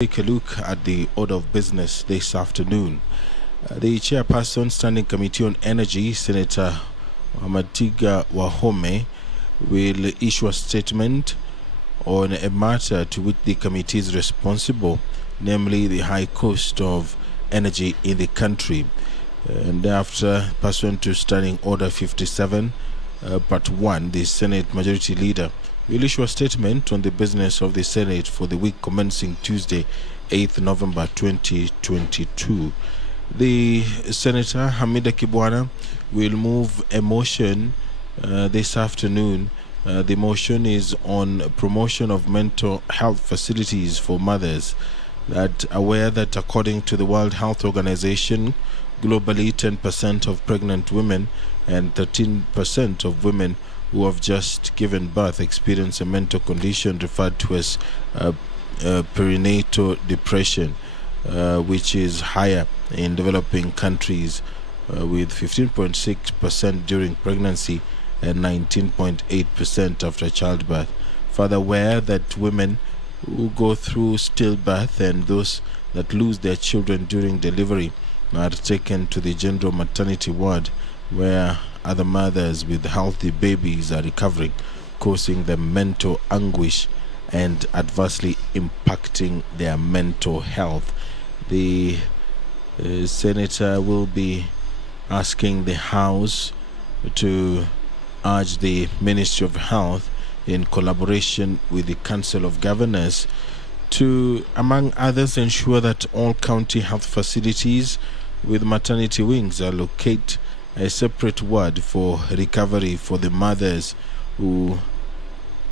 Take a look at the order of business this afternoon. The chairperson, Standing Committee on Energy, Senator Amatiga Wahome, will issue a statement on a matter to which the committee is responsible, namely the high cost of energy in the country. And thereafter, pursuant to Standing Order 57, Part 1, the Senate Majority Leader will issue a statement on the business of the Senate for the week commencing Tuesday, 8th November 2022. The Senator Hamida Kibwana will move a motion this afternoon. The motion is on promotion of mental health facilities for mothers. That aware that according to the World Health Organization, globally 10% of pregnant women and 13% of women who have just given birth experience a mental condition referred to as perinatal depression, which is higher in developing countries, with 15.6% during pregnancy and 19.8% after childbirth. Further, aware that women who go through stillbirth and those that lose their children during delivery are taken to the general maternity ward, where other mothers with healthy babies are recovering, causing them mental anguish and adversely impacting their mental health. The Senator will be asking the House to urge the Ministry of Health, in collaboration with the Council of Governors, to, among others, ensure that all county health facilities with maternity wings allocate a separate ward for recovery for the mothers who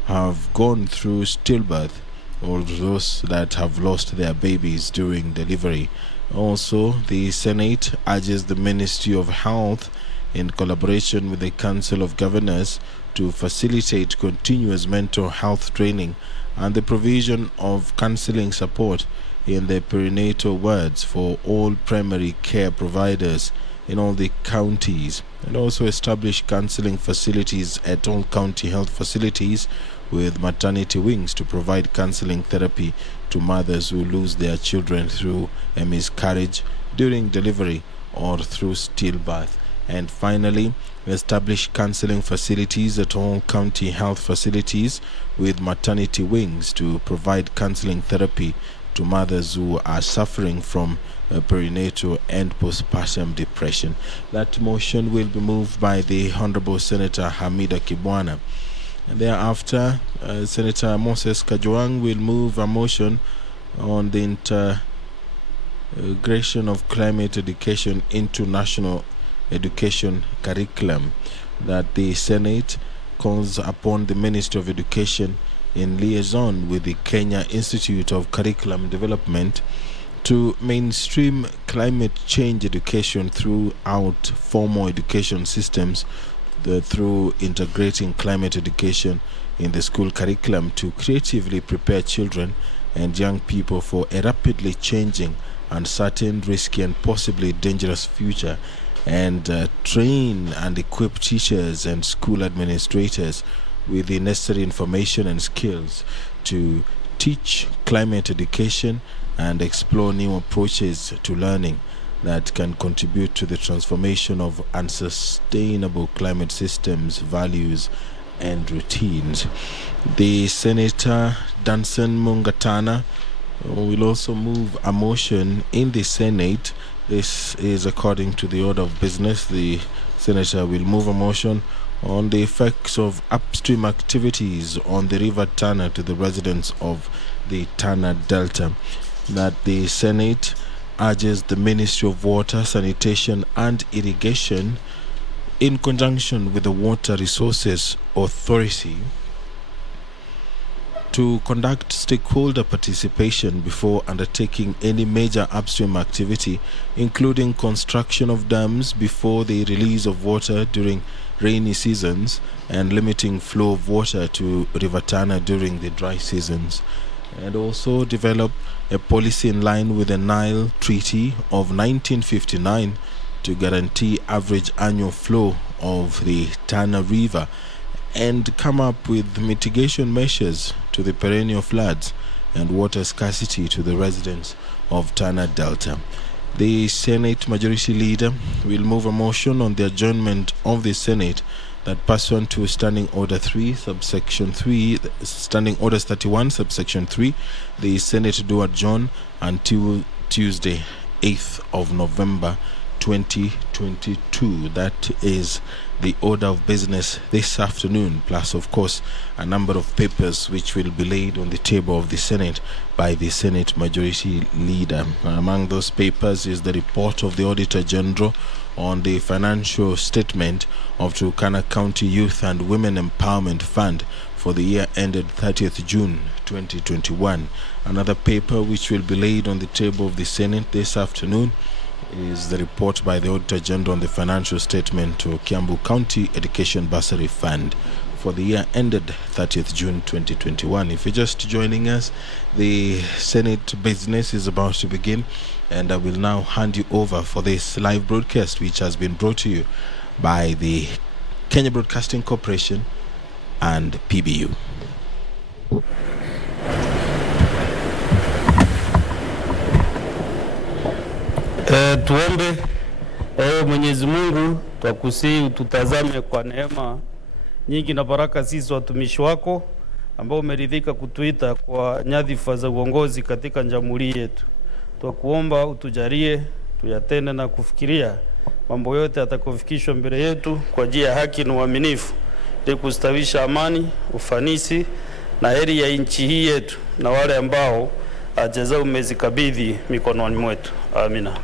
have gone through stillbirth or those that have lost their babies during delivery. Also, the Senate urges the Ministry of Health, in collaboration with the Council of Governors, to facilitate continuous mental health training and the provision of counseling support in the perinatal wards for all primary care providers in all the counties, and also establish counseling facilities at all county health facilities with maternity wings to provide counseling therapy to mothers who lose their children through a miscarriage, during delivery, or through stillbirth. And finally, establish counseling facilities at all county health facilities with maternity wings to provide counseling therapy to mothers who are suffering from perinatal and postpartum depression. That motion will be moved by the Honorable Senator Hamida Kibwana. And thereafter, Senator Moses Kajwang will move a motion on the integration of climate education into national education curriculum. That the Senate calls upon the Ministry of Education, in liaison with the Kenya Institute of Curriculum Development, to mainstream climate change education throughout formal education systems, through integrating climate education in the school curriculum to creatively prepare children and young people for a rapidly changing, uncertain, risky, and possibly dangerous future, and train and equip teachers and school administrators with the necessary information and skills to teach climate education and explore new approaches to learning that can contribute to the transformation of unsustainable climate systems, values, and routines. The Senator Danson Mungatana will also move a motion in the Senate. This is according to the order of business. The Senator will move a motion on the effects of upstream activities on the River Tana to the residents of the Tana Delta. That the Senate urges the Ministry of Water, Sanitation and Irrigation, in conjunction with the Water Resources Authority, to conduct stakeholder participation before undertaking any major upstream activity, including construction of dams before the release of water during rainy seasons and limiting flow of water to River Tana during the dry seasons. And also develop a policy in line with the Nile Treaty of 1959 to guarantee average annual flow of the Tana River, and come up with mitigation measures to the perennial floods and water scarcity to the residents of Tana Delta. The Senate Majority Leader will move a motion on the adjournment of the Senate that pursuant to Standing Order 3, subsection 3, Standing Orders 31, subsection 3, the Senate do adjourn until Tuesday, 8th of November 2022. That is the order of business this afternoon, plus of course a number of papers which will be laid on the table of the Senate by the Senate Majority Leader. Among those papers is the report of the Auditor General on the financial statement of Turkana County Youth and Women Empowerment Fund for the year ended 30th June 2021. Another paper which will be laid on the table of the Senate this afternoon is the report by the Auditor General on the financial statement to Kiambu County Education Bursary Fund for the year ended 30th June 2021. If you're just joining us, the Senate business is about to begin, and I will now hand you over for this live broadcast, which has been brought to you by the Kenya Broadcasting Corporation and PBU. Tuombe. Mwenyezi Mungu, twakusihi ututazame kwa neema nyingi na baraka sisi watumishi wako ambao umeridhika kutuita kwa nyadhifa za uongozi katika jamhuri yetu. Twakuomba utujalie tuyatende na kufikiria mambo yote yatakayofikishwa mbele yetu kwa njia ya haki na uaminifu, ili kustawisha amani, ufanisi na heri ya nchi hii yetu na wale ambao ajeza umezikabidhi mikononi mwetu. Amina.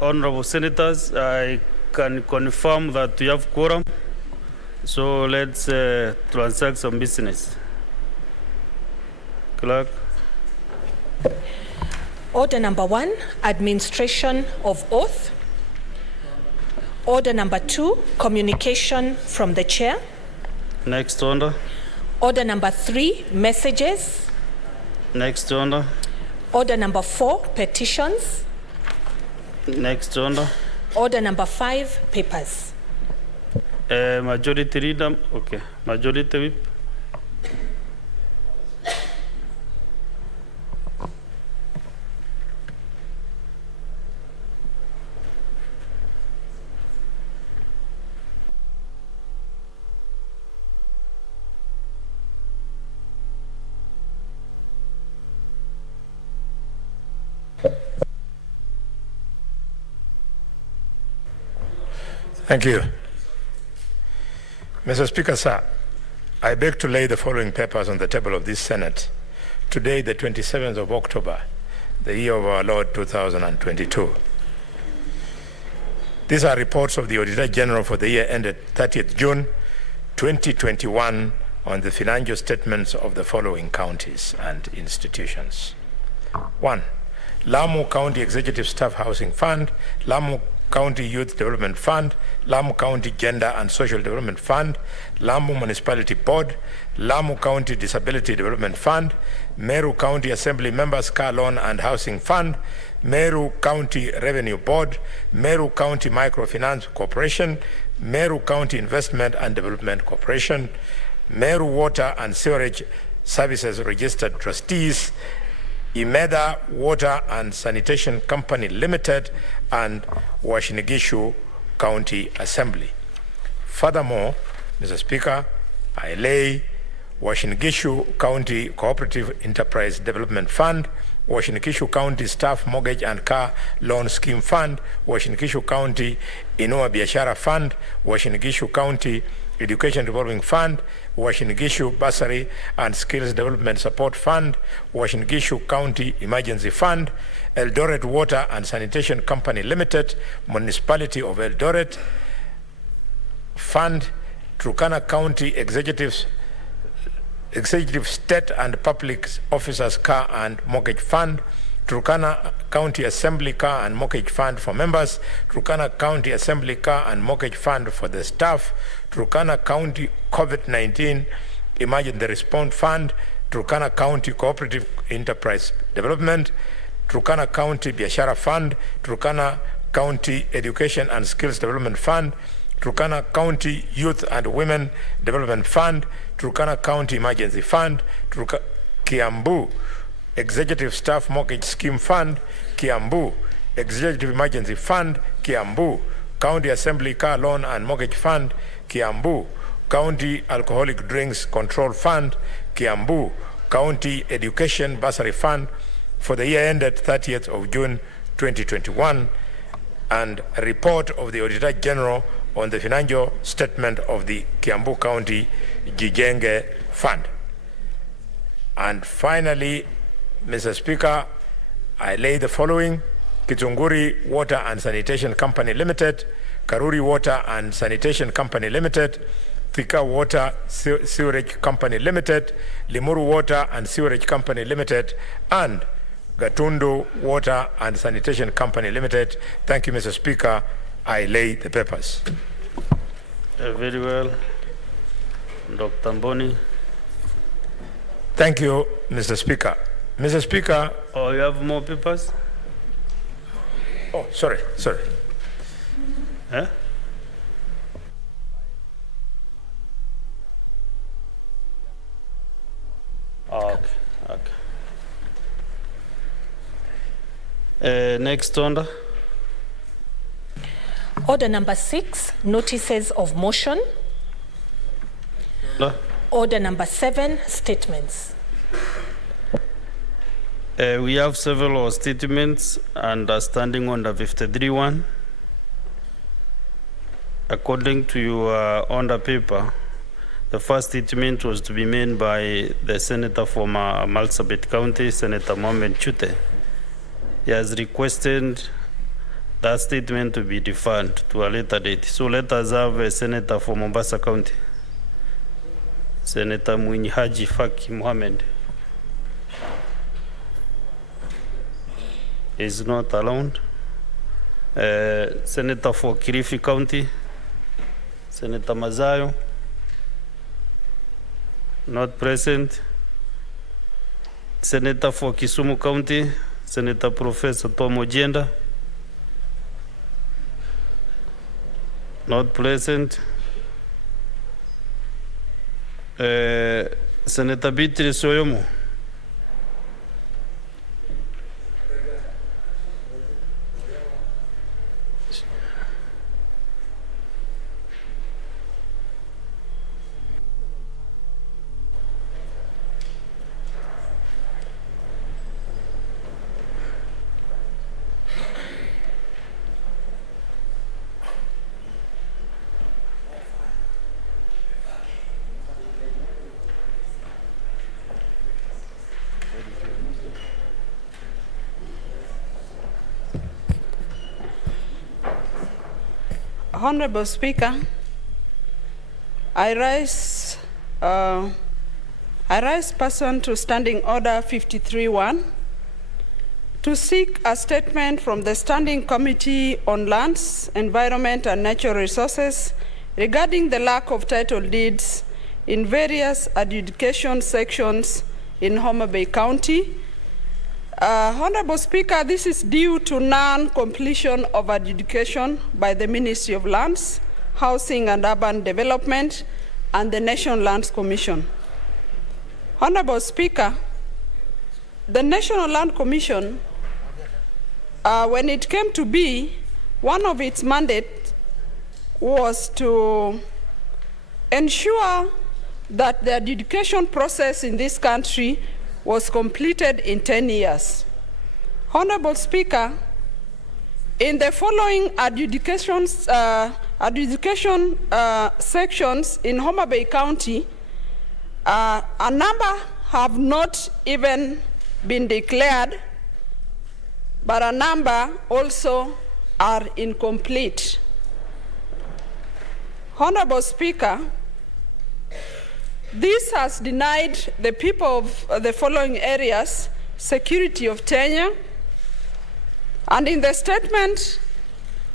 Honorable Senators, I can confirm that we have quorum, so let's transact some business. Clerk. Order number 1, administration of oath. Order number 2, communication from the chair. Next order. Order number 3, messages. Next order. Order number 4, petitions. Next order. Order number 5, papers. Majority leader. Okay. Majority whip. Thank you. Mr. Speaker, sir, I beg to lay the following papers on the table of this Senate. Today, the 27th of October, the year of our Lord 2022. These are reports of the Auditor General for the year ended 30th June 2021 on the financial statements of the following counties and institutions. 1. Lamu County Executive Staff Housing Fund, Lamu County Youth Development Fund, Lamu County Gender and Social Development Fund, Lamu Municipality Board, Lamu County Disability Development Fund, Meru County Assembly Members Car Loan and Housing Fund, Meru County Revenue Board, Meru County Microfinance Corporation, Meru County Investment and Development Corporation, Meru Water and Sewerage Services Registered Trustees, Imeda Water and Sanitation Company Limited, and Washinigishu County Assembly. Furthermore, Mr. Speaker, I lay Washinigishu County Cooperative Enterprise Development Fund, Washinigishu County Staff Mortgage and Car Loan Scheme Fund, Washinigishu County Inua Biashara Fund, Washinigishu County Education Revolving Fund, Washinigishu Bursary and Skills Development Support Fund, Washinigishu County Emergency Fund, Eldoret Water and Sanitation Company Limited, Municipality of Eldoret Fund, Turkana County Executive State and Public Officers Car and Mortgage Fund, Turkana County Assembly Car and Mortgage Fund for members, Turkana County Assembly Car and Mortgage Fund for the staff, Turkana County COVID-19 Emergency Response Fund, Turkana County Cooperative Enterprise Development, Turkana County Biashara Fund, Turkana County Education and Skills Development Fund, Turkana County Youth and Women Development Fund, Turkana County Emergency Fund, Kiambu Executive Staff Mortgage Scheme Fund, Kiambu Executive Emergency Fund, Kiambu County Assembly Car Loan and Mortgage Fund, Kiambu County Alcoholic Drinks Control Fund, Kiambu County Education Bursary Fund for the year ended 30th of June 2021, and a report of the Auditor General on the financial statement of the Kiambu County Jijenge Fund. And finally, Mr. Speaker, I lay the following: Kitunguri Water and Sanitation Company Limited, Karuri Water and Sanitation Company Limited, Thika Water Sewerage Company Limited, Limuru Water and Sewerage Company Limited, and Gatundu Water and Sanitation Company Limited. Thank you, Mr. Speaker. I lay the papers. Very well. Dr. Mboni. Thank you, Mr. Speaker. Mr. Speaker. Oh, you have more papers? Oh, sorry. Huh? Okay. Next order. Order number 6, notices of motion. No. Order number 7, statements. We have several statements and standing under 53.1. According to your order paper, the first statement was to be made by the Senator from Marsabit County, Senator Mohamed Chute. He has requested that statement to be deferred to a later date. So let us have a Senator from Mombasa County, Senator Mwinyi Haji Faki Mohamed. Is not allowed. Senator for Kilifi County, Senator Mazayo, not present. Senator for Kisumu County, Senator Professor Tom Ojenda, not present. Senator Beatrice Oyomo. Honorable Speaker, I rise pursuant to Standing Order 53.1 to seek a statement from the Standing Committee on Lands, Environment and Natural Resources regarding the lack of title deeds in various adjudication sections in Homa Bay County. Honorable Speaker, this is due to non-completion of adjudication by the Ministry of Lands, Housing and Urban Development, and the National Lands Commission. Honorable Speaker, the National Land Commission, when it came to be, one of its mandates was to ensure that the adjudication process in this country was completed in 10 years. Honorable Speaker, in the following adjudication sections in Homa Bay County, a number have not even been declared, but a number also are incomplete. Honorable Speaker, this has denied the people of the following areas security of tenure, and in the statement,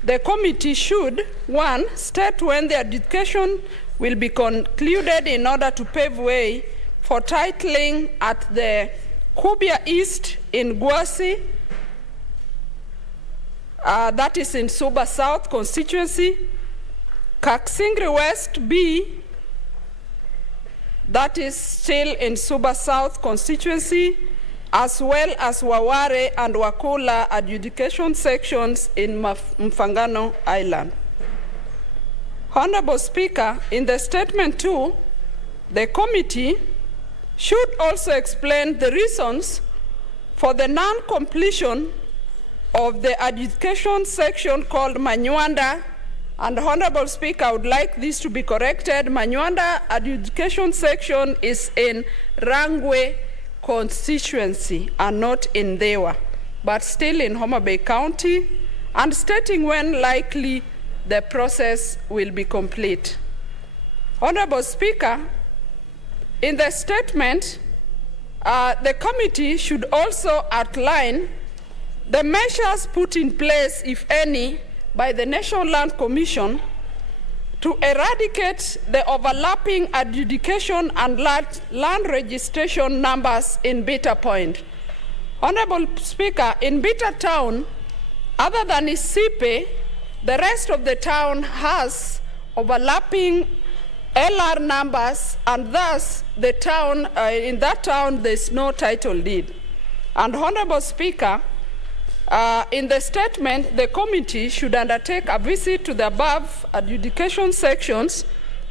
the committee should, 1, state when the adjudication will be concluded in order to pave way for titling at the Kubia East in Guasi, that is in Suba South constituency, Kaksingri West B, that is still in Suba South constituency, as well as Waware and Wakula adjudication sections in Mfangano Island. Honorable Speaker, in the statement too, the committee should also explain the reasons for the non-completion of the adjudication section called Manywanda, and Honorable Speaker, I would like this to be corrected. Manywanda adjudication section is in Rangwe constituency and not in Dewa, but still in Homa Bay County, and stating when likely the process will be complete. Honorable Speaker, in the statement, the committee should also outline the measures put in place, if any, by the National Land Commission to eradicate the overlapping adjudication and land registration numbers in Beta Point. Honorable Speaker, in Beta Town, other than Isipe, the rest of the town has overlapping LR numbers, and thus the town, in that town there's no title deed. And Honorable Speaker, in the statement, the committee should undertake a visit to the above adjudication sections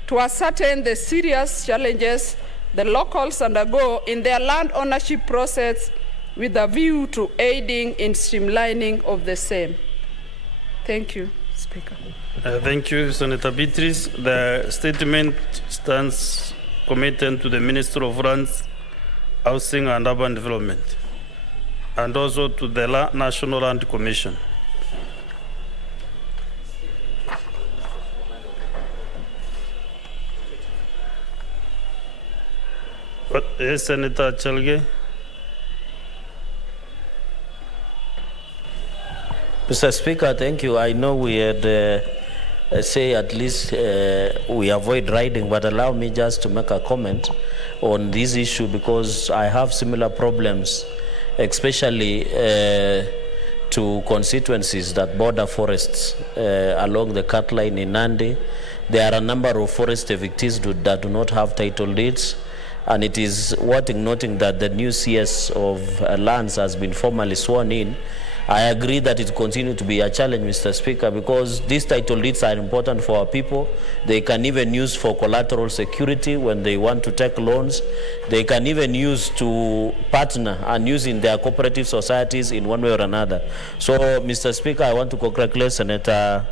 to ascertain the serious challenges the locals undergo in their land ownership process with a view to aiding in streamlining of the same. Thank you, Speaker. Thank you, Senator Beatrice. The statement stands committed to the Minister of Lands, Housing and Urban Development, and also to the National Land Commission. Yes, Senator Chelge. Mr. Speaker, thank you. I know we had say at least we avoid riding, but allow me just to make a comment on this issue because I have similar problems, especially to constituencies that border forests along the cut line in Nandi. There are a number of forest evictees that do not have title deeds, and it is worth noting that the new CS of lands has been formally sworn in. I agree that it continues to be a challenge, Mr. Speaker, because these title deeds are important for our people. They can even use for collateral security when they want to take loans. They can even use to partner and use in their cooperative societies in one way or another. So, Mr. Speaker, I want to congratulate Senator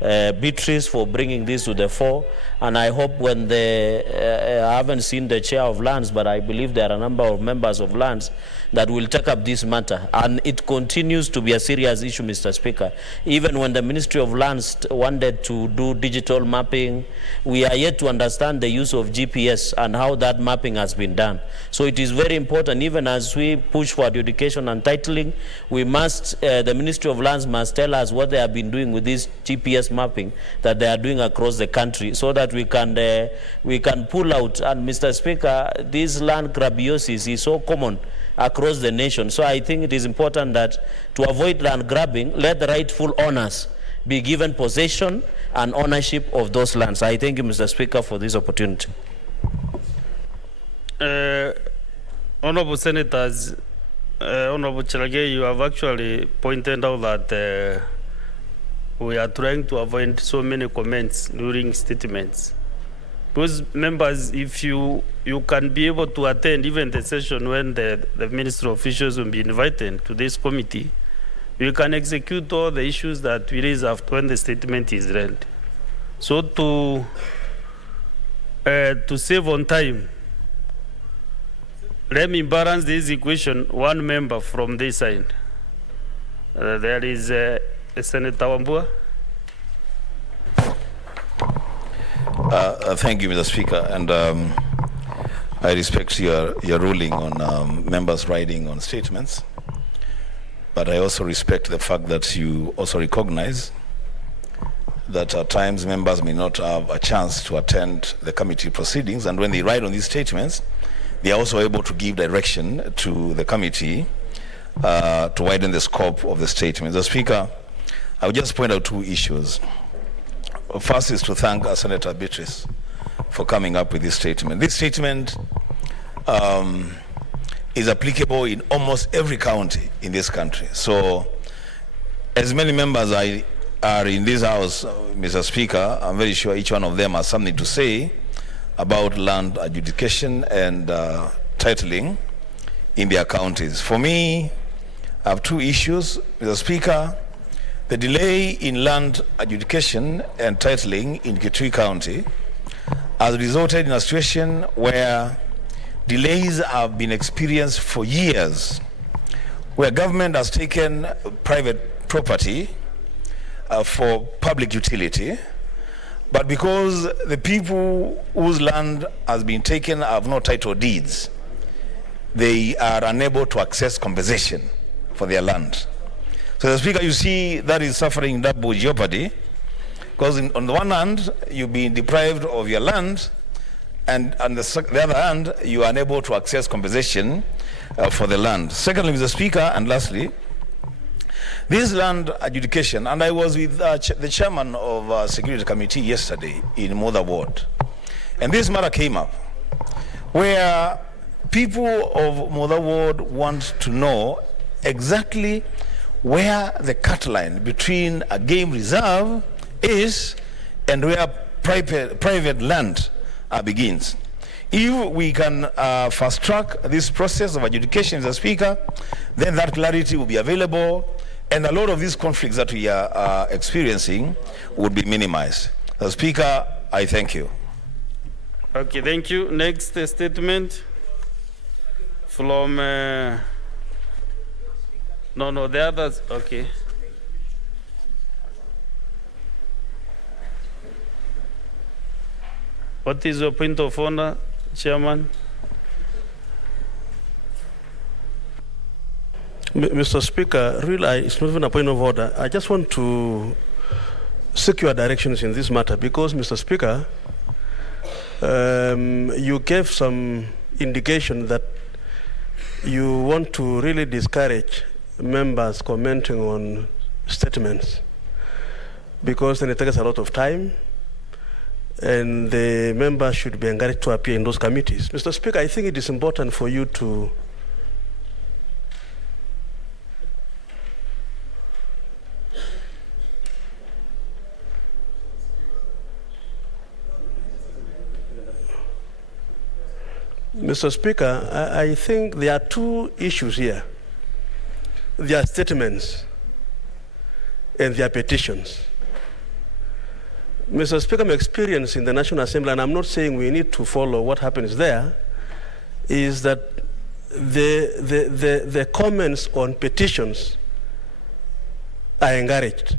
Beatrice for bringing this to the fore, and I hope when I haven't seen the chair of lands, but I believe there are a number of members of lands that will take up this matter, and it continues to be a serious issue, Mr. Speaker. Even when the Ministry of Lands wanted to do digital mapping, we are yet to understand the use of GPS and how that mapping has been done. So it is very important, even as we push for adjudication and titling, we must, the Ministry of Lands must tell us what they have been doing with this GPS mapping that they are doing across the country, so that we can pull out. And Mr. Speaker, this land grabiosis is so common across the nation. So I think it is important that to avoid land grabbing, let the rightful owners be given possession and ownership of those lands. I thank you, Mr. Speaker, for this opportunity. Honorable Senators, Honorable Chelage, you have actually pointed out that we are trying to avoid so many comments during statements. Because members, if you can be able to attend even the session when the ministry officials will be invited to this committee, you can execute all the issues that we raise after when the statement is read. So to save on time, let me balance this equation, one member from this side. There is Senator Wambua. Thank you, Mr. Speaker, and I respect your ruling on members writing on statements, but I also respect the fact that you also recognize that at times members may not have a chance to attend the committee proceedings, and when they write on these statements, they are also able to give direction to the committee to widen the scope of the statement. Mr. Speaker, I will just point out two issues. First is to thank Senator Beatrice for coming up with this statement. This statement is applicable in almost every county in this country. So, as many members are in this House, Mr. Speaker, I'm very sure each one of them has something to say about land adjudication and titling in their counties. For me, I have two issues, Mr. Speaker. The delay in land adjudication and titling in Kitui County has resulted in a situation where delays have been experienced for years, where government has taken private property for public utility, but because the people whose land has been taken have no title deeds, they are unable to access compensation for their land. So, the Speaker, you see that is suffering double jeopardy, because on the one hand, you've been deprived of your land, and on the other hand, you are unable to access compensation for the land. Secondly, Mr. Speaker, and lastly, this land adjudication, and I was with the chairman of Security Committee yesterday in Mother Ward, and this matter came up, where people of Mother Ward want to know exactly where the cut line between a game reserve is and where private land begins. If we can fast track this process of adjudication, Mr. Speaker, then that clarity will be available, and a lot of these conflicts that we are experiencing would be minimized. Mr. Speaker, I thank you. Okay, thank you. Next statement from... No, the others, okay. What is your point of order, Chairman? Mr. Speaker, really, it's not even a point of order. I just want to seek your directions in this matter because, Mr. Speaker, you gave some indication that you want to really discourage members commenting on statements because then it takes a lot of time and the members should be encouraged to appear in those committees. Mr. Speaker, I think it is important for you to Mr. Speaker, I think there are two issues here. Their statements and their petitions. Mr. Speaker, my experience in the National Assembly, and I'm not saying we need to follow what happens there, is that the comments on petitions are encouraged.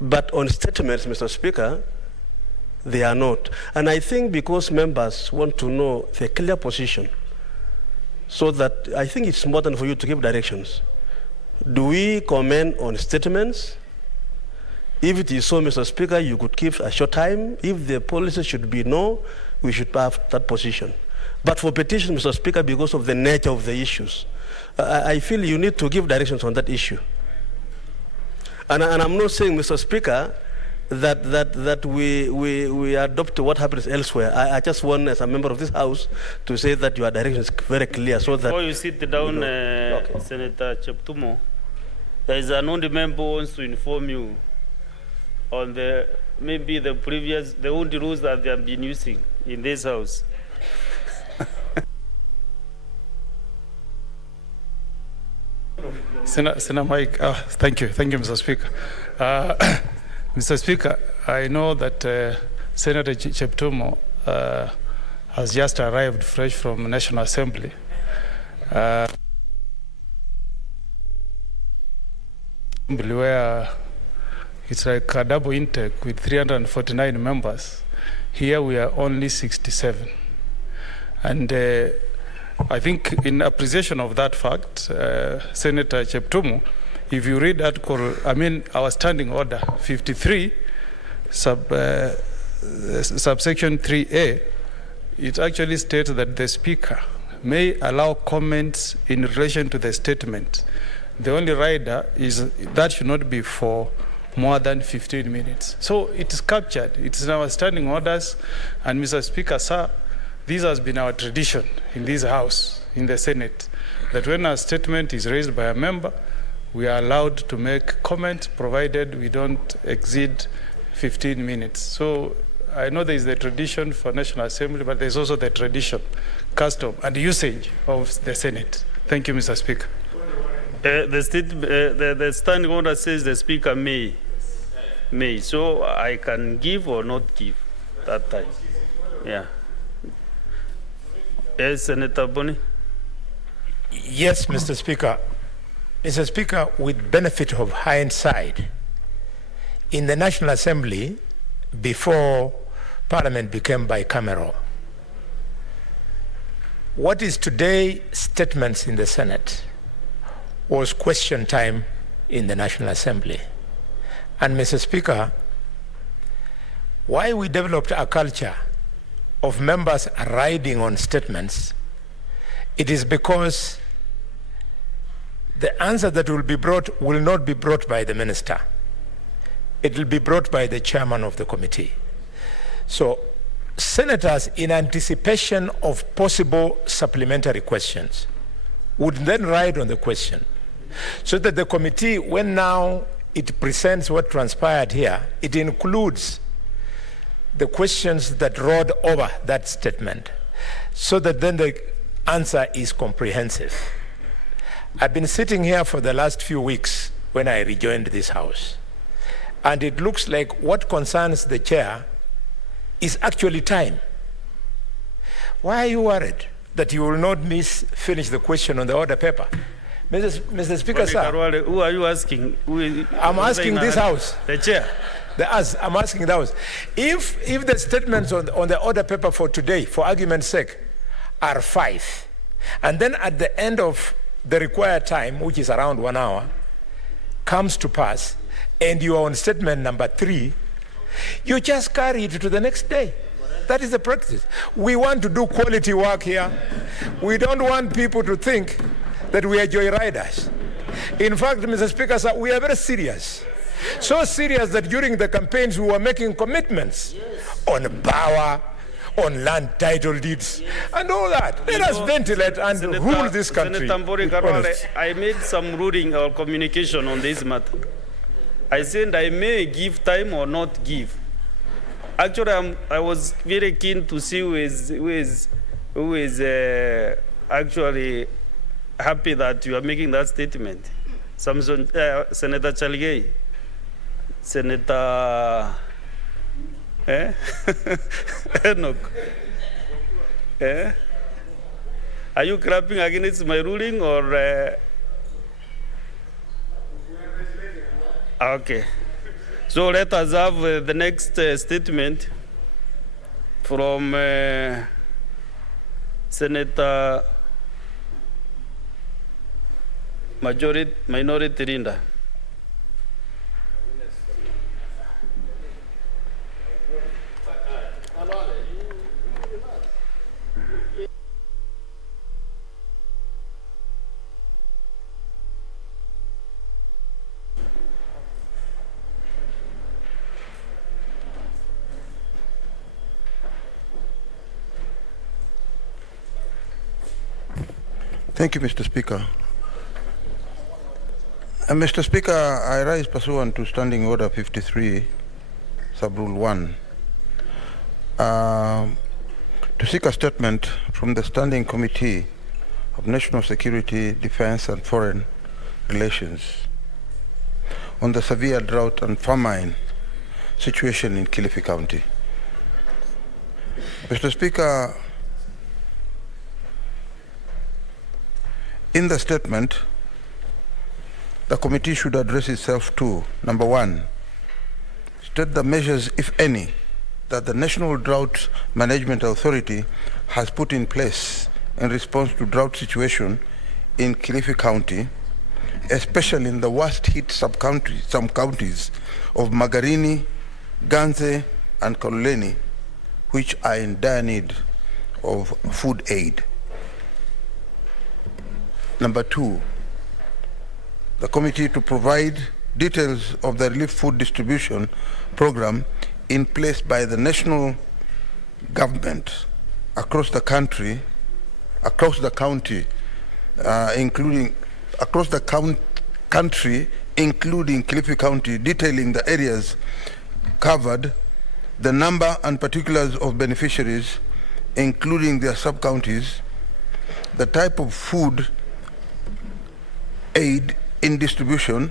But on statements, Mr. Speaker, they are not. And I think because members want to know the clear position, so that I think it's important for you to give directions. Do we comment on statements? If it is so, Mr. Speaker, you could give a short time. If the policy should be no, we should have that position. But for petitions, Mr. Speaker, because of the nature of the issues, I feel you need to give directions on that issue. And I'm not saying, Mr. Speaker, that we adopt what happens elsewhere. I just want, as a member of this House, to say that your direction is very clear, so that... Before you sit down, okay. Senator Cheptumo, there is an only member who wants to inform you on the only rules that they have been using in this House. Senator Mike, thank you, Mr. Speaker. Mr. Speaker, I know that Senator Cheptumo has just arrived fresh from National Assembly. Where it's like a double intake with 349 members. Here we are only 67. And I think in appreciation of that fact, Senator Cheptumo, if you read our standing order 53, subsection 3A, it actually states that the Speaker may allow comments in relation to the statement. The only rider is that should not be for more than 15 minutes. So it is captured. It is in our standing orders. And Mr. Speaker, sir, this has been our tradition in this House, in the Senate, that when a statement is raised by a member, we are allowed to make comment provided we don't exceed 15 minutes. So I know there is the tradition for National Assembly, but there's also the tradition, custom, and usage of the Senate. Thank you, Mr. Speaker. The standing order says the Speaker may. So I can give or not give that time. Yeah. Yes, Senator Boni. Yes, Mr. Speaker. Mr. Speaker, with benefit of hindsight, in the National Assembly, before Parliament became bicameral, what is today statements in the Senate was question time in the National Assembly. And Mr. Speaker, why we developed a culture of members riding on statements, it is because the answer that will be brought will not be brought by the minister. It will be brought by the chairman of the committee. So senators, in anticipation of possible supplementary questions, would then ride on the question, so that the committee, when now it presents what transpired here, it includes the questions that rode over that statement, so that then the answer is comprehensive. I've been sitting here for the last few weeks when I rejoined this House, and it looks like what concerns the chair is actually time. Why are you worried that you will not finish the question on the order paper? Mr. Speaker, sir. Who are you asking? I'm asking this House. The chair. I'm asking the House. If the statements on the order paper for today, for argument's sake, are 5, and then at the end of the required time, which is around 1 hour, comes to pass, and you are on statement number 3, you just carry it to the next day. That is the practice. We want to do quality work here. We don't want people to think that we are joyriders. In fact, Mr. Speaker, sir, we are very serious. So serious that during the campaigns we were making commitments on power, on land title deeds, and all that. Let us ventilate and rule this country. Senator Mbori Karwale, I made some ruling or communication on this matter. I said I may give time or not give. Actually, I was very keen to see who is actually happy that you are making that statement. Senator Chalgei, Senator Enoch. Are you clapping against my ruling or? Okay. So let us have the next statement from Senator Minority Linda. Thank you, Mr. Speaker. Mr. Speaker, I rise pursuant to Standing Order 53, Sub-Rule 1, to seek a statement from the Standing Committee of National Security, Defense and Foreign Relations on the severe drought and famine situation in Kilifi County. Mr. Speaker, in the statement, the committee should address itself to, number one, state the measures, if any, that the National Drought Management Authority has put in place in response to drought situation in Kilifi County, especially in the worst hit some counties of Magarini, Ganze, and Kaloleni, which are in dire need of food aid. Number two, the committee to provide details of the relief food distribution program in place by the national government across the country, including Kilifi County, detailing the areas covered, the number and particulars of beneficiaries, including their sub-counties, the type of food aid in distribution,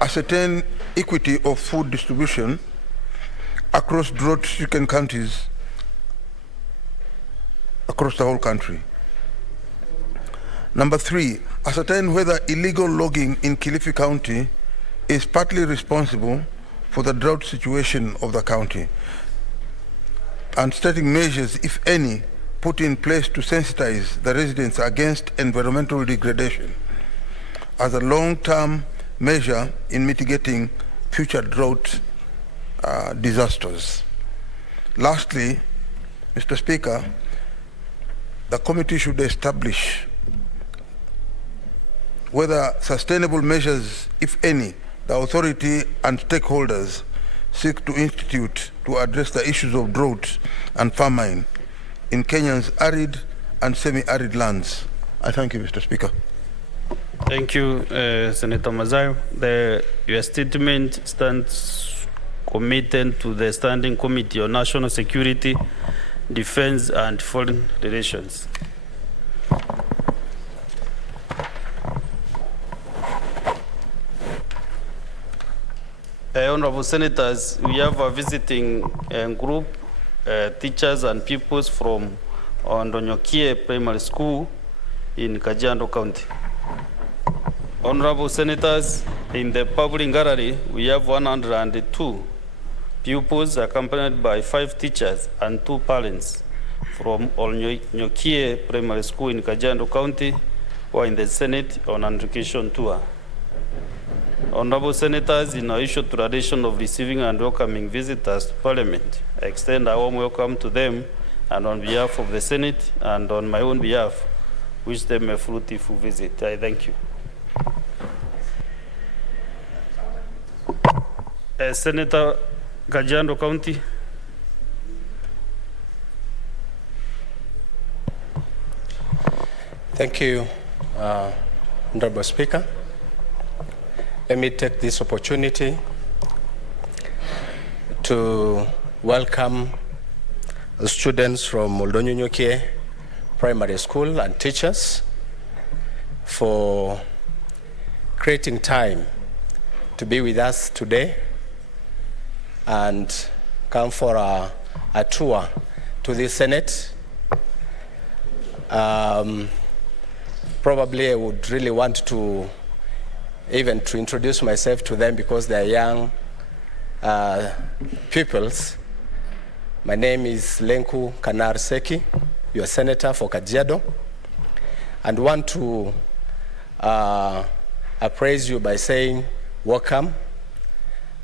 ascertain equity of food distribution across drought-stricken counties across the whole country. Number three, ascertain whether illegal logging in Kilifi County is partly responsible for the drought situation of the county, and stating measures, if any, put in place to sensitize the residents against environmental degradation as a long-term measure in mitigating future drought disasters. Lastly, Mr. Speaker, the committee should establish whether sustainable measures, if any, the authority and stakeholders seek to institute to address the issues of drought and famine in Kenya's arid and semi-arid lands. I thank you, Mr. Speaker. Thank you, Senator Mazayo. Your statement stands committed to the Standing Committee on National Security, Defense and Foreign Relations. Honorable Senators, we have a visiting group, teachers and pupils from Ondonyokie Primary School in Kajiado County. Honorable Senators, in the public gallery, we have 102 pupils accompanied by 5 teachers and 2 parents from Ondonyokie Primary School in Kajiado County who are in the Senate on an education tour. Honorable Senators, in our usual tradition of receiving and welcoming visitors to Parliament, I extend a warm welcome to them, and on behalf of the Senate and on my own behalf, wish them a fruitful visit. I thank you. Senator Kajiado County. Thank you, Honorable Speaker. Let me take this opportunity to welcome the students from Ondonyokie Primary School and teachers for creating time to be with us today and come for a tour to the Senate. Probably I would really want to introduce myself to them because they are young pupils. My name is Lenku Kanar Seki, your senator for Kajiado, and want to appraise you by saying welcome.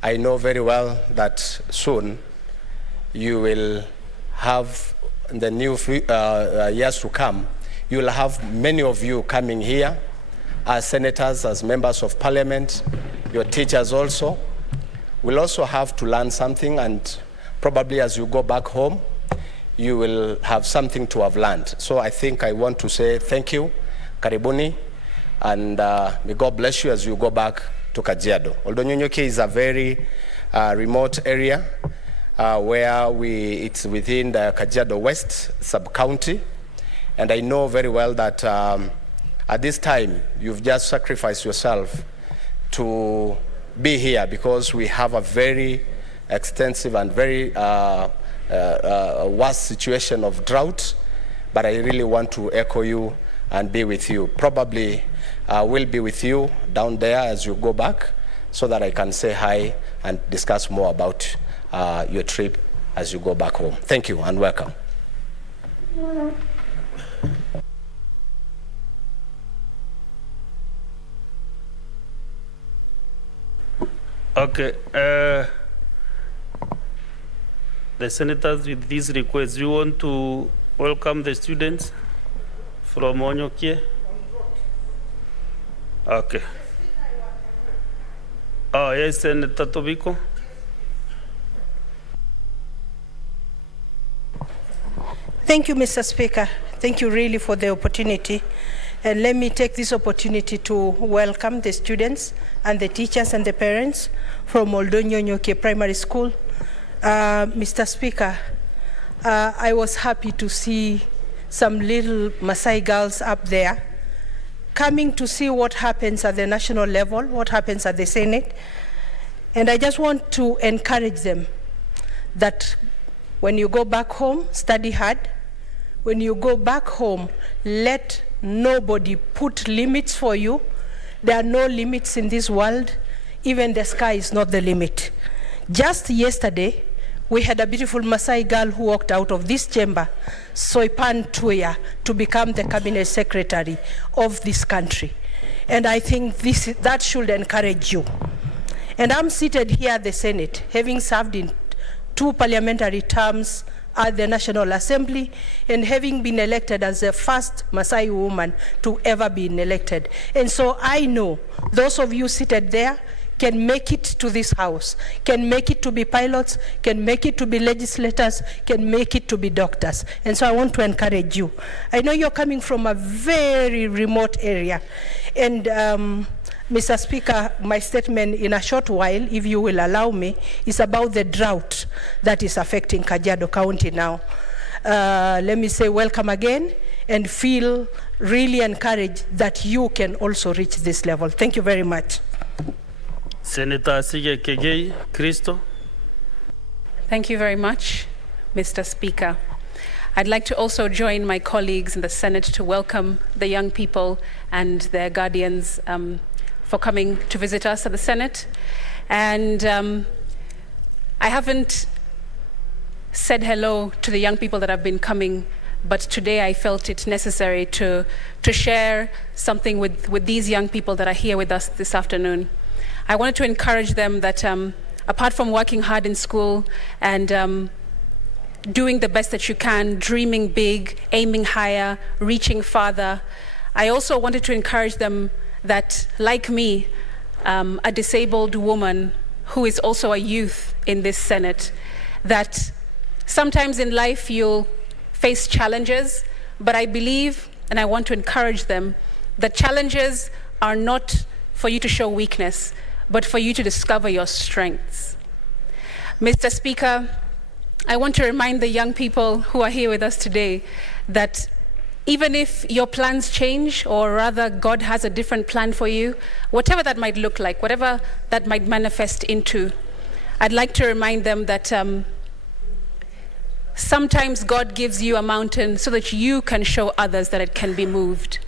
I know very well that soon you will have, in the new years to come, you will have many of you coming here as senators, as members of parliament, your teachers also. We'll also have to learn something, and probably as you go back home, you will have something to have learned. So I think I want to say thank you, Karibuni, and may God bless you as you go back to Kajiado. Oldonyonyoke is a very remote area where it's within the Kajiado West sub-county, and I know very well that at this time you've just sacrificed yourself to be here because we have a very extensive and very worst situation of drought, but I really want to echo you and be with you. Probably will be with you down there as you go back so that I can say hi and discuss more about your trip as you go back home. Thank you and welcome. Okay. The senators with this request, you want to welcome the students from Onyokie? Okay. Oh, yes, Senator Tobiko. Thank you, Mr. Speaker. Thank you really for the opportunity. And let me take this opportunity to welcome the students and the teachers and the parents from Oldonyonyoke Primary School. Mr. Speaker, I was happy to see some little Maasai girls up there coming to see what happens at the national level, what happens at the Senate. And I just want to encourage them that when you go back home, study hard. When you go back home, let nobody put limits for you. There are no limits in this world. Even the sky is not the limit. Just yesterday, we had a beautiful Maasai girl who walked out of this chamber, Soipan Tuya, to become the cabinet secretary of this country. And I think that should encourage you. And I'm seated here at the Senate, having served in 2 parliamentary terms at the National Assembly and having been elected as the first Maasai woman to ever be elected. And so I know those of you seated there can make it to this house, can make it to be pilots, can make it to be legislators, can make it to be doctors. And so I want to encourage you. I know you're coming from a very remote area. And Mr. Speaker, my statement in a short while, if you will allow me, is about the drought that is affecting Kajiado County now. Let me say welcome again and feel really encouraged that you can also reach this level. Thank you very much. Senator Sige Kegei, Christo. Thank you very much, Mr. Speaker. I'd like to also join my colleagues in the Senate to welcome the young people and their guardians for coming to visit us at the Senate. And I haven't said hello to the young people that have been coming, but today I felt it necessary to share something with these young people that are here with us this afternoon. I wanted to encourage them that apart from working hard in school and doing the best that you can, dreaming big, aiming higher, reaching farther, I also wanted to encourage them that, like me, a disabled woman who is also a youth in this Senate, that sometimes in life you'll face challenges, but I believe, and I want to encourage them, that challenges are not for you to show weakness, but for you to discover your strengths. Mr. Speaker, I want to remind the young people who are here with us today that even if your plans change, or rather God has a different plan for you, whatever that might look like, whatever that might manifest into, I'd like to remind them that sometimes God gives you a mountain so that you can show others that it can be moved.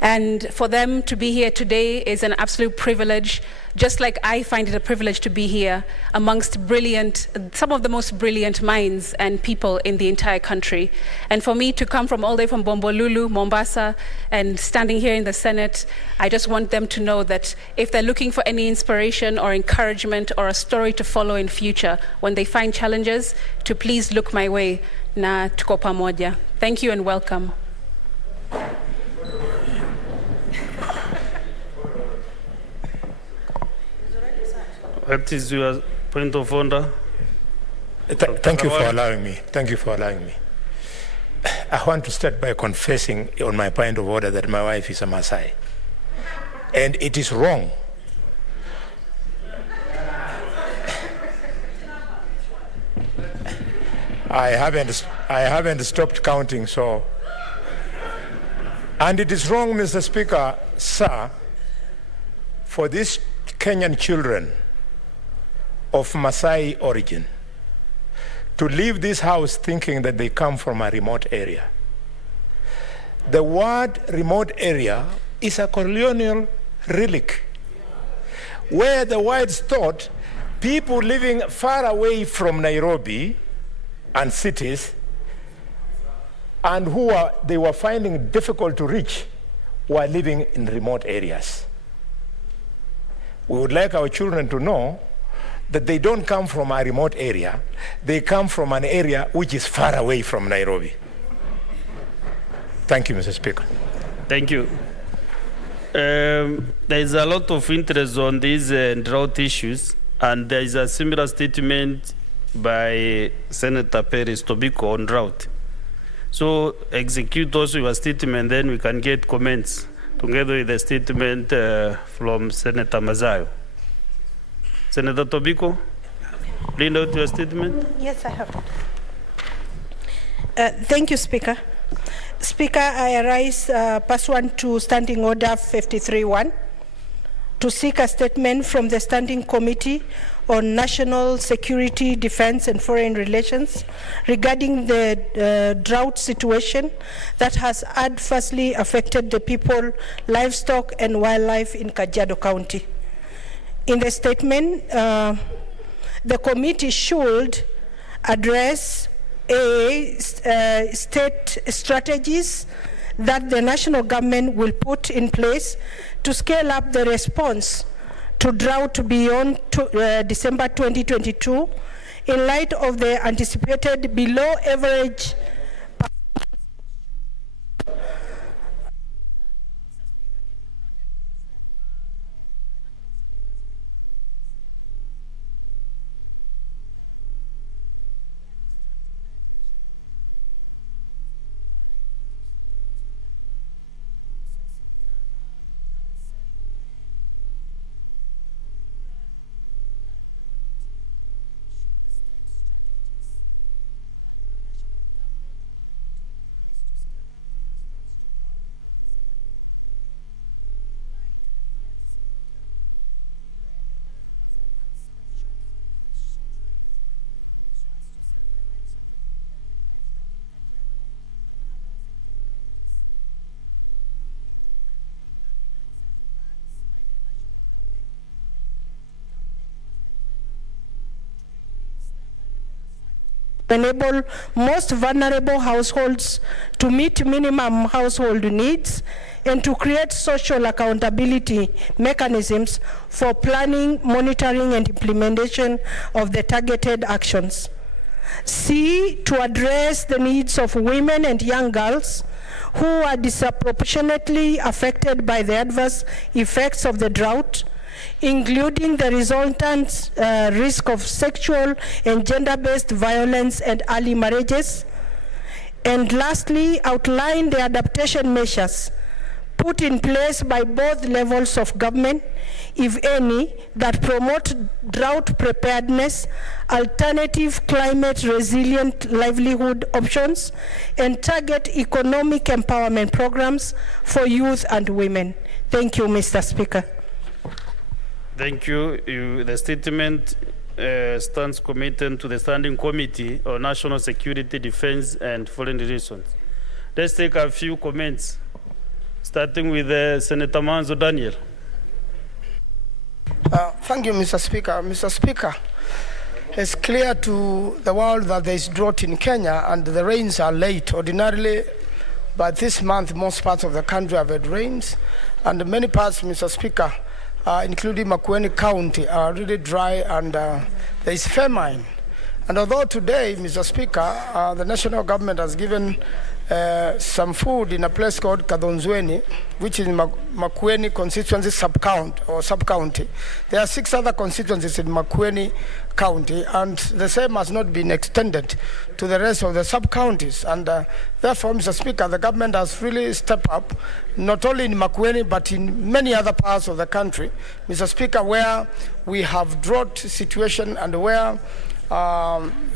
And for them to be here today is an absolute privilege, just like I find it a privilege to be here amongst some of the most brilliant minds and people in the entire country. And for me to come from all the way from Bombolulu, Mombasa, and standing here in the Senate, I just want them to know that if they're looking for any inspiration or encouragement or a story to follow in future, when they find challenges, to please look my way. Na tuko pamoja. Thank you and welcome. What is your point of order? Thank you for allowing me. Thank you for allowing me. I want to start by confessing on my point of order that my wife is a Maasai. And it is wrong. I haven't stopped counting, so. And it is wrong, Mr. Speaker, sir, for these Kenyan children of Maasai origin to leave this house thinking that they come from a remote area. The word remote area is a colonial relic where the whites thought people living far away from Nairobi and cities and they were finding difficult to reach were living in remote areas. We would like our children to know that they don't come from a remote area, they come from an area which is far away from Nairobi. Thank you, Mr. Speaker. Thank you. There is a lot of interest on these drought issues, and there is a similar statement by Senator Perez Tobiko on drought. So execute also your statement, then we can get comments together with the statement from Senator Mazayo. Senator Tobiko, read out your statement. Yes, I have. Thank you, Speaker. Speaker, I arise pursuant to Standing Order 53-1 to seek a statement from the Standing Committee on National Security, Defense and Foreign Relations regarding the drought situation that has adversely affected the people, livestock and wildlife in Kajiado County. In the statement, the committee should address state strategies that the national government will put in place to scale up the response to drought beyond December 2022 in light of the anticipated below average enable most vulnerable households to meet minimum household needs and to create social accountability mechanisms for planning, monitoring, and implementation of the targeted actions. C, to address the needs of women and young girls who are disproportionately affected by the adverse effects of the drought, including the resultant risk of sexual and gender-based violence and early marriages. And lastly, outline the adaptation measures put in place by both levels of government, if any, that promote drought preparedness, alternative climate resilient livelihood options, and target economic empowerment programs for youth and women. Thank you, Mr. Speaker. Thank you. The statement stands committed to the Standing Committee on National Security, Defense, and Foreign Relations. Let's take a few comments, starting with Senator Manzo Daniel. Thank you, Mr. Speaker. Mr. Speaker, it's clear to the world that there is drought in Kenya and the rains are late. Ordinarily, but this month, most parts of the country have had rains, and many parts, Mr. Speaker, including Makueni County, are really dry, and there is famine. And although today, Mr. Speaker, the national government has given some food in a place called Kadonzweni, which is in Makueni constituency sub-county. There are 6 other constituencies in Makueni County, and the same has not been extended to the rest of the sub-counties. And therefore, Mr. Speaker, the government has really stepped up, not only in Makueni, but in many other parts of the country, Mr. Speaker, where we have drought situation and where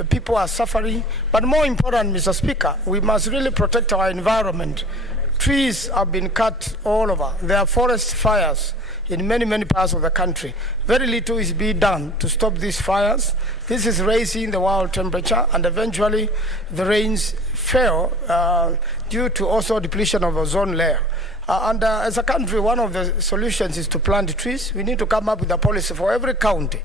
people are suffering. But more important, Mr. Speaker, we must really protect our environment. Trees have been cut all over. There are forest fires in many, many parts of the country. Very little is being done to stop these fires. This is raising the world temperature, and eventually the rains fail due to also depletion of ozone layer. As a country, one of the solutions is to plant trees. We need to come up with a policy for every county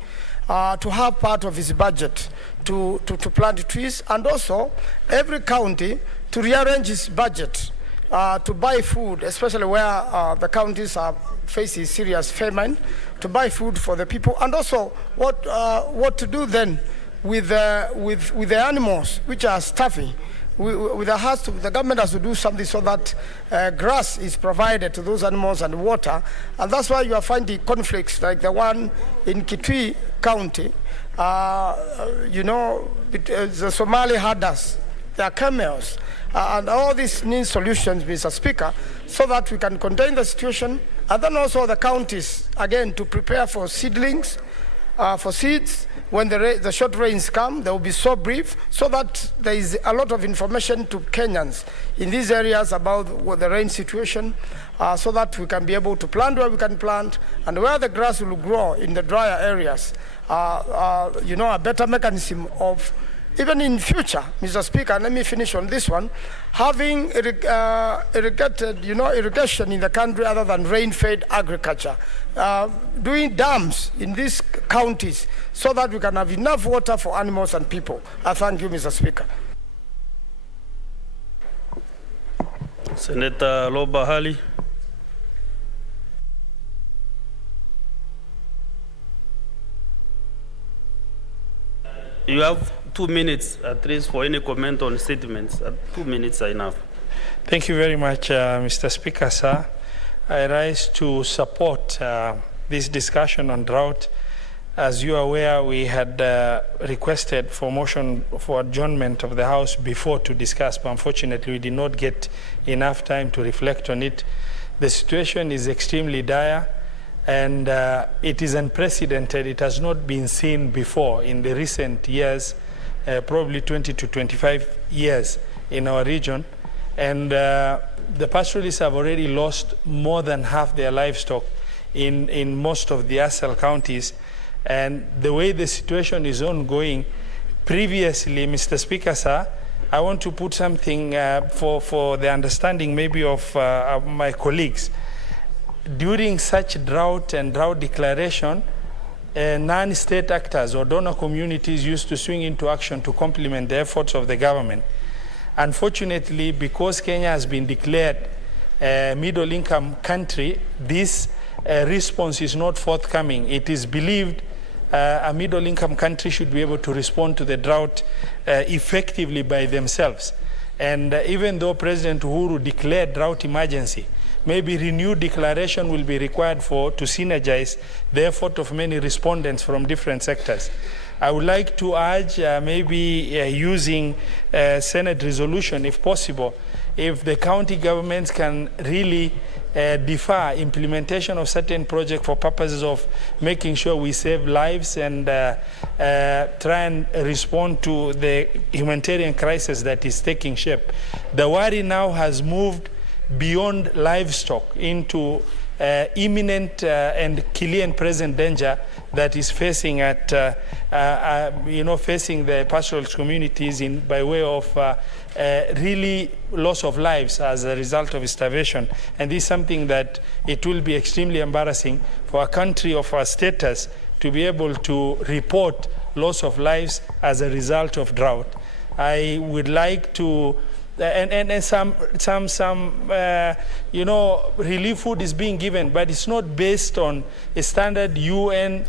to have part of its budget to plant trees, and also every county to rearrange its budget to buy food, especially where the counties are facing serious famine, to buy food for the people, and also what to do then with the animals which are starving. The government has to do something so that grass is provided to those animals and water, and that's why you are finding conflicts like the one in Kitui County. The Somali herders, their camels, and all these need solutions, Mr. Speaker, so that we can contain the situation, and then also the counties, again, to prepare for seedlings, for seeds. When the short rains come, they will be so brief, so that there is a lot of information to Kenyans in these areas about the rain situation, so that we can be able to plant where we can plant, and where the grass will grow in the drier areas. A better mechanism of, even in future, Mr. Speaker, let me finish on this one, having irrigation in the country other than rain-fed agriculture, doing dams in these counties so that we can have enough water for animals and people. I thank you, Mr. Speaker. Senator Loba Hali. You have 2 minutes at least for any comment on statements. 2 minutes are enough. Thank you very much, Mr. Speaker, sir. I rise to support this discussion on drought. As you are aware, we had requested for motion for adjournment of the House before to discuss, but unfortunately we did not get enough time to reflect on it. The situation is extremely dire, and it is unprecedented. It has not been seen before in the recent years, probably 20 to 25 years in our region. And the pastoralists have already lost more than half their livestock in most of the ASAL counties. And the way the situation is ongoing, previously, Mr. Speaker, sir, I want to put something for the understanding maybe of my colleagues. During such drought and drought declaration, non-state actors or donor communities used to swing into action to complement the efforts of the government. Unfortunately, because Kenya has been declared a middle-income country, this response is not forthcoming. It is believed a middle-income country should be able to respond to the drought effectively by themselves. And even though President Uhuru declared drought emergency, maybe renewed declaration will be required to synergize the effort of many respondents from different sectors. I would like to urge using Senate resolution, if possible, if the county governments can really defer implementation of certain projects for purposes of making sure we save lives and try and respond to the humanitarian crisis that is taking shape. The worry now has moved beyond livestock into imminent and clear and present danger that is facing facing the pastoralist communities by way of really loss of lives as a result of starvation. And this is something that it will be extremely embarrassing for a country of our status to be able to report loss of lives as a result of drought. I would like to, and some relief food is being given, but it's not based on a standard UN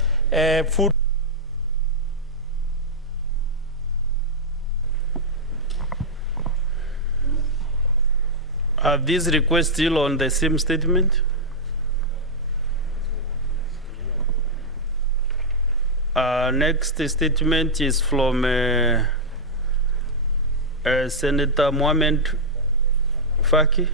food. Are these requests still on the same statement? Next statement is from Senator Mohamed Faki.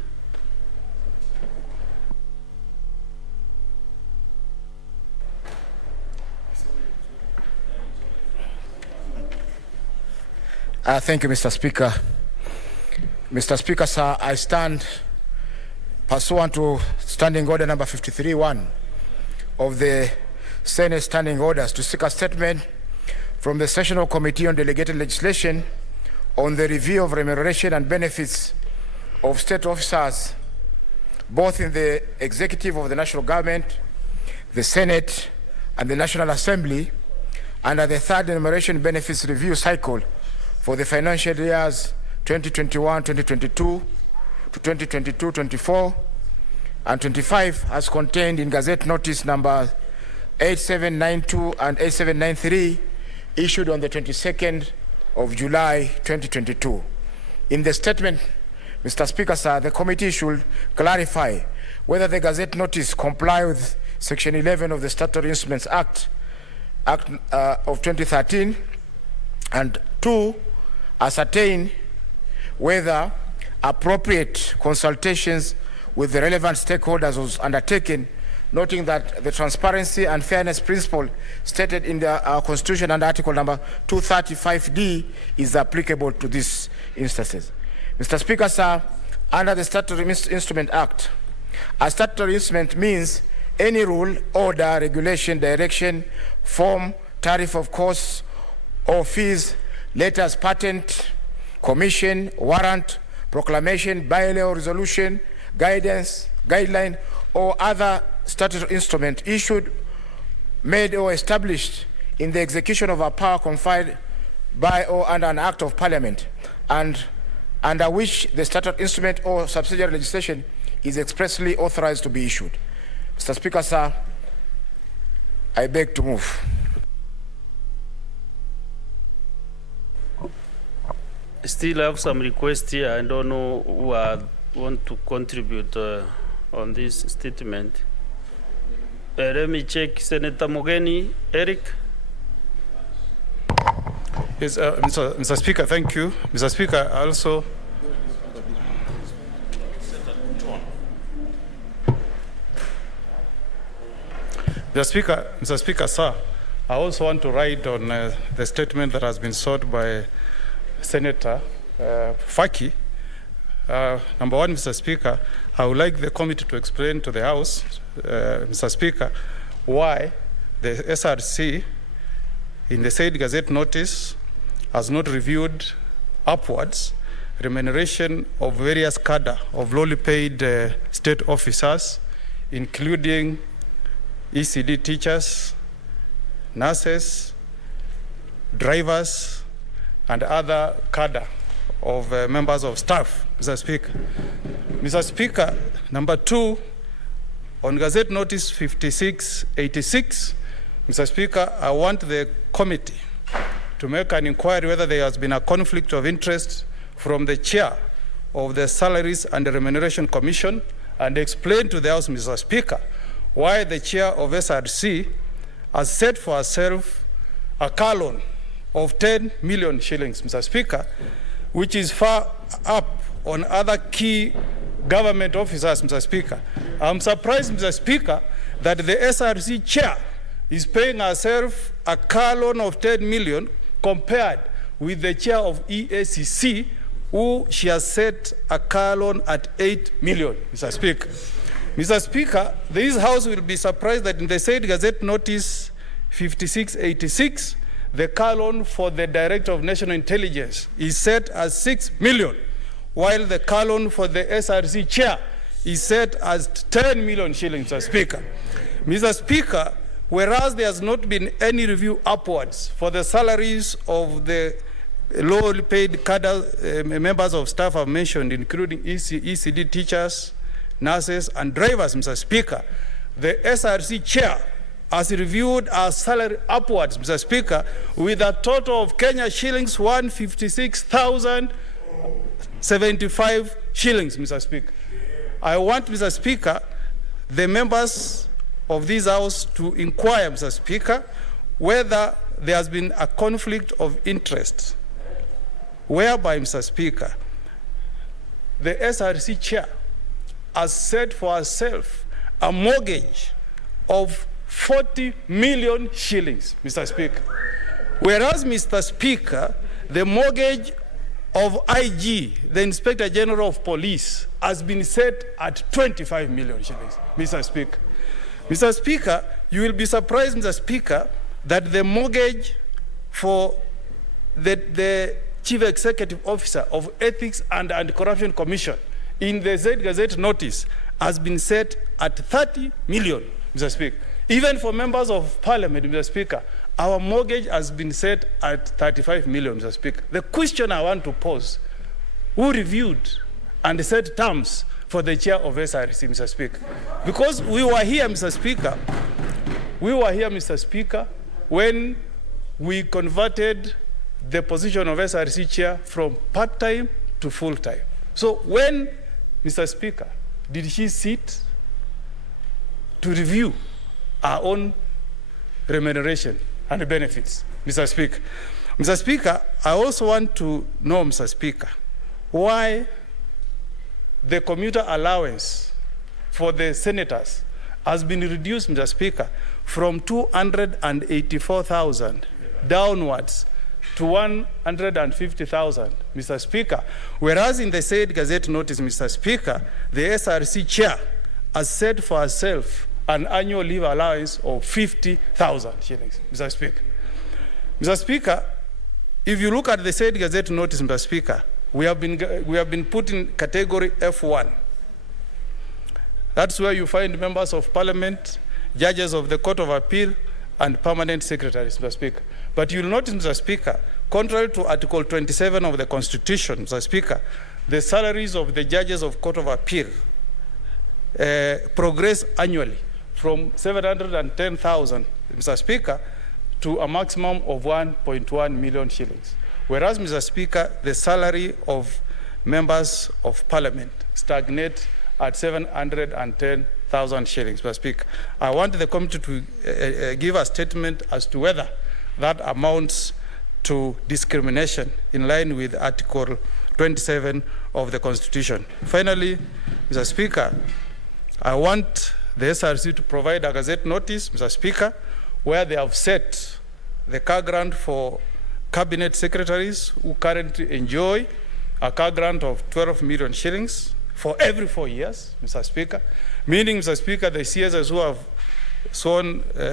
Thank you, Mr. Speaker. Mr. Speaker, sir, I stand pursuant to Standing Order number 53-1 of the Senate Standing Orders to seek a statement from the Sessional Committee on Delegated Legislation on the review of remuneration and benefits of state officers, both in the executive of the national government, the Senate, and the National Assembly, under the third remuneration benefits review cycle for the financial years 2021-2022 to 2022-24 and 25, as contained in Gazette Notice number 8792 and 8793, issued on the 22nd of July 2022. In the statement, Mr. Speaker, sir, the committee should clarify whether the Gazette Notice comply with Section 11 of the Statutory Instruments Act of 2013, and 2, ascertain whether appropriate consultations with the relevant stakeholders was undertaken, noting that the transparency and fairness principle stated in the Constitution under Article number 235D is applicable to these instances. Mr. Speaker, sir, under the Statutory Instrument Act, a statutory instrument means any rule, order, regulation, direction, form, tariff of costs or fees, letters, patent, commission, warrant, proclamation, bylaw, resolution, guidance, guideline, or other statutory instrument issued, made, or established in the execution of a power conferred by or under an act of parliament, and under which the statutory instrument or subsidiary legislation is expressly authorized to be issued. Mr. Speaker, sir, I beg to move. Still have some requests here. I don't know who want to contribute on this statement. Let me check. Senator Mogeni, Eric. Yes, Mr. Speaker, thank you. Mr. Speaker, also. Mr. Speaker, sir, I also want to write on the statement that has been sought by Senator Faki. Number one, Mr. Speaker, I would like the committee to explain to the House, Mr. Speaker, why the SRC in the said Gazette Notice has not reviewed upwards remuneration of various cadre of lowly paid state officers, including ECD teachers, nurses, drivers, and other cadre of members of staff, Mr. Speaker. Mr. Speaker, number two, on Gazette Notice 5686, Mr. Speaker, I want the committee to make an inquiry whether there has been a conflict of interest from the chair of the Salaries and Remuneration Commission, and explain to the House, Mr. Speaker, why the chair of SRC has set for herself a car loan of 10 million shillings, Mr. Speaker, which is far up on other key government officers, Mr. Speaker. I'm surprised, Mr. Speaker, that the SRC chair is paying herself a car loan of 10 million compared with the chair of EACC, who she has set a car loan at 8 million, Mr. Speaker. Mr. Speaker, this House will be surprised that in the said Gazette Notice 5686, the car loan for the Director of National Intelligence is set as 6 million, while the car loan for the SRC chair is set as 10 million shillings, Mr. Speaker. Mr. Speaker, whereas there has not been any review upwards for the salaries of the low-paid cadre members of staff I've mentioned, including ECD teachers, nurses, and drivers, Mr. Speaker, the SRC chair has reviewed our salary upwards, Mr. Speaker, with a total of Kenya shillings 156,075 shillings, Mr. Speaker. I want, Mr. Speaker, the members of this House to inquire, Mr. Speaker, whether there has been a conflict of interest, whereby, Mr. Speaker, the SRC chair has set for herself a mortgage of 40 million shillings, Mr. Speaker. Whereas, Mr. Speaker, the mortgage of IG, the Inspector General of Police, has been set at 25 million shillings, Mr. Speaker. Mr. Speaker, you will be surprised, Mr. Speaker, that the mortgage for the Chief Executive Officer of Ethics and Anti-Corruption Commission in the Z Gazette Notice has been set at 30 million, Mr. Speaker. Even for members of Parliament, Mr. Speaker, our mortgage has been set at 35 million, Mr. Speaker. The question I want to pose, who reviewed and set terms for the chair of SRC, Mr. Speaker? Because we were here, Mr. Speaker, when we converted the position of SRC chair from part-time to full-time. So when, Mr. Speaker, did she sit to review our own remuneration and benefits, Mr. Speaker? Mr. Speaker, I also want to know, Mr. Speaker, why the commuter allowance for the senators has been reduced, Mr. Speaker, from 284,000 downwards to 150,000, Mr. Speaker. Whereas in the said Gazette Notice, Mr. Speaker, the SRC chair has set for herself an annual leave allowance of 50,000 shillings, Mr. Speaker. Mr. Speaker, if you look at the said Gazette Notice, Mr. Speaker, we have been put in category F1. That's where you find members of Parliament, judges of the Court of Appeal, and permanent secretaries, Mr. Speaker. But you'll notice, Mr. Speaker, contrary to Article 27 of the Constitution, Mr. Speaker, the salaries of the judges of Court of Appeal progress annually from 710,000, Mr. Speaker, to a maximum of 1.1 million shillings. Whereas, Mr. Speaker, the salary of members of Parliament stagnate at 710,000 shillings, Mr. Speaker. I want the committee to give a statement as to whether that amounts to discrimination in line with Article 27 of the Constitution. Finally, Mr. Speaker, I want the SRC to provide a Gazette Notice, Mr. Speaker, where they have set the car grant for cabinet secretaries who currently enjoy a car grant of 12 million shillings for every 4 years, Mr. Speaker, meaning, Mr. Speaker, the CSs who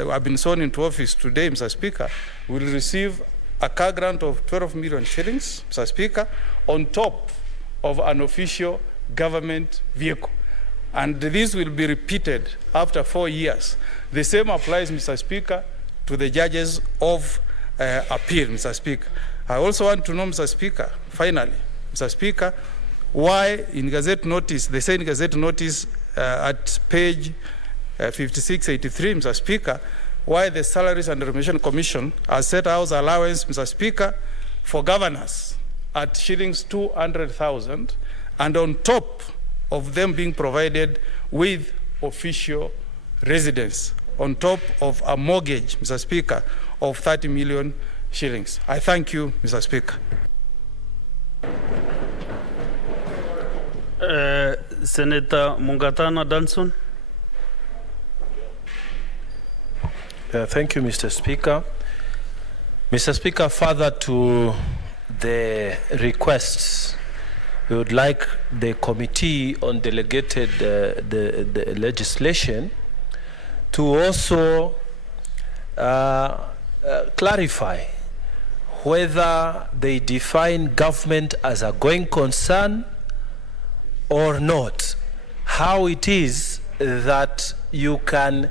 have been sworn into office today, Mr. Speaker, will receive a car grant of 12 million shillings, Mr. Speaker, on top of an official government vehicle. And this will be repeated after 4 years. The same applies, Mr. Speaker, to the judges of appeal, Mr. Speaker. I also want to know, Mr. Speaker, finally, Mr. Speaker, why in Gazette Notice, the same Gazette Notice at page 5683, Mr. Speaker, why the Salaries and Remuneration Commission has set house allowance, Mr. Speaker, for governors at shillings 200,000, and on top of them being provided with official residence, on top of a mortgage, Mr. Speaker, of 30 million shillings. I thank you, Mr. Speaker. Senator Mungatana Danson. Thank you, Mr. Speaker. Mr. Speaker, further to the requests we would like the Committee on Delegated the legislation to also clarify whether they define government as a going concern or not. How it is that you can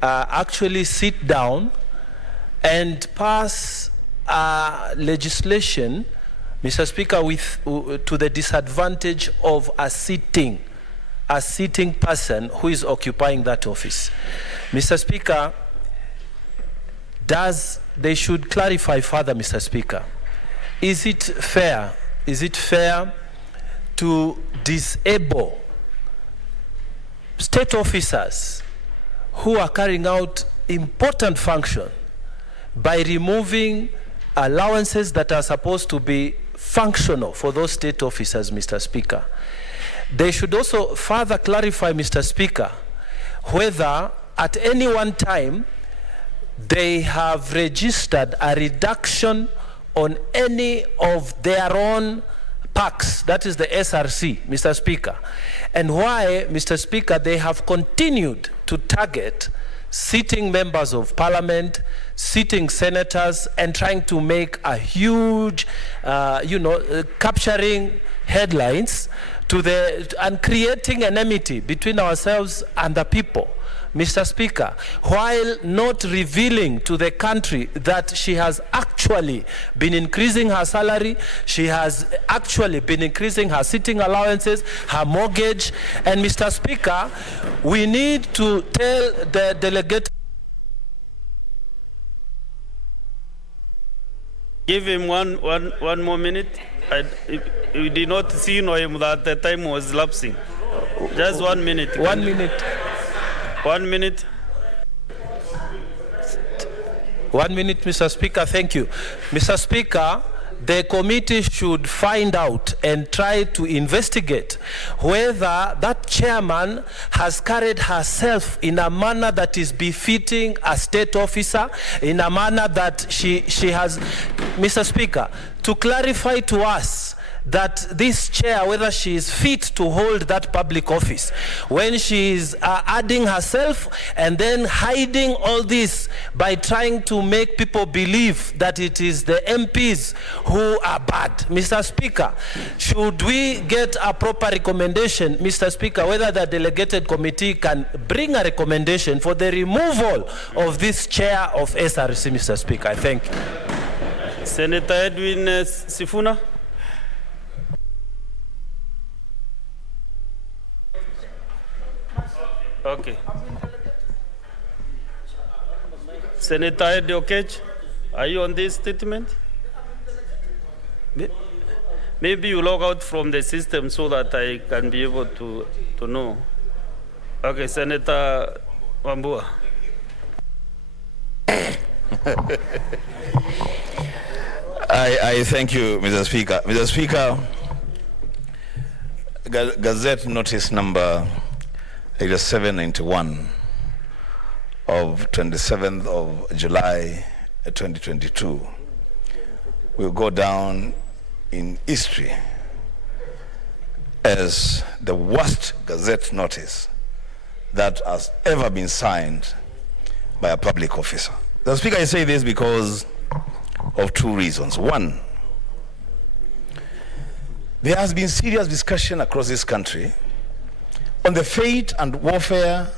actually sit down and pass legislation, Mr. Speaker, to the disadvantage of a sitting person who is occupying that office. Mr. Speaker, they should clarify further, Mr. Speaker. Is it fair to disable state officers who are carrying out important function by removing allowances that are supposed to be functional for those state officers, Mr. Speaker? They should also further clarify, Mr. Speaker, whether at any one time they have registered a reduction on any of their own PACs, that is the SRC, Mr. Speaker, and why, Mr. Speaker, they have continued to target sitting members of parliament, sitting senators, and trying to make a huge, capturing headlines and creating enmity between ourselves and the people, Mr. Speaker, while not revealing to the country that she has actually been increasing her salary, she has actually been increasing her sitting allowances, her mortgage. And Mr. Speaker, we need to tell the delegate. Give him one more minute. We did not see him that the time was lapsing. Just 1 minute. 1 minute. 1 minute. 1 minute, Mr. Speaker. Thank you. Mr. Speaker, the committee should find out and try to investigate whether that chairman has carried herself in a manner that is befitting a state officer, in a manner that she has, Mr. Speaker, to clarify to us that this chair, whether she is fit to hold that public office, when she is adding herself and then hiding all this by trying to make people believe that it is the MPs who are bad. Mr. Speaker, should we get a proper recommendation, Mr. Speaker, whether the delegated committee can bring a recommendation for the removal of this chair of SRC, Mr. Speaker? I thank you. Senator Edwin Sifuna. Okay. Senator Ed Okech, are you on this statement? Maybe you log out from the system so that I can be able to know. Okay, Senator Wambua. I thank you, Mr. Speaker. Mr. Speaker, Gazette notice number 8791 of 27th of July 2022 will go down in history as the worst Gazette notice that has ever been signed by a public officer. The Speaker, I say this because of two reasons. One, there has been serious discussion across this country on the fate and warfare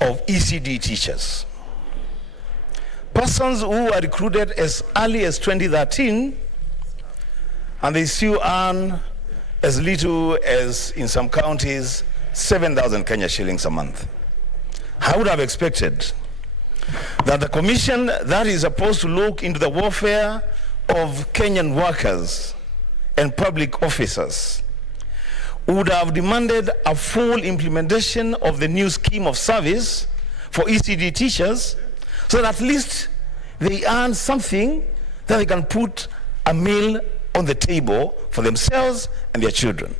of ECD teachers. Persons who were recruited as early as 2013, and they still earn as little as, in some counties, 7,000 Kenya shillings a month. I would have expected that the commission that is supposed to look into the warfare of Kenyan workers and public officers would have demanded a full implementation of the new scheme of service for ECD teachers, so that at least they earn something that they can put a meal on the table for themselves and their children.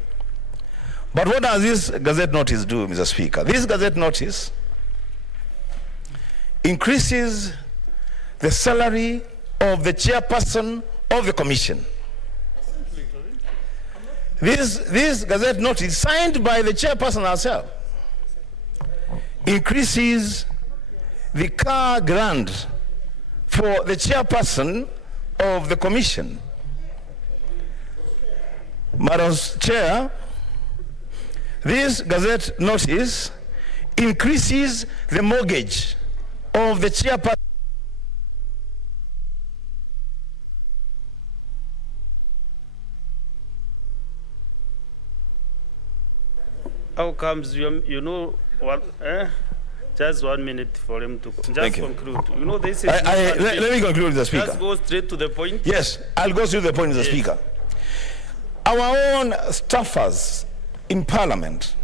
But what does this Gazette notice do, Mr. Speaker? This Gazette notice increases the salary of the chairperson of the commission. This Gazette notice, signed by the chairperson herself, increases the car grant for the chairperson of the commission. Madam Chair, this Gazette notice increases the mortgage of the chairperson. How comes you know what? Just 1 minute for him to just conclude. You know this is. Let me conclude, Mr. Speaker. Just go straight to the point. Yes, I'll go straight to the point, Mr. Speaker. Our own staffers in Parliament,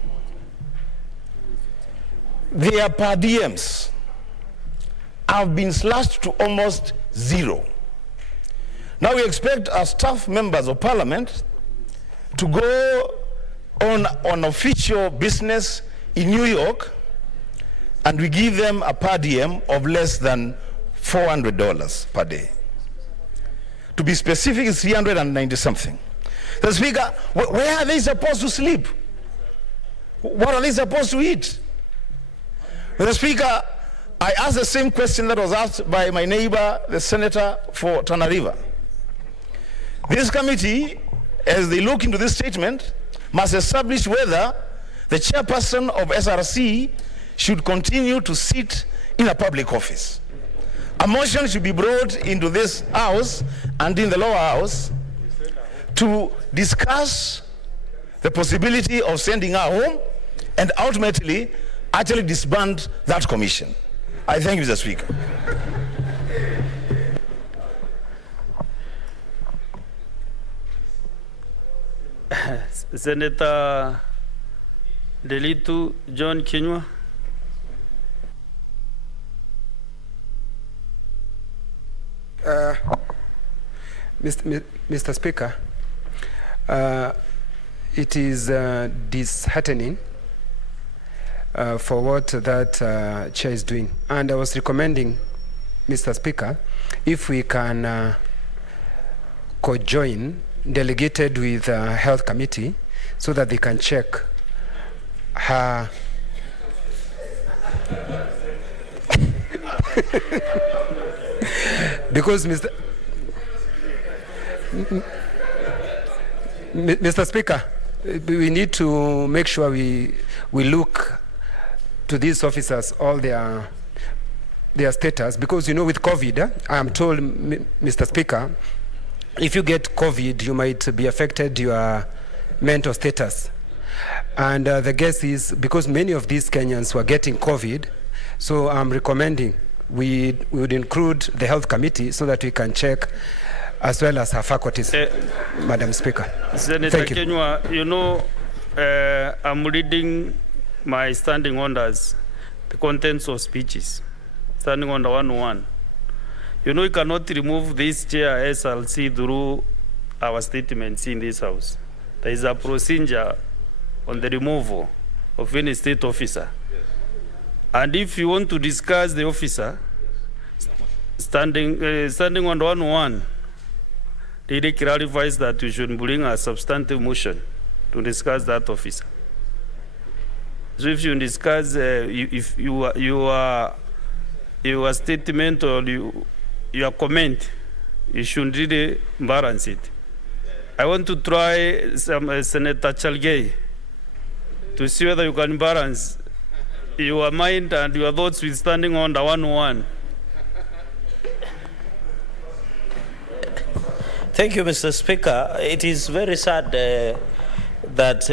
their per diems have been slashed to almost zero. Now we expect our staff members of Parliament to go on official business in New York, and we give them a per diem of less than $400 per day. To be specific, it's 390 something. The Speaker, where are they supposed to sleep? What are they supposed to eat? Mr. Speaker, I asked the same question that was asked by my neighbor, the senator for Tana River. This committee, as they look into this statement, must establish whether the chairperson of SRC should continue to sit in a public office. A motion should be brought into this house and in the lower house to discuss the possibility of sending her home and ultimately actually disband that commission. I thank you, Mr. Speaker. Senator Delitu John Kinyua. Mr. Speaker, it is disheartening for what that chair is doing. And I was recommending, Mr. Speaker, if we can co-join, delegated with Health Committee, so that they can check her because Mr. Speaker, we need to make sure we look to these officers, all their status, because, you know, with COVID, I am told, Mr. Speaker, if you get COVID, you might be affected your mental status. And the guess is, because many of these Kenyans were getting COVID, so I'm recommending we would include the Health Committee so that we can check as well as her faculties, Madam Speaker. Senator Kenyua, you know, I'm reading my standing orders, the contents of speeches, standing order 101. You know, you cannot remove this chair SLC through our statements in this house. There is a procedure on the removal of any state officer. And if you want to discuss the officer, standing on 101, it clarifies that you should bring a substantive motion to discuss that officer. So if you discuss, if your statement or your comment, you should really balance it. I want to try some Senator Chalgei to see whether you can balance your mind and your thoughts with standing on the 101. Thank you, Mr. Speaker. It is very sad that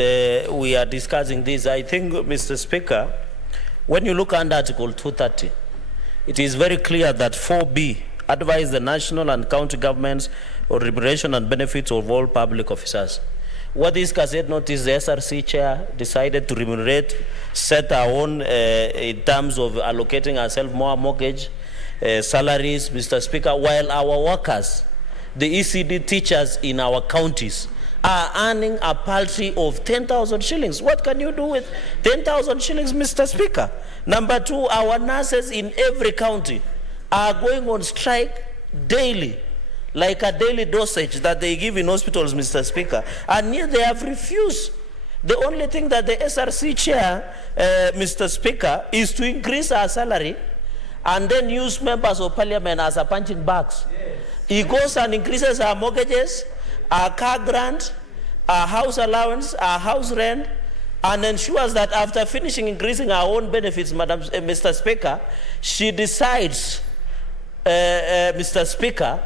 we are discussing this. I think, Mr. Speaker, when you look under Article 230, it is very clear that 4B advise the national and county governments on remuneration and benefits of all public officers. What this Gazette notice, the SRC chair decided to remunerate, set our own in terms of allocating ourselves more mortgage salaries, Mr. Speaker, while our workers, the ECD teachers in our counties, are earning a paltry of 10,000 shillings. What can you do with 10,000 shillings, Mr. Speaker? Number two, our nurses in every county are going on strike daily. like a daily dosage that they give in hospitals, Mr. Speaker, and yet they have refused. The only thing that the SRC chair, Mr. Speaker, is to increase our salary and then use members of parliament as a punching bags. He goes and increases our mortgages, our car grant, our house allowance, our house rent, and ensures that after finishing increasing our own benefits, Mr. Speaker, she decides, Mr. Speaker,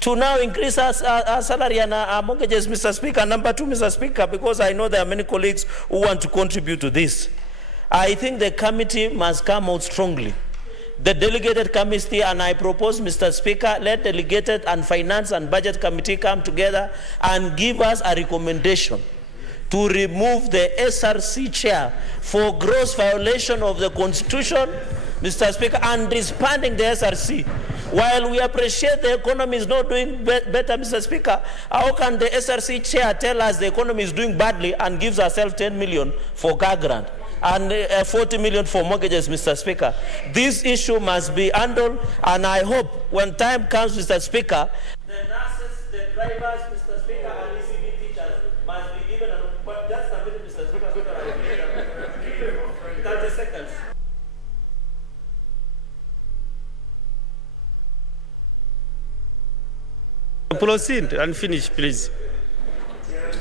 to now increase our salary and our mortgages, Mr. Speaker. Number two, Mr. Speaker, because I know there are many colleagues who want to contribute to this, I think the committee must come out strongly. The delegated committee, and I propose, Mr. Speaker, let delegated and finance and budget committee come together and give us a recommendation to remove the SRC chair for gross violation of the Constitution, Mr. Speaker, and disbanding the SRC. While we appreciate the economy is not doing better, Mr. Speaker, how can the SRC chair tell us the economy is doing badly and gives herself 10 million for car grant and 40 million for mortgages, Mr. Speaker? This issue must be handled, and I hope when time comes, Mr. Speaker, the nurses, the drivers, Mr. Speaker, and ECD teachers must be given just a minute, Mr. Speaker. 30 seconds. Proceed and finish, please.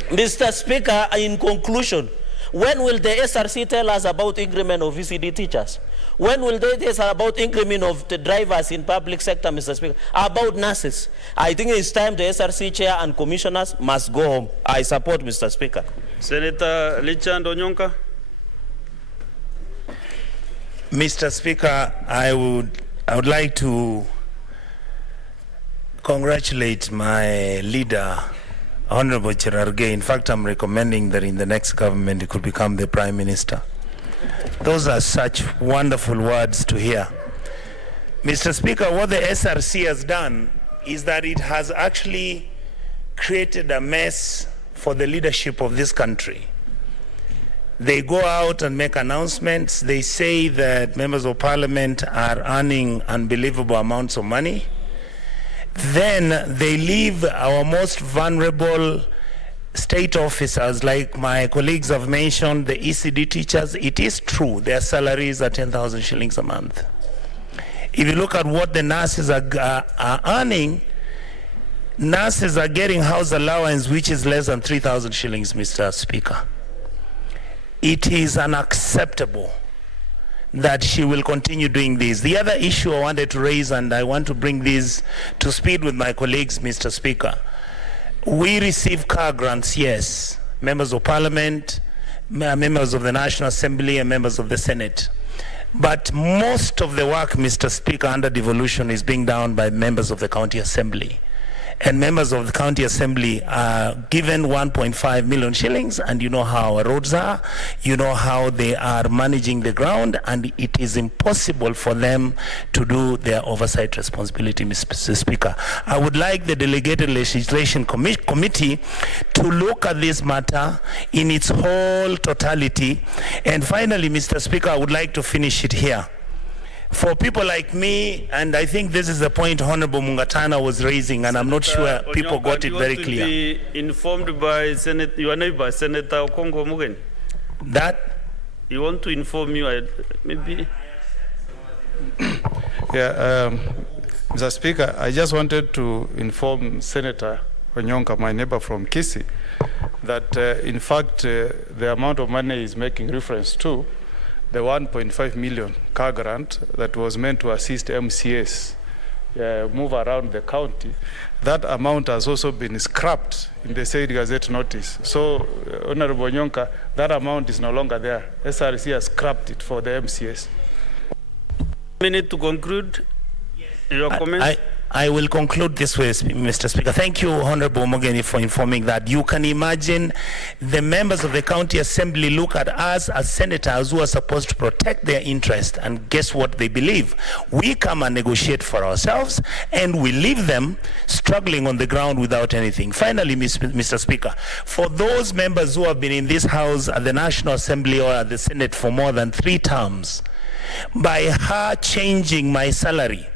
Mr. Speaker, in conclusion, when will the SRC tell us about increment of ECD teachers? When will they tell us about increment of the drivers in public sector, Mr. Speaker? About nurses? I think it's time the SRC chair and commissioners must go home. I support, Mr. Speaker. Senator Richard Onyonka. Mr. Speaker, I would like to congratulate my leader, Honorable Cherargei. In fact, I'm recommending that in the next government he could become the Prime Minister. Those are such wonderful words to hear. Mr. Speaker, what the SRC has done is that it has actually created a mess for the leadership of this country. They go out and make announcements. They say that members of parliament are earning unbelievable amounts of money. Then they leave our most vulnerable state officers, like my colleagues have mentioned, the ECD teachers. It is true, their salaries are 10,000 shillings a month. If you look at what the nurses are earning, nurses are getting house allowance which is less than 3,000 shillings, Mr. Speaker. It is unacceptable that she will continue doing this. The other issue I wanted to raise, and I want to bring this to speed with my colleagues, Mr. Speaker. We receive car grants, yes. Members of Parliament, members of the National Assembly, and members of the Senate. But most of the work, Mr. Speaker, under devolution is being done by members of the County Assembly. And members of the County Assembly are given 1.5 million shillings, and you know how our roads are, you know how they are managing the ground, and it is impossible for them to do their oversight responsibility, Mr. Speaker. I would like the Delegated Legislation Committee to look at this matter in its whole totality. And finally, Mr. Speaker, I would like to finish it here. For people like me, and I think this is the point Honorable Mungatana was raising, and I'm not sure people got it very clear. You want to be informed by your neighbor, Senator Okongo Mugen? That? You want to inform you, maybe? Yeah, Mr. Speaker, I just wanted to inform Senator Onyonka, my neighbor from Kisii, that in fact the amount of money is making reference to the 1.5 million car grant that was meant to assist MCS move around the county. That amount has also been scrapped in the said Gazette notice. So, Honorable Onyonka, that amount is no longer there. SRC has scrapped it for the MCS. Minute to conclude your comments. I will conclude this way, Mr. Speaker. Thank you, Honorable Mogeni, for informing that. You can imagine the members of the County Assembly look at us as senators who are supposed to protect their interest, and guess what they believe? We come and negotiate for ourselves, and we leave them struggling on the ground without anything. Finally, Mr. Speaker, for those members who have been in this House at the National Assembly or at the Senate for more than 3 terms, by her changing my salary,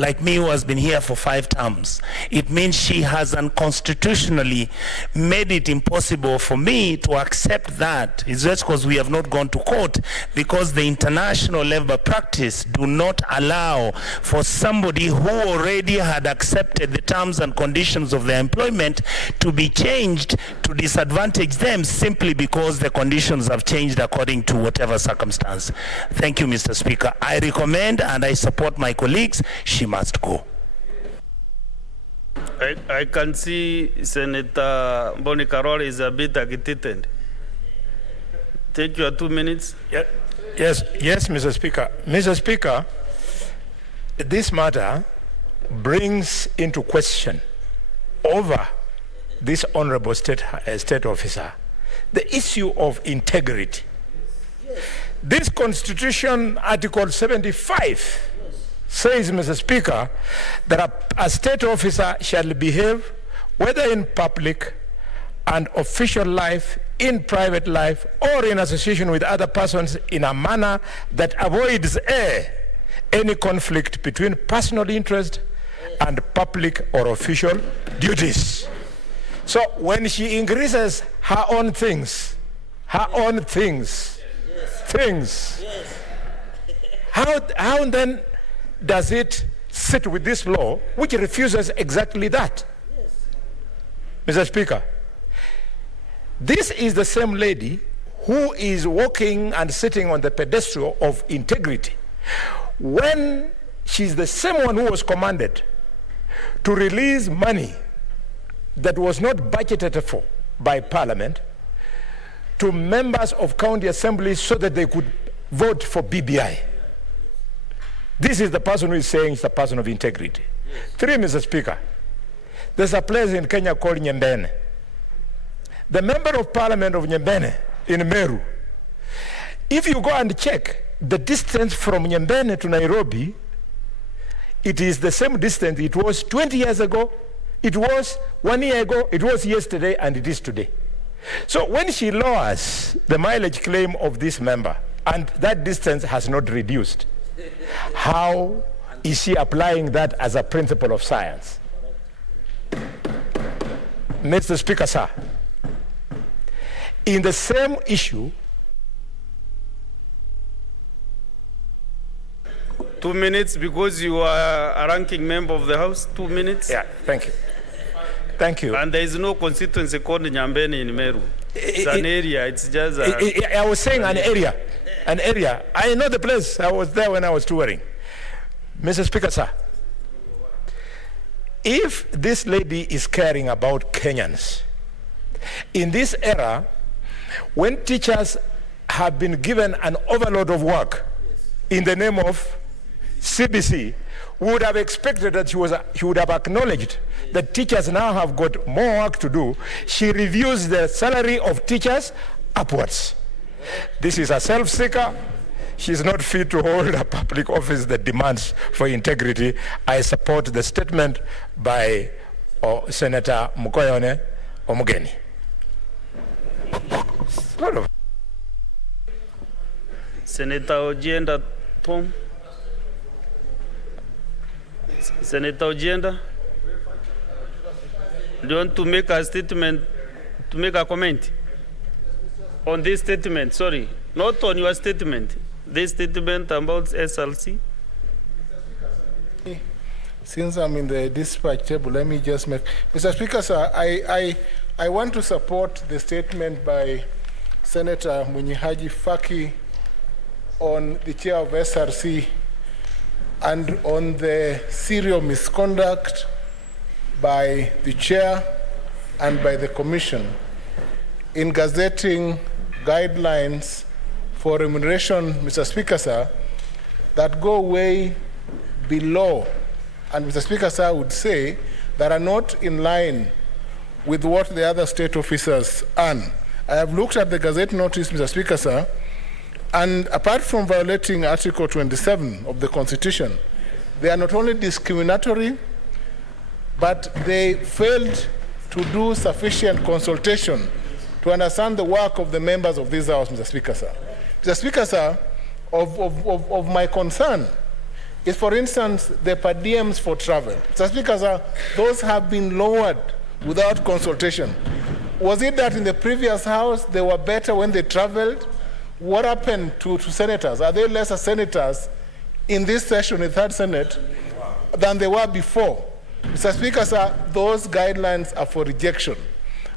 like me who has been here for 5 terms, it means she has unconstitutionally made it impossible for me to accept that. It's just because we have not gone to court, because the international labor practice do not allow for somebody who already had accepted the terms and conditions of their employment to be changed to disadvantage them simply because the conditions have changed according to whatever circumstance. Thank you, Mr. Speaker. I recommend and I support my colleagues. She must go. I can see Senator Boni Carol is a bit agitated. Take your 2 minutes. Yeah. Yes, Mr. Speaker. Mr. Speaker, this matter brings into question over this honorable state officer the issue of integrity. This Constitution, Article 75, says, Mr. Speaker, that a state officer shall behave, whether in public and official life, in private life, or in association with other persons, in a manner that avoids any conflict between personal interest and public or official duties. So when she increases her own things, how then does it sit with this law which refuses exactly that? Mr. Speaker, this is the same lady who is walking and sitting on the pedestal of integrity when she's the same one who was commanded to release money that was not budgeted for by Parliament to members of county assemblies so that they could vote for BBI. This is the person who is saying he's the person of integrity. 3, Mr. Speaker, there's a place in Kenya called Nyembene. The member of Parliament of Nyembene in Meru, if you go and check the distance from Nyembene to Nairobi, it is the same distance it was 20 years ago, it was 1 year ago, it was yesterday, and it is today. So when she lowers the mileage claim of this member, and that distance has not reduced, how is she applying that as a principle of science? Mr. Speaker, sir, in the same issue, 2 minutes, because you are a ranking member of the House. 2 minutes. Yeah, thank you. Thank you. And there is no constituency called Nyambene in Meru. It's an area. It's just I was saying an area. An area. I know the place. I was there when I was touring. Mr. Speaker, sir, if this lady is caring about Kenyans, in this era, when teachers have been given an overload of work in the name of CBC, we would have expected that she would have acknowledged that teachers now have got more work to do. She reviews the salary of teachers upwards. This is a self-seeker. She's not fit to hold a public office that demands for integrity. I support the statement by Senator Mukoyone Omugeni. Senator Ojienda Tom. Senator Ojienda, do you want to make a statement, to make a comment on this statement? Sorry, not on your statement. This statement about SLC. Since I'm in the dispatch table, let me just make... Mr. Speaker, sir, I want to support the statement by Senator Munyihaji Faki on the chair of SRC and on the serial misconduct by the chair and by the commission in gazetting guidelines for remuneration, Mr. Speaker, sir, that go way below, and Mr. Speaker, sir, I would say, that are not in line with what the other state officers earn. I have looked at the Gazette notice, Mr. Speaker, sir, and apart from violating Article 27 of the Constitution, they are not only discriminatory, but they failed to do sufficient consultation to understand the work of the members of this House, Mr. Speaker, sir. Mr. Speaker, sir, of my concern is, for instance, the per diems for travel. Mr. Speaker, sir, those have been lowered without consultation. Was it that in the previous House they were better when they traveled? What happened to senators? Are there lesser senators in this session, in the third Senate, than they were before? Mr. Speaker, sir, those guidelines are for rejection.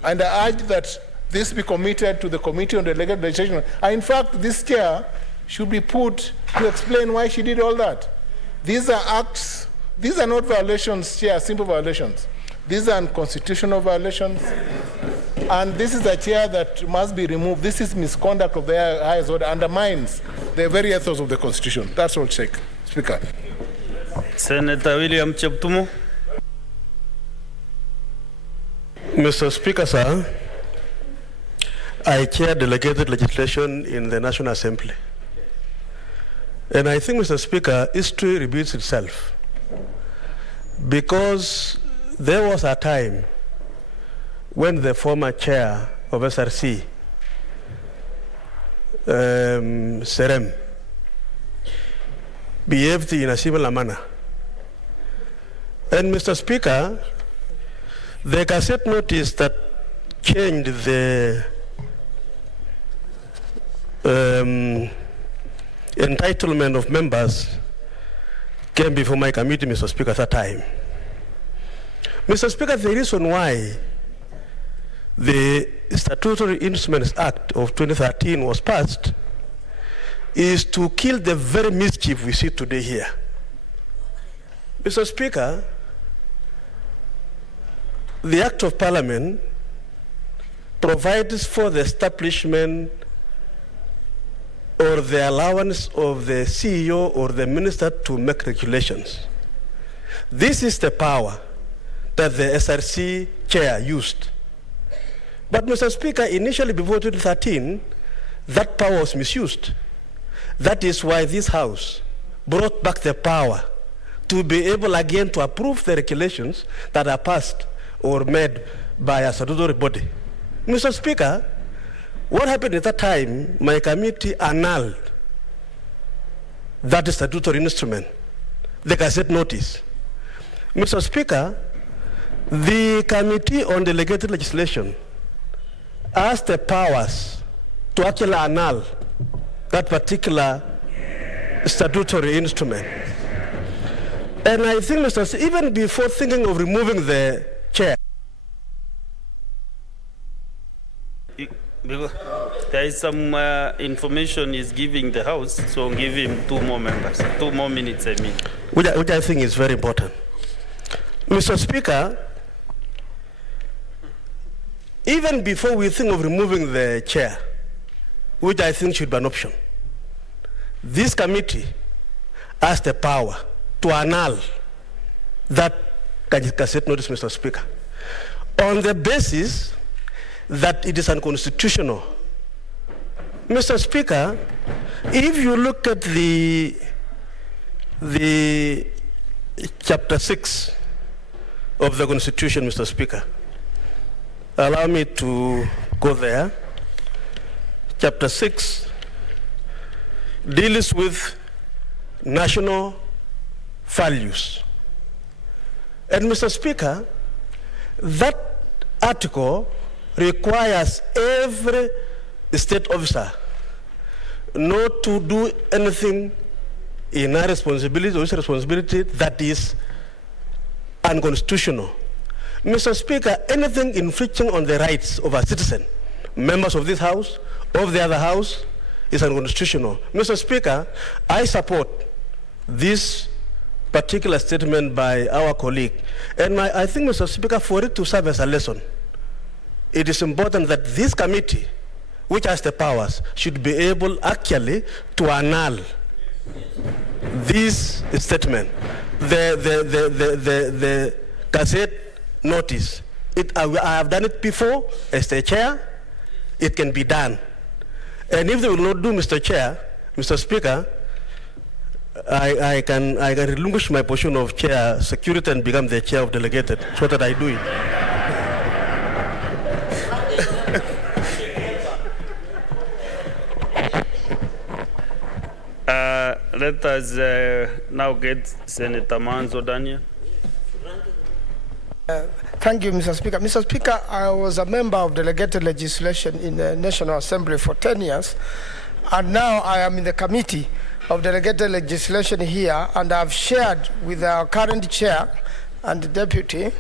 And I urge that this be committed to the Committee on Delegated Legislation. And in fact, this chair should be put to explain why she did all that. These are acts, these are not violations, chair, simple violations. These are unconstitutional violations. And this is a chair that must be removed. This is misconduct of the highest order, undermines the very ethos of the Constitution. That's all, Speaker. Senator William Cheptumo. Mr. Speaker, sir, I chair delegated legislation in the National Assembly. And I think, Mr. Speaker, history repeats itself. Because there was a time when the former chair of SRC, Serem, behaved in a similar manner. And, Mr. Speaker, the Gazette notice that changed the entitlement of members came before my committee, Mr. Speaker, at that time. Mr. Speaker, the reason why the Statutory Instruments Act of 2013 was passed is to kill the very mischief we see today here. Mr. Speaker, the Act of Parliament provides for the establishment or the allowance of the CEO or the minister to make regulations. This is the power that the SRC chair used. But, Mr. Speaker, initially before 2013, that power was misused. That is why this House brought back the power to be able again to approve the regulations that are passed or made by a statutory body. Mr. Speaker, what happened at that time, my committee annulled that statutory instrument, the Gazette notice. Mr. Speaker, the Committee on Delegated Legislation has the powers to actually annul that particular statutory instrument. And I think, Mr. even before thinking of removing the chair, there is some information he's giving the House, so give him 2 more members, 2 more minutes, I mean. Which I think is very important. Mr. Speaker, even before we think of removing the chair, which I think should be an option, this committee has the power to annul that Gazette notice, Mr. Speaker, on the basis that it is unconstitutional. Mr. Speaker, if you look at the chapter 6 of the Constitution, Mr. Speaker, allow me to go there. Chapter 6 deals with national values. And, Mr. Speaker, that article requires every state officer not to do anything in our responsibility or his responsibility that is unconstitutional. Mr. Speaker, anything infringing on the rights of a citizen, members of this House, of the other House, is unconstitutional. Mr. Speaker, I support this particular statement by our colleague. And I think, Mr. Speaker, for it to serve as a lesson, it is important that this committee, which has the powers, should be able actually to annul this statement. The Gazette notice. I have done it before as the chair. It can be done. And if they will not do, Mr. Chair, Mr. Speaker, I can relinquish my position of chair security and become the chair of delegated so that I do it. let us now get Senator Manzo Daniel. Thank you, Mr. Speaker. Mr. Speaker, I was a member of delegated legislation in the National Assembly for 10 years, and now I am in the committee of delegated legislation here, and I've shared with our current chair and deputy,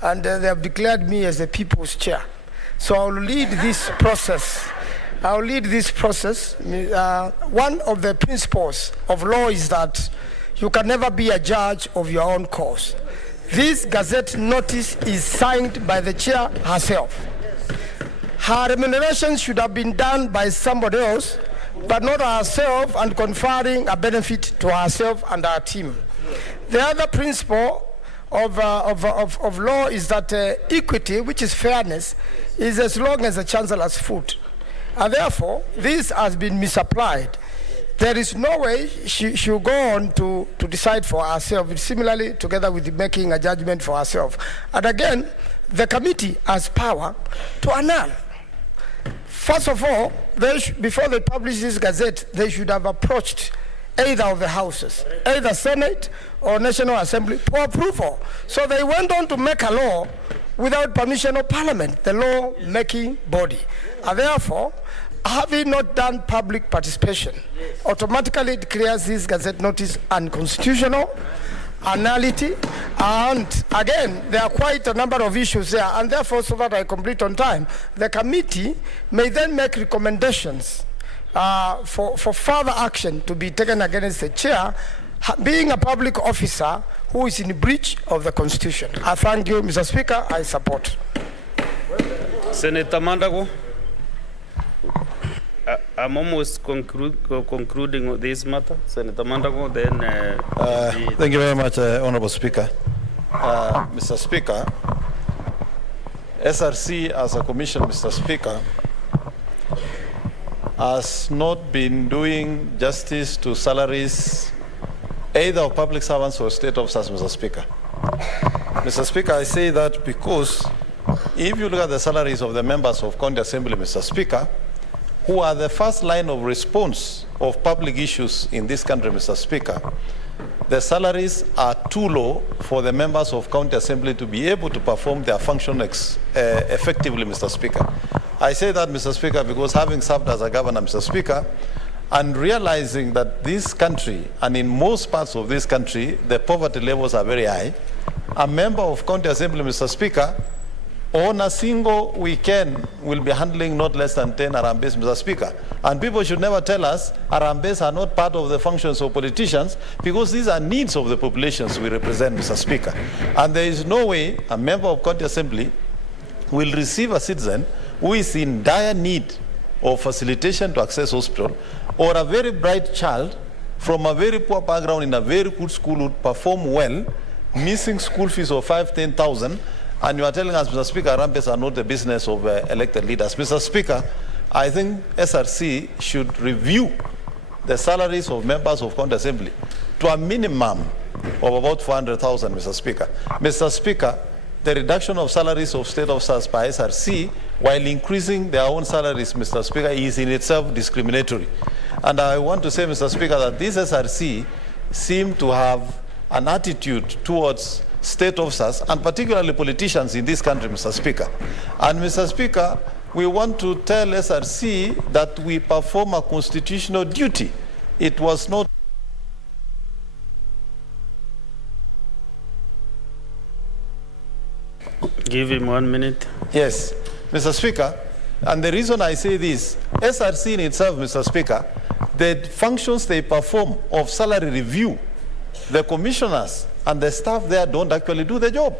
and they have declared me as the people's chair. So I'll lead this process. One of the principles of law is that you can never be a judge of your own cause. This Gazette notice is signed by the chair herself. Her remuneration should have been done by somebody else, but not herself, and conferring a benefit to herself and her team. The other principle of law is that equity, which is fairness, is as long as the chancellor's foot. And therefore, this has been misapplied. There is no way she will go on to decide for herself, similarly together with making a judgment for herself. And again, the committee has power to annul. First of all, before they publish this Gazette, they should have approached either of the houses, either Senate or National Assembly, for approval. So they went on to make a law without permission of Parliament, the law-making body. And therefore, having not done public participation, automatically declares this Gazette notice unconstitutional, anality, and again, there are quite a number of issues there, and therefore, so that I complete on time, the committee may then make recommendations for further action to be taken against the chair, being a public officer who is in breach of the Constitution. I thank you, Mr. Speaker. I support. Senator Mandago. I'm almost concluding this matter. Senator Mandago, then... Thank you very much, Honorable Speaker. Mr. Speaker, SRC as a commission, Mr. Speaker, has not been doing justice to salaries either of public servants or state officers, Mr. Speaker. Mr. Speaker, I say that because if you look at the salaries of the members of County Assembly, Mr. Speaker, who are the first line of response of public issues in this country, Mr. Speaker, the salaries are too low for the members of County Assembly to be able to perform their function effectively, Mr. Speaker. I say that, Mr. Speaker, because having served as a governor, Mr. Speaker, and realizing that this country, and in most parts of this country, the poverty levels are very high, a member of County Assembly, Mr. Speaker, on a single weekend will be handling not less than 10 Arambes, Mr. Speaker. And people should never tell us Arambes are not part of the functions of politicians, because these are needs of the populations we represent, Mr. Speaker. And there is no way a member of County Assembly will receive a citizen who is in dire need of facilitation to access hospital, or a very bright child from a very poor background in a very good school would perform well, missing school fees of 5,000-10,000, and you are telling us, Mr. Speaker, Arambes are not the business of elected leaders. Mr. Speaker, I think SRC should review the salaries of members of County Assembly to a minimum of about 400,000, Mr. Speaker. Mr. Speaker, the reduction of salaries of state officers by SRC while increasing their own salaries, Mr. Speaker, is in itself discriminatory. And I want to say, Mr. Speaker, that this SRC seem to have an attitude towards state officers, and particularly politicians in this country, Mr. Speaker. And Mr. Speaker, we want to tell SRC that we perform a constitutional duty. It was not... Give him 1 minute. Yes, Mr. Speaker, and the reason I say this, SRC in itself, Mr. Speaker, the functions they perform of salary review, the commissioners and the staff there don't actually do the job.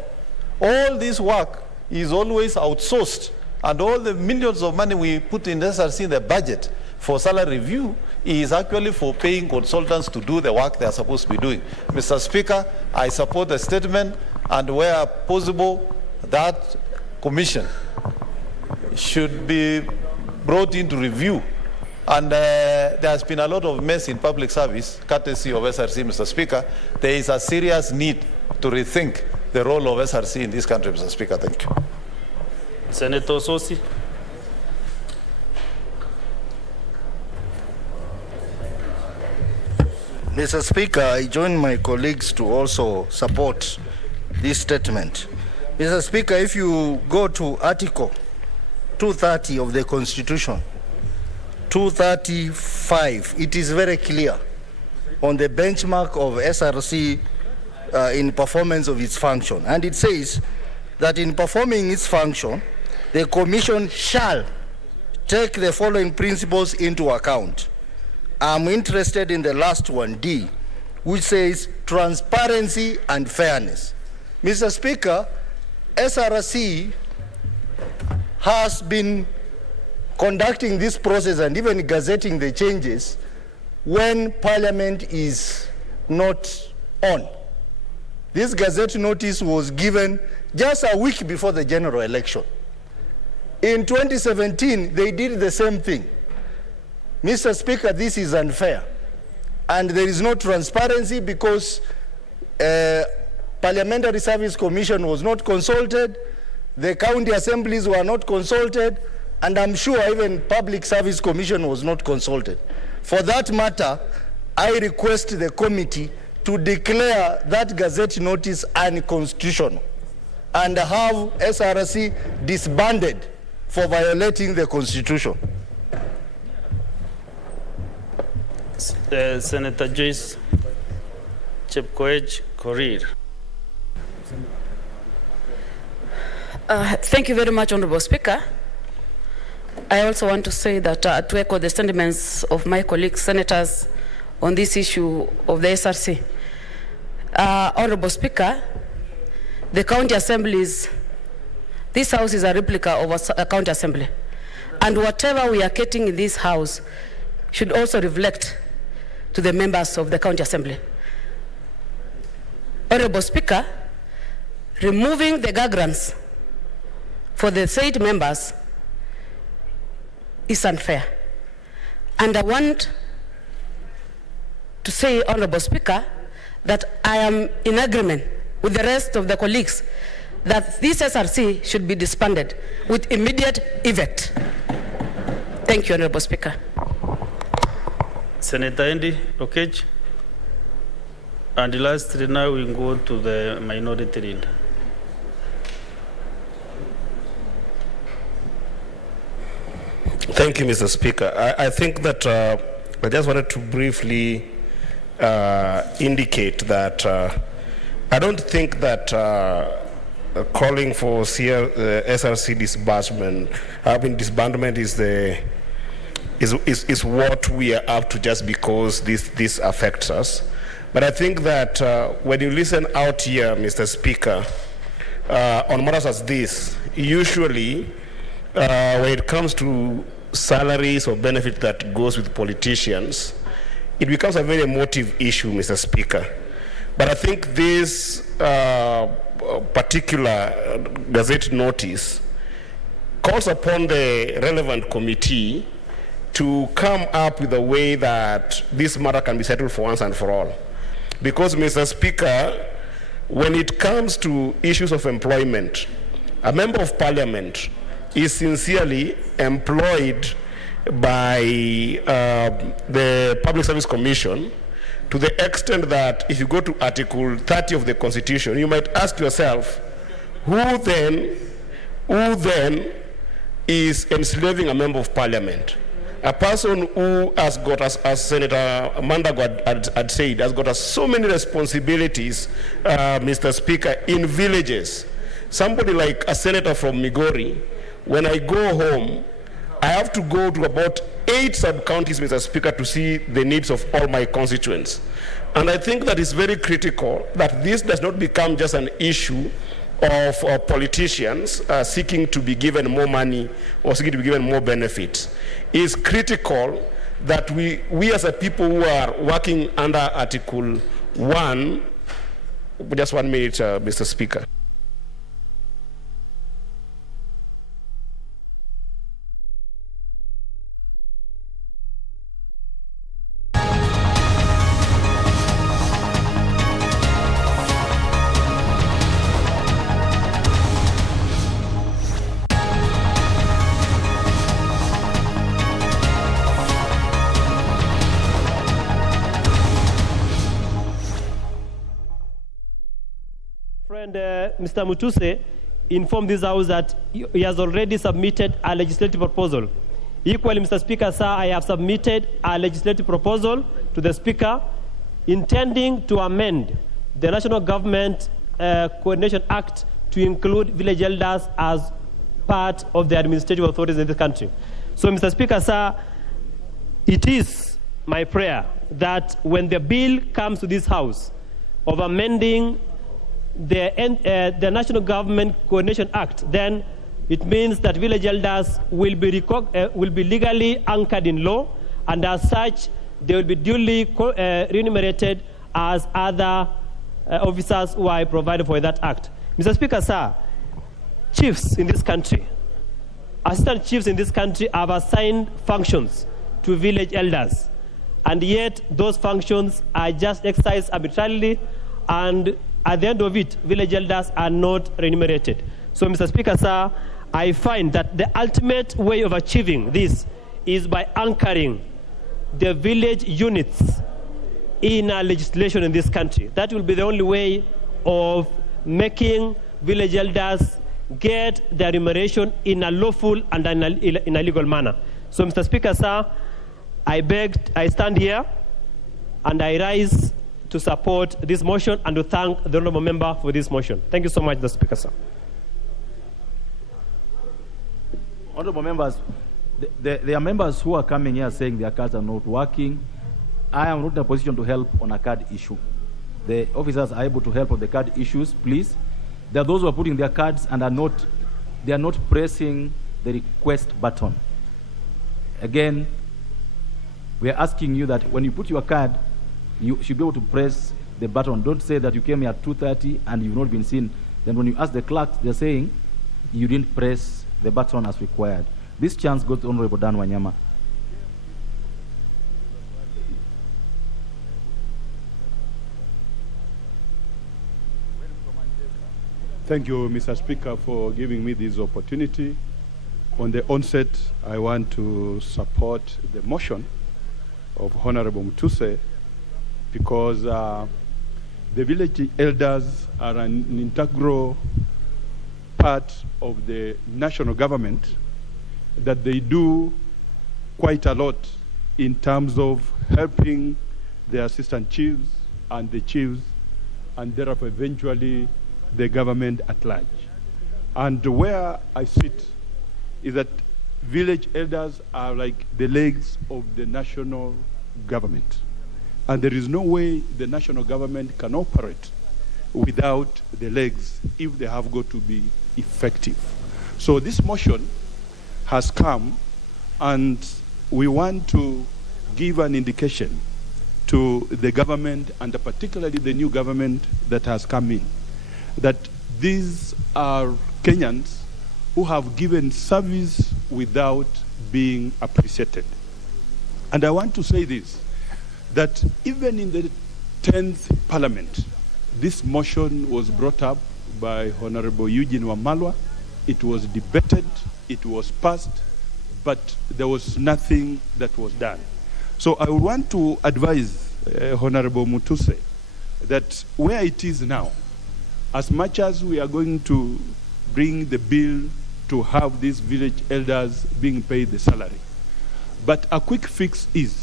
All this work is always outsourced, and all the millions of money we put in SRC in the budget for salary review is actually for paying consultants to do the work they are supposed to be doing. Mr. Speaker, I support the statement, and where possible, that commission should be brought into review. And there has been a lot of mess in public service, courtesy of SRC, Mr. Speaker. There is a serious need to rethink the role of SRC in this country, Mr. Speaker. Thank you. Senator Sosi. Mr. Speaker, I join my colleagues to also support this statement. Mr. Speaker, if you go to Article 230 of the Constitution, 235, it is very clear on the benchmark of SRC in performance of its function. And it says that in performing its function, the Commission shall take the following principles into account. I'm interested in the last one, D, which says transparency and fairness. Mr. Speaker, SRC has been conducting this process and even gazetting the changes when Parliament is not on. This gazette notice was given just a week before the general election. In 2017, they did the same thing. Mr. Speaker, this is unfair. And there is no transparency because Parliamentary Service Commission was not consulted, the county assemblies were not consulted, and I'm sure even Public Service Commission was not consulted. For that matter, I request the committee to declare that gazette notice unconstitutional and have SRC disbanded for violating the Constitution. Senator Joyce Chepkoech Korir. Thank you very much, Honorable Speaker. I also want to say that to echo the sentiments of my colleagues, senators, on this issue of the SRC. Honorable Speaker, the county assemblies, this house is a replica of a county assembly. And whatever we are getting in this house should also reflect to the members of the county assembly. Honorable Speaker, removing the guardrails for the said members is unfair. And I want to say, Honorable Speaker, that I am in agreement with the rest of the colleagues that this SRC should be disbanded with immediate effect. Thank you, Honorable Speaker. Senator Andy Okech. And lastly, now we go to the minority leader. Thank you, Mr. Speaker. I think that I just wanted to briefly indicate that I don't think that calling for SRC disbandment is what we are up to just because this affects us. But I think that when you listen out here, Mr. Speaker, on matters as this, usually when it comes to salaries or benefit that goes with politicians, it becomes a very emotive issue, Mr. Speaker. But I think this particular gazette notice calls upon the relevant committee to come up with a way that this matter can be settled for once and for all. Because, Mr. Speaker, when it comes to issues of employment, a member of parliament is sincerely employed by the Public Service Commission to the extent that if you go to Article 30 of the Constitution, you might ask yourself, who then is enslaving a member of parliament? A person who has got, as Senator Mandago had said, has got so many responsibilities, Mr. Speaker, in villages. Somebody like a senator from Migori, when I go home, I have to go to about 8 sub-counties, Mr. Speaker, to see the needs of all my constituents. And I think that it's very critical that this does not become just an issue of politicians seeking to be given more money or seeking to be given more benefits. It's critical that we as a people who are working under Article 1, just 1 minute, Mr. Speaker. Friend Mr. Mutuse informed this House that he has already submitted a legislative proposal. Equally, Mr. Speaker, sir, I have submitted a legislative proposal to the Speaker intending to amend the National Government Coordination Act to include village elders as part of the administrative authorities in this country. So, Mr. Speaker, sir, it is my prayer that when the bill comes to this House of amending the National Government Coordination Act, then it means that village elders will be legally anchored in law, and as such, they will be duly remunerated as other officers who are provided for that act. Mr. Speaker, sir, chiefs in this country, assistant chiefs in this country have assigned functions to village elders, and yet those functions are just exercised arbitrarily, and at the end of it, village elders are not remunerated. So, Mr. Speaker, sir, I find that the ultimate way of achieving this is by anchoring the village units in our legislation in this country. That will be the only way of making village elders get their remuneration in a lawful and in a legal manner. So, Mr. Speaker, sir, I stand here and I rise to support this motion and to thank the honourable member for this motion. Thank you so much, Mr. Speaker, sir. Honourable members, there are members who are coming here saying their cards are not working. I am not in a position to help on a card issue. The officers are able to help on the card issues, please. There are those who are putting their cards and they are not pressing the request button. Again, we are asking you that when you put your card, you should be able to press the button. Don't say that you came here at 2:30 and you've not been seen. Then when you ask the clerks, they're saying you didn't press the button as required. This chance goes to Honorable Dan Wanyama. Thank you, Mr. Speaker, for giving me this opportunity. On the onset, I want to support the motion of Honorable Mutuse because the village elders are an integral part of the national government, that they do quite a lot in terms of helping the assistant chiefs and the chiefs, and therefore eventually the government at large. And where I sit is that village elders are like the legs of the national government. And there is no way the national government can operate without the legs if they have got to be effective. So this motion has come, and we want to give an indication to the government, and particularly the new government that has come in, that these are Kenyans who have given service without being appreciated. And I want to say this, that even in the 10th Parliament, this motion was brought up by Honorable Eugene Wamalwa. It was debated, it was passed, but there was nothing that was done. So I would want to advise Honorable Mutuse that where it is now, as much as we are going to bring the bill to have these village elders being paid the salary, but a quick fix is,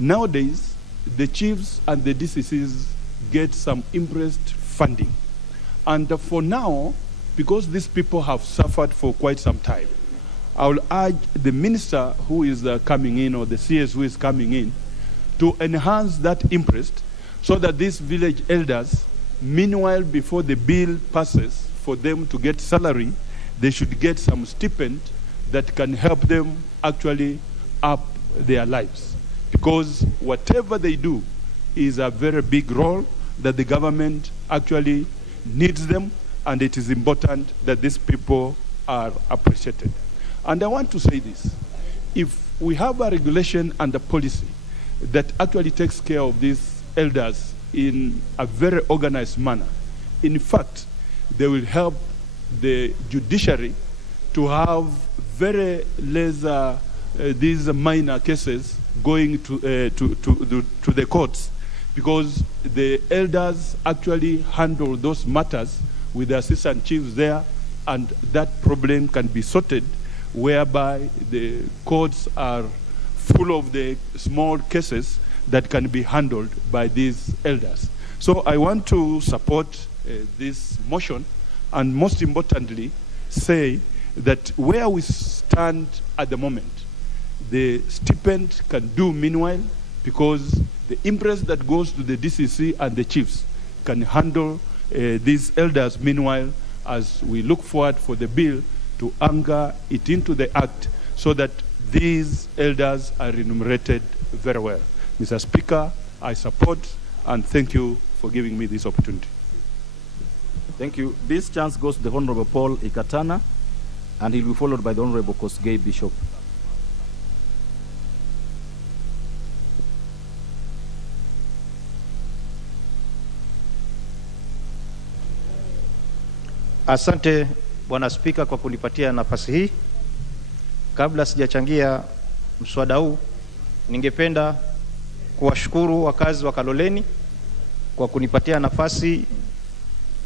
nowadays, the chiefs and the DCCs get some interest funding. And for now, because these people have suffered for quite some time, I will urge the minister who is coming in, or the CS who is coming in, to enhance that interest so that these village elders, meanwhile, before the bill passes for them to get salary, they should get some stipend that can help them actually up their lives. Because whatever they do is a very big role that the government actually needs them, and it is important that these people are appreciated. And I want to say this, if we have a regulation and a policy that actually takes care of these elders in a very organized manner, in fact, they will help the judiciary to have very these minor cases going to the courts, because the elders actually handle those matters with the assistant chiefs there, and that problem can be sorted whereby the courts are full of the small cases that can be handled by these elders. So I want to support this motion, and most importantly say that where we stand at the moment, the stipend can do meanwhile, because the interest that goes to the DCC and the chiefs can handle these elders meanwhile, as we look forward for the bill to anchor it into the act so that these elders are remunerated very well. Mr. Speaker, I support and thank you for giving me this opportunity. Thank you. This chance goes to the Honorable Paul Ikatana, and he'll be followed by the Honorable Kosgei Bishop. Asante Bwana Spika kwa kunipatia nafasi hii. Kabla sijachangia mswada huu, ningependa kuwashukuru wakazi wa Kaloleni kwa kunipatia nafasi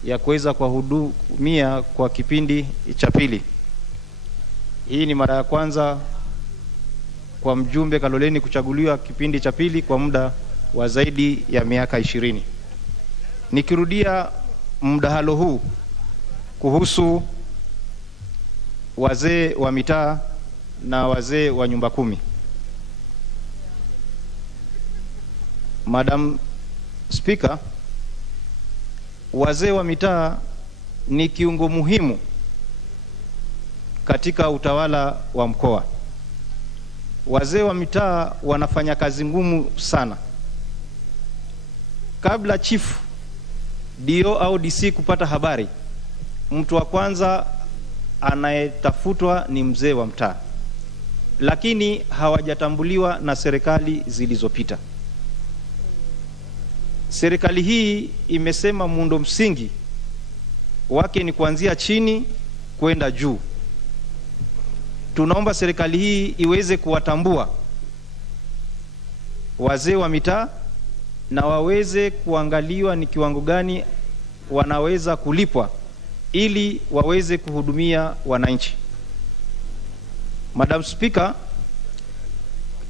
ya kuweza kuwahudumia kwa kipindi cha pili. Hii ni mara ya kwanza kwa mjumbe Kaloleni kuchaguliwa kipindi cha pili kwa muda wa zaidi ya miaka 20. Nikirudia mdahalo huu kuhusu wazee wa mitaa na wazee wa nyumba 10. Madam Speaker, wazee wa mitaa ni kiungo muhimu katika utawala wa mkoa. Wazee wa mitaa wanafanya kazi ngumu sana. Kabla chief, DO au DC kupata habari, mtu wa kwanza anayetafutwa ni mzee wa mtaa, lakini hawajatambuliwa na serikali zilizopita. Serikali hii imesema muundo msingi wake ni kuanzia chini kwenda juu. Tunaomba serikali hii iweze kuwatambua wazee wa mitaa na waweze kuangaliwa ni kiwango gani wanaweza kulipwa ili waweze kuhudumia wananchi. Madam Speaker,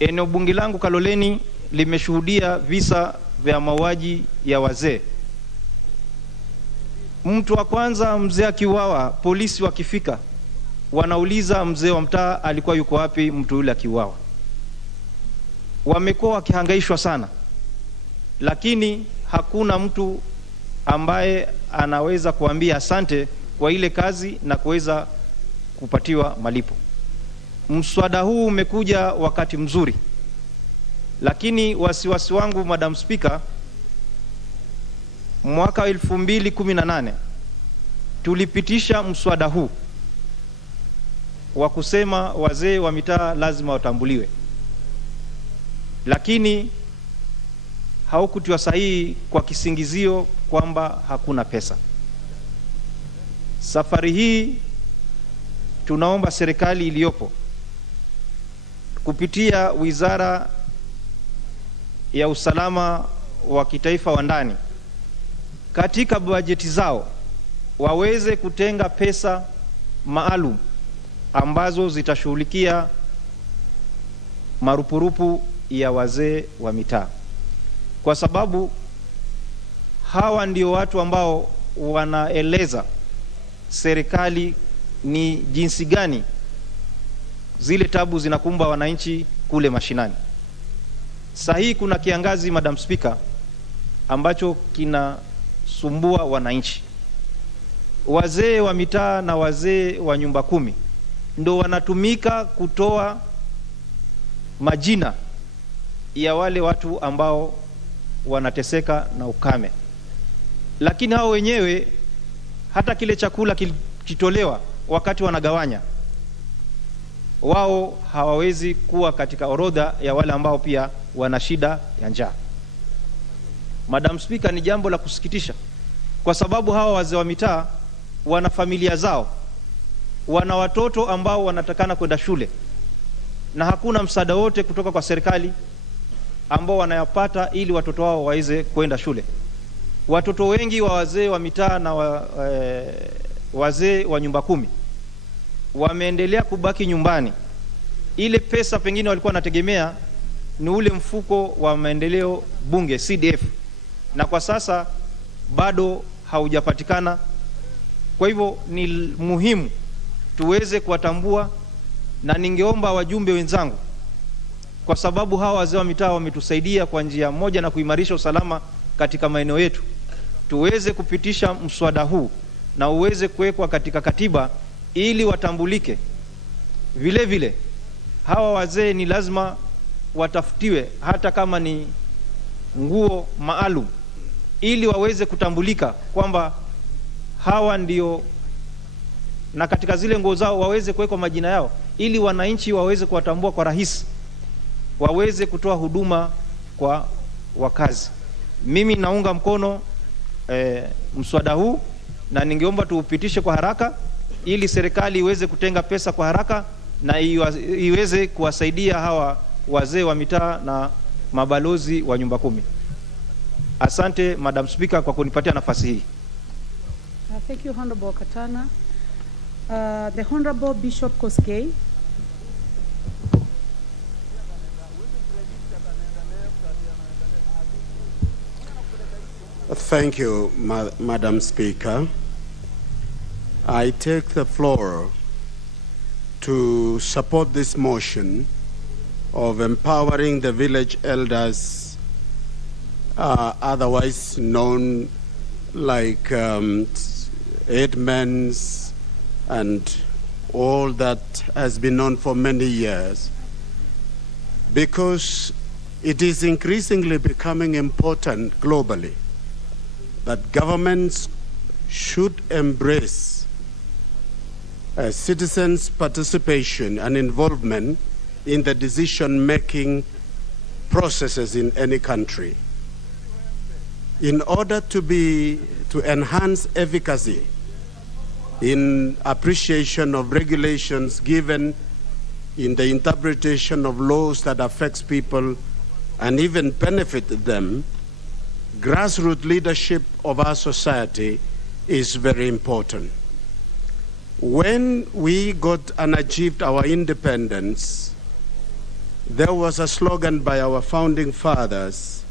eneo bunge langu Kaloleni limeshuhudia visa vya mauaji ya wazee. Mtu wa kwanza mzee akiuawa, polisi wakifika wanauliza mzee wa mtaa alikuwa yuko wapi mtu yule akiuawa. Wamekuwa wakihangaishwa sana, lakini hakuna mtu ambaye anaweza kuambia asante kwa ile kazi na kuweza kupatiwa malipo. Mswada huu umekuja wakati mzuri, lakini wasiwasi wangu Madam Speaker, mwaka 2018 tulipitisha mswada huu wa kusema wazee wa mitaa lazima watambuliwe, lakini haukutiwa sahihi kwa kisingizio kwamba hakuna pesa. Safari hii tunaomba serikali iliyopo kupitia Wizara ya Usalama wa Kitaifa wa Ndani katika bajeti zao waweze kutenga pesa maalum ambazo zitashughulikia marupurupu ya wazee wa mitaa, kwa sababu hawa ndio watu ambao wanaeleza serikali ni jinsi gani zile tabu zinakumba wananchi kule mashinani. Sahi kuna kiangazi Madam Speaker ambacho kinasumbua wananchi. Wazee wa mitaa na wazee wa nyumba 10 ndio wanatumika kutoa majina ya wale watu ambao wanateseka na ukame, lakini hao wenyewe hata kile chakula kitolewa wakati wanagawanya, wao hawawezi kuwa katika orodha ya wale ambao pia wana shida ya njaa. Madam Speaker, ni jambo la kusikitisha kwa sababu hawa wazee wa mitaa wana familia zao, wana watoto ambao wanatakana kwenda shule, na hakuna msaada wote kutoka kwa serikali ambao wanayapata ili watoto wao waweze kwenda shule. Watoto wengi wa wazee wa mitaa na wazee wa nyumba kumi wameendelea kubaki nyumbani. Ile pesa pengine walikuwa wanategemea ni ule mfuko wa maendeleo bunge CDF, na kwa sasa bado haujapatikana. Kwa hivyo ni muhimu tuweze kuwatambua, na ningeomba wajumbe wenzangu, kwa sababu hawa wazee wa mitaa wametusaidia kwa njia moja na kuimarisha usalama katika maeneo yetu, tuweze kupitisha mswada huu na uweze kuwekwa katika katiba ili watambulike. Vile vile hawa wazee ni lazima watafutiwe hata kama ni nguo maalum, ili waweze kutambulika kwamba hawa ndio, na katika zile nguo zao waweze kuwekwa majina yao, ili wananchi waweze kuwatambua kwa rahisi, waweze kutoa huduma kwa wakazi. Mimi naunga mkono mswada huu, na ningeomba tuupitishe kwa haraka ili serikali iweze kutenga pesa kwa haraka na iweze kuwasaidia hawa wazee wa mitaa na mabalozi wa nyumba kumi. Asante Madam Speaker kwa kunipatia nafasi hii. Thank you, Honorable Katana. The Honorable Bishop Koskei. Thank you, Madam Speaker. I take the floor to support this motion of empowering the village elders, otherwise known like headmans and all that has been known for many years, because it is increasingly becoming important globally that governments should embrace citizens' participation and involvement in the decision-making processes in any country. In order to enhance efficacy in appreciation of regulations given in the interpretation of laws that affects people and even benefit them, grassroots leadership of our society is very important. When we got and achieved our independence, there was a slogan by our founding fathers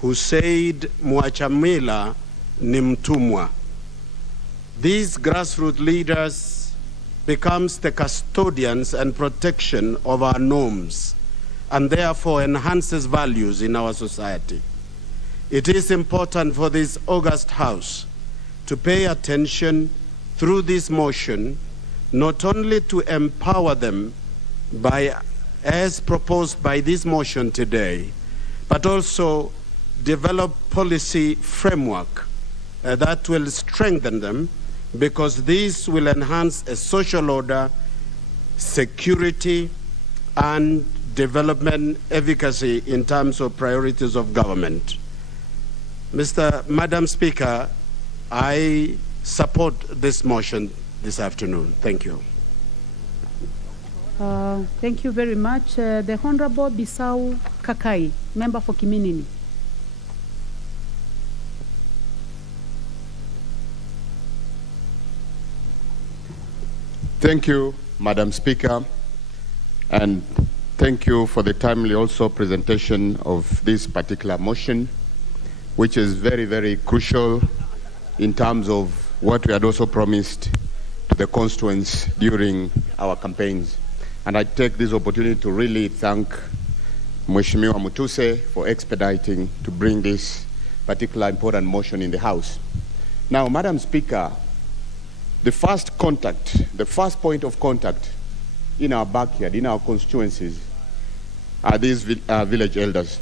who said, "Mwachamila ni mtumwa." These grassroots leaders becomes the custodians and protection of our norms, and therefore enhances values in our society. It is important for this august House to pay attention through this motion, not only to empower them as proposed by this motion today, but also develop policy framework that will strengthen them, because this will enhance a social order, security, and development efficacy in terms of priorities of government. Madam Speaker, I support this motion this afternoon. Thank you. Thank you very much. The Honorable Bisau Kakai, Member for Kiminini. Thank you, Madam Speaker, and thank you for the timely also presentation of this particular motion, which is very, very crucial in terms of what we had also promised to the constituents during our campaigns. And I take this opportunity to really thank Mheshimiwa Mutuse for expediting to bring this particular important motion in the House. Now, Madam Speaker, the first point of contact in our backyard, in our constituencies, are these village elders.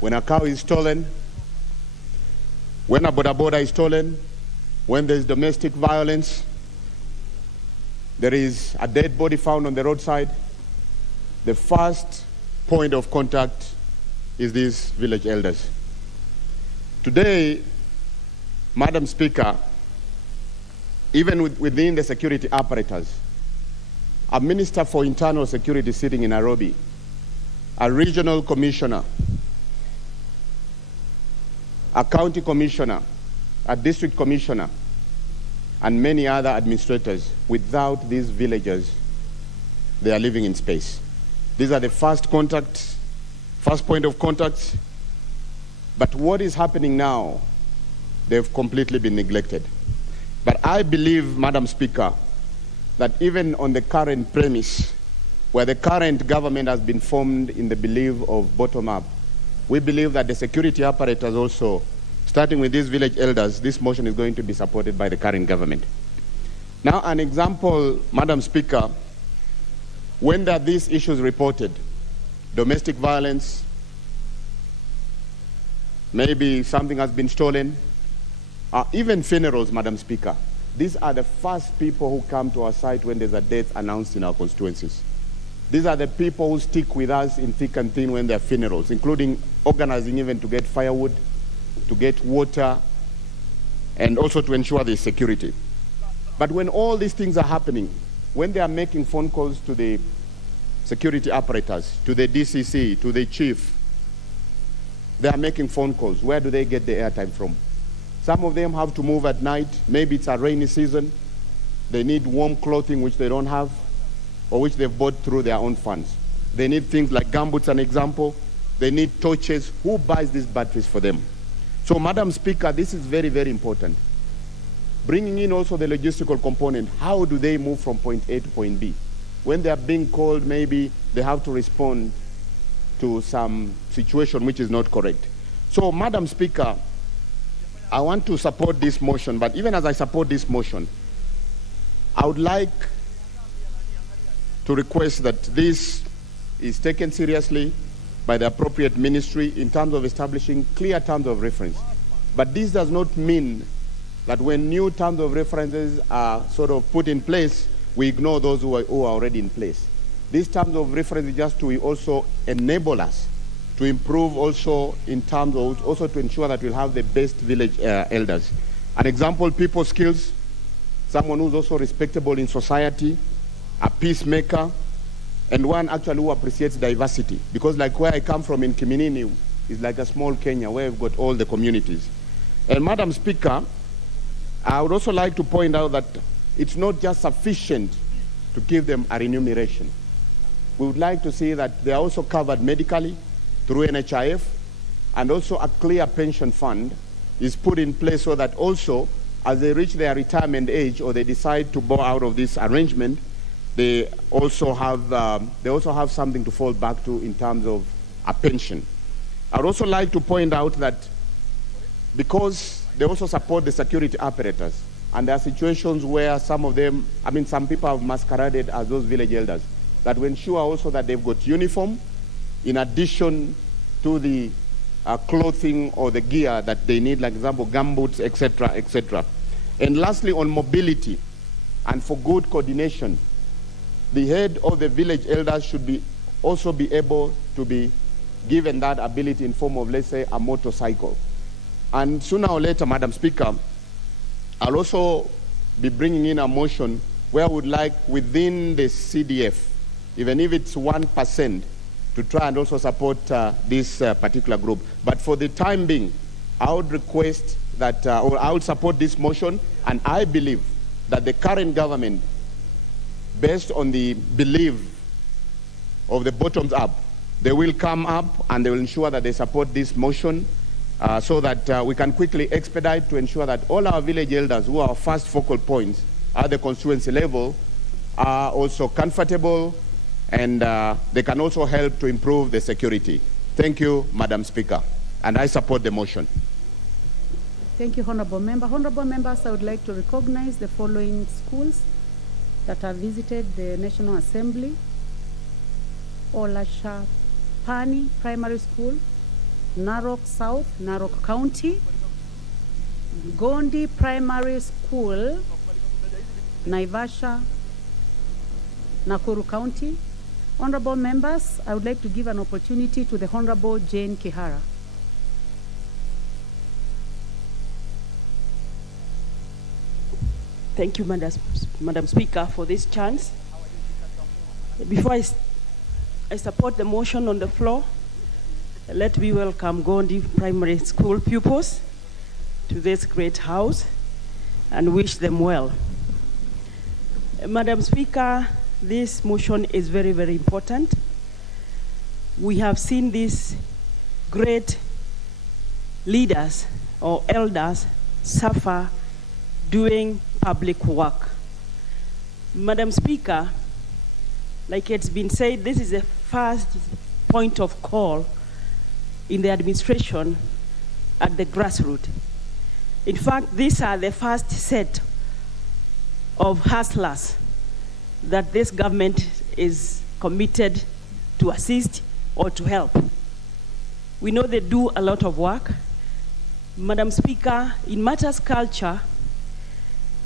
When a cow is stolen, when a boda is stolen, when there's domestic violence, there is a dead body found on the roadside, the first point of contact is these village elders. Today, Madam Speaker, even within the security apparatus, a Minister for Internal Security sitting in Nairobi, a regional commissioner, a county commissioner, a district commissioner, and many other administrators. Without these villagers, they are living in space. These are the first point of contact. But what is happening now, they've completely been neglected. But I believe, Madam Speaker, that even on the current premise, where the current government has been formed in the belief of bottom-up, we believe that the security apparatus also, starting with these village elders, this motion is going to be supported by the current government. Now, an example, Madam Speaker, when there are these issues reported, domestic violence, maybe something has been stolen, even funerals, Madam Speaker, these are the first people who come to our site when there's a death announced in our constituencies. These are the people who stick with us in thick and thin when there are funerals, including organizing even to get firewood, to get water, and also to ensure there's security. But when all these things are happening, when they are making phone calls to the security apparatus, to the DCC, to the chief, they are making phone calls. Where do they get the airtime from? Some of them have to move at night. Maybe it's a rainy season. They need warm clothing, which they don't have, or which they've bought through their own funds. They need things like gumboots, an example. They need torches. Who buys these batteries for them? So, Madam Speaker, this is very, very important. Bringing in also the logistical component. How do they move from point A to point B? When they are being called, maybe they have to respond to some situation which is not correct. So, Madam Speaker, I want to support this motion, but even as I support this motion, I would like to request that this is taken seriously by the appropriate ministry in terms of establishing clear terms of reference. But this does not mean that when new terms of references are sort of put in place, we ignore those who are already in place. These terms of reference is just to also enable us to improve also in terms of also to ensure that we'll have the best village elders. An example, people skills, someone who's also respectable in society, a peacemaker, and one actually who appreciates diversity. Because like where I come from in Kiminini is like a small Kenya where we've got all the communities. And Madam Speaker, I would also like to point out that it's not just sufficient to give them a remuneration. We would like to see that they are also covered medically through NHIF, and also a clear pension fund is put in place so that also as they reach their retirement age or they decide to bow out of this arrangement, they also have something to fall back to in terms of a pension. I would also like to point out that because they also support the security apparatus, and there are situations where some of them, some people have masqueraded as those village elders, that we ensure also that they've got uniform in addition to the clothing or the gear that they need, like example, gumboots, etc., etc. And lastly, on mobility and for good coordination, the head of the village elders should also be able to be given that ability in form of, let's say, a motorcycle. And sooner or later, Madam Speaker, I'll also be bringing in a motion where I would like within the CDF, even if it's 1%, to try and also support this particular group. But for the time being, I would request that, or I would support this motion, and I believe that the current government, based on the belief of the bottoms up, they will come up and they will ensure that they support this motion so that we can quickly expedite to ensure that all our village elders who are our first focal points at the constituency level are also comfortable, and they can also help to improve the security. Thank you, Madam Speaker, and I support the motion. Thank you, Honorable Member. Honorable Members, I would like to recognize the following schools that have visited the National Assembly: Olashapani Primary School, Narok South, Narok County; Gondi Primary School, Naivasha, Nakuru County. Honorable Members, I would like to give an opportunity to the Honorable Jane Kihara. Thank you, Madam Speaker, for this chance. Before I support the motion on the floor, Let me welcome Gondi Primary School pupils to this great house and wish them well. Madam Speaker, this motion is very, very important. We have seen these great leaders or elders suffer doing public work. Madam Speaker, like it's been said, this is the first point of call in the administration at the grassroots. In fact, these are the first set of hustlers that this government is committed to assist or to help. We know they do a lot of work. Madam Speaker, in matters culture,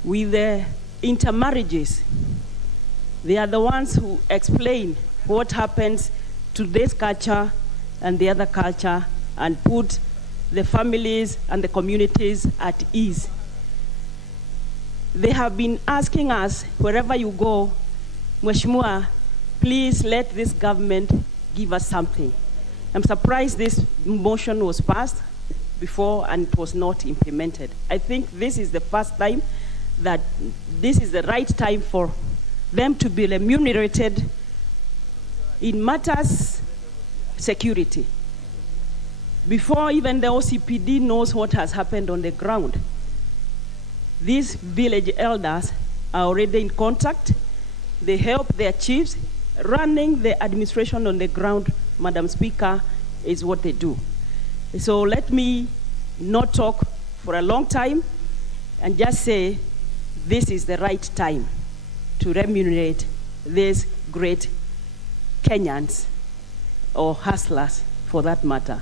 with the intermarriages, they are the ones who explain what happens to this culture and the other culture and put the families and the communities at ease. They have been asking us, wherever you go, Mheshimiwa, please let this government give us something. I'm surprised this motion was passed before and it was not implemented. I think this is the first time that this is the right time for them to be remunerated in matters security. Before even the OCPD knows what has happened on the ground, these village elders are already in contact. They help their chiefs. Running the administration on the ground, Madam Speaker, is what they do. So let me not talk for a long time and just say this is the right time to remunerate these great Kenyans or hustlers for that matter.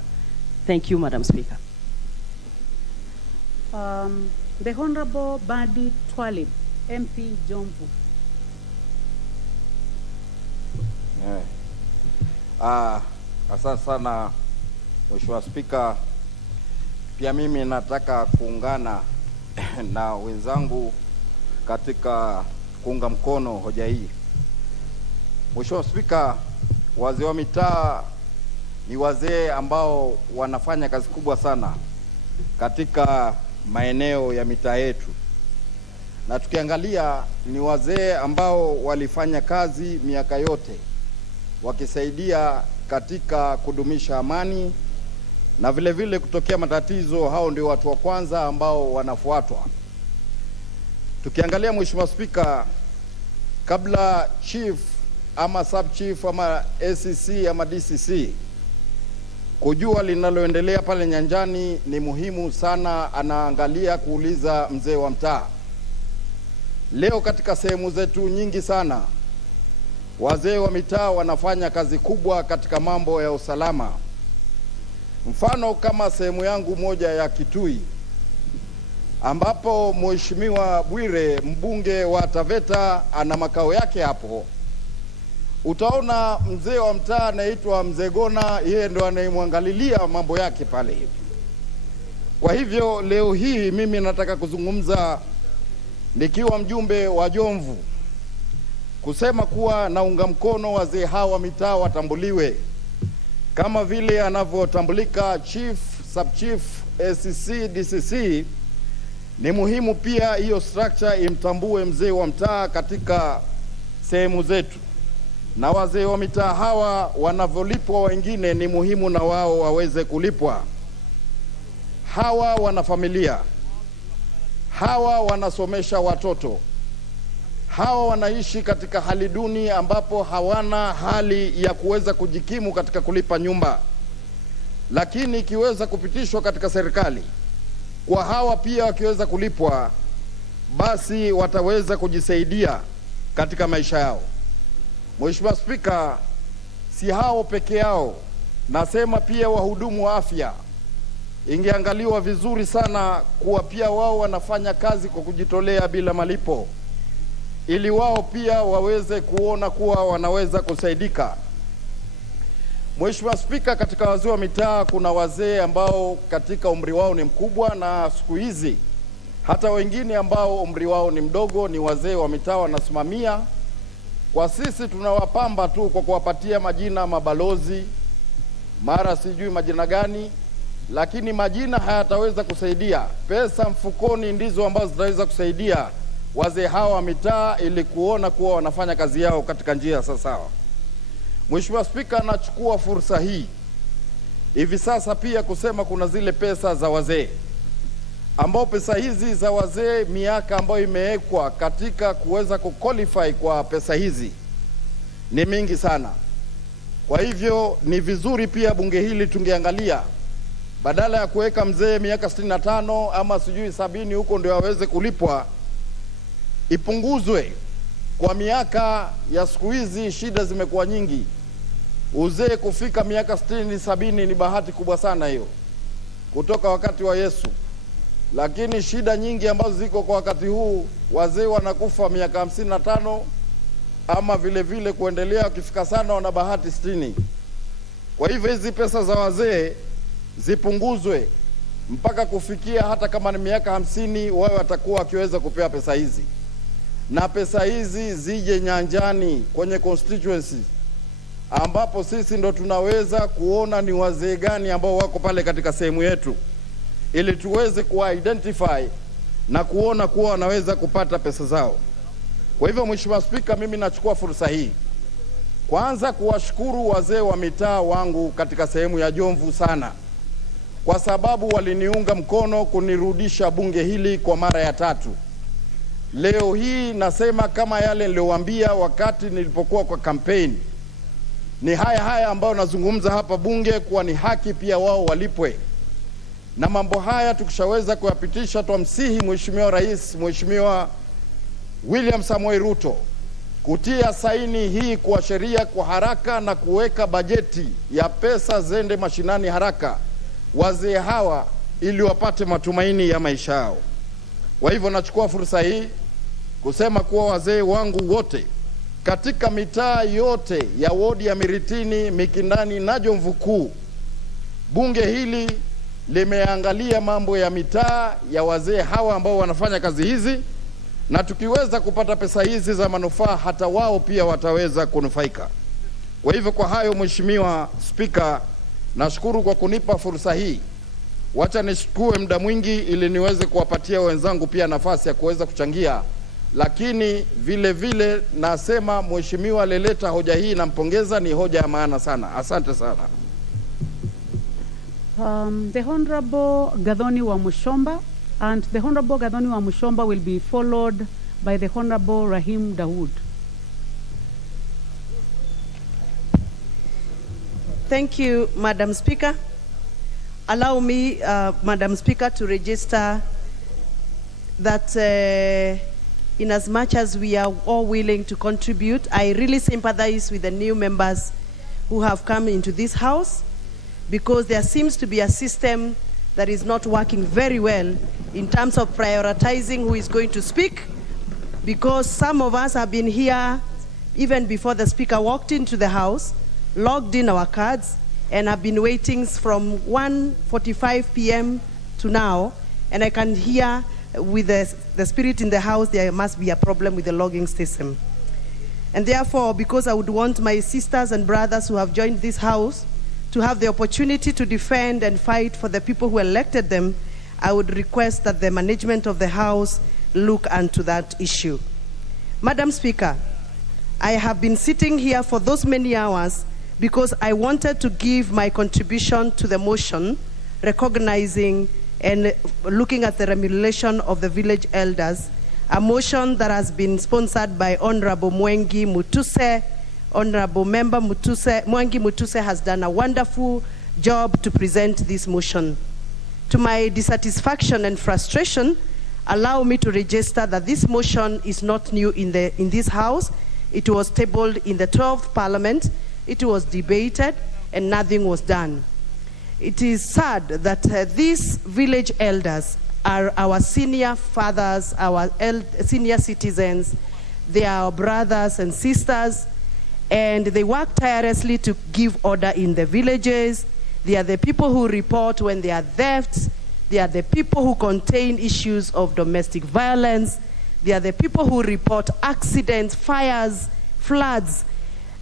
Thank you, Madam Speaker. The Honorable Badi Twalib, MP Jomvu. Asante sana Mheshimiwa Spika. Pia mimi nataka kuungana na wenzangu katika kuunga mkono hoja hii. Mheshimiwa Spika, wazee wa mitaa ni wazee ambao wanafanya kazi kubwa sana katika maeneo ya mitaa yetu. Na tukiangalia ni wazee ambao walifanya kazi miaka yote wakisaidia katika kudumisha amani na vile vile kutokea matatizo, hao ndio watu wa kwanza ambao wanafuatwa. Tukiangalia Mheshimiwa Spika, kabla chief ama sub chief ama ACC ama DCC kujua linaloendelea pale nyanjani, ni muhimu sana anaangalia kuuliza mzee wa mtaa. Leo katika sehemu zetu nyingi sana wazee wa mitaa wanafanya kazi kubwa katika mambo ya usalama. Mfano kama sehemu yangu moja ya Kitui, ambapo Mheshimiwa Bwire mbunge wa Taveta ana makao yake hapo, utaona mzee wa mtaa anaitwa Mzee Gona, yeye ndo anayemwangalilia mambo yake pale hivi. Kwa hivyo leo hii mimi nataka kuzungumza nikiwa mjumbe wa Jomvu kusema kuwa naunga mkono wazee hawa mitaa watambuliwe kama vile anavyotambulika chief, sub chief, ACC, DCC. Ni muhimu pia hiyo structure imtambue mzee wa mtaa katika sehemu zetu, na wazee wa mitaa hawa wanavyolipwa wengine ni muhimu na wao waweze kulipwa. Hawa wana familia, hawa wanasomesha watoto, hawa wanaishi katika hali duni ambapo hawana hali ya kuweza kujikimu katika kulipa nyumba. Lakini ikiweza kupitishwa katika serikali kwa hawa pia wakiweza kulipwa, basi wataweza kujisaidia katika maisha yao. Mheshimiwa Spika, si hao peke yao, nasema pia wahudumu wa afya ingeangaliwa vizuri sana kuwa pia wao wanafanya kazi kwa kujitolea bila malipo, ili wao pia waweze kuona kuwa wanaweza kusaidika. Mheshimiwa Spika, katika wazee wa mitaa kuna wazee ambao katika umri wao ni mkubwa, na siku hizi hata wengine ambao umri wao ni mdogo ni wazee wa mitaa wanasimamia. Kwa sisi tunawapamba tu kwa kuwapatia majina mabalozi, mara sijui majina gani, lakini majina hayataweza kusaidia. Pesa mfukoni ndizo ambazo zitaweza kusaidia wazee hawa wa mitaa ili kuona kuwa wanafanya kazi yao katika njia sawa. Mheshimiwa Spika, nachukua fursa hii hivi sasa pia kusema kuna zile pesa za wazee, ambao pesa hizi za wazee, miaka ambayo imewekwa katika kuweza kuqualify kwa pesa hizi ni mingi sana. Kwa hivyo ni vizuri pia bunge hili tungeangalia, badala ya kuweka mzee miaka 65 ama sijui 70 huko ndio aweze kulipwa, ipunguzwe kwa miaka ya siku hizi. Shida zimekuwa nyingi, uzee kufika miaka 60 70 ni bahati kubwa sana hiyo kutoka wakati wa Yesu. Lakini shida nyingi ambazo ziko kwa wakati huu, wazee wanakufa miaka 55 ama vile vile kuendelea, wakifika sana wana bahati 60. Kwa hivyo hizi pesa za wazee zipunguzwe mpaka kufikia hata kama ni miaka 50 wao watakuwa wakiweza kupewa pesa hizi, na pesa hizi zije nyanjani kwenye constituency, ambapo sisi ndo tunaweza kuona ni wazee gani ambao wako pale katika sehemu yetu, ili tuweze ku-identify na kuona kuwa wanaweza kupata pesa zao. Kwa hivyo Mheshimiwa Spika, mimi nachukua fursa hii kwanza kuwashukuru wazee wa mitaa wangu katika sehemu ya Jomvu sana, kwa sababu waliniunga mkono kunirudisha bunge hili kwa mara ya 3. Leo hii nasema kama yale niliyowaambia wakati nilipokuwa kwa kampeni, ni haya ambayo nazungumza hapa bunge, kuwa ni haki pia wao walipwe. Na mambo haya tukishaweza kuyapitisha, twamsihi Mheshimiwa Rais, Mheshimiwa William Samoei Ruto kutia saini hii kwa sheria kwa haraka na kuweka bajeti ya pesa zende mashinani haraka wazee hawa, ili wapate matumaini ya maisha yao. Kwa hivyo nachukua fursa hii kusema kuwa wazee wangu wote katika mitaa yote ya wodi ya Miritini, Mikindani na Jomvu Kuu, bunge hili limeangalia mambo ya mitaa ya wazee hawa ambao wanafanya kazi hizi, na tukiweza kupata pesa hizi za manufaa, hata wao pia wataweza kunufaika. Kwa hivyo kwa hayo, Mheshimiwa Spika, nashukuru kwa kunipa fursa hii. Wacha nishukue muda mwingi ili niweze kuwapatia wenzangu pia nafasi ya kuweza kuchangia, lakini vile vile nasema Mheshimiwa alileta hoja hii, nampongeza, ni hoja ya maana sana. Asante sana. The Honorable Gathoni wa Mushomba, and the Honorable Gathoni wa Mushomba will be followed by the Honorable Rahim Dawood. Thank you, Madam Speaker. Allow me, Madam Speaker, to register that in as much as we are all willing to contribute, I really sympathize with the new members who have come into this House, because there seems to be a system that is not working very well in terms of prioritizing who is going to speak, because some of us have been here even before the Speaker walked into the House, logged in our cards, and have been waiting from 1:45 p.m. to now, and I can hear with the spirit in the House there must be a problem with the logging system. And therefore, because I would want my sisters and brothers who have joined this House to have the opportunity to defend and fight for the people who elected them, I would request that the management of the House look into that issue. Madam Speaker, I have been sitting here for those many hours because I wanted to give my contribution to the motion recognizing and looking at the remuneration of the village elders, a motion that has been sponsored by Honorable Mwengi Mutuse. Honorable Member Mwengi Mutuse has done a wonderful job to present this motion. To my dissatisfaction and frustration, allow me to register that this motion is not new in this House. It was tabled in the 12th Parliament, it was debated, and nothing was done. It is sad that these village elders are our senior fathers, our senior citizens. They are our brothers and sisters, and they work tirelessly to give order in the villages. They are the people who report when there are thefts. They are the people who contain issues of domestic violence. They are the people who report accidents, fires, floods,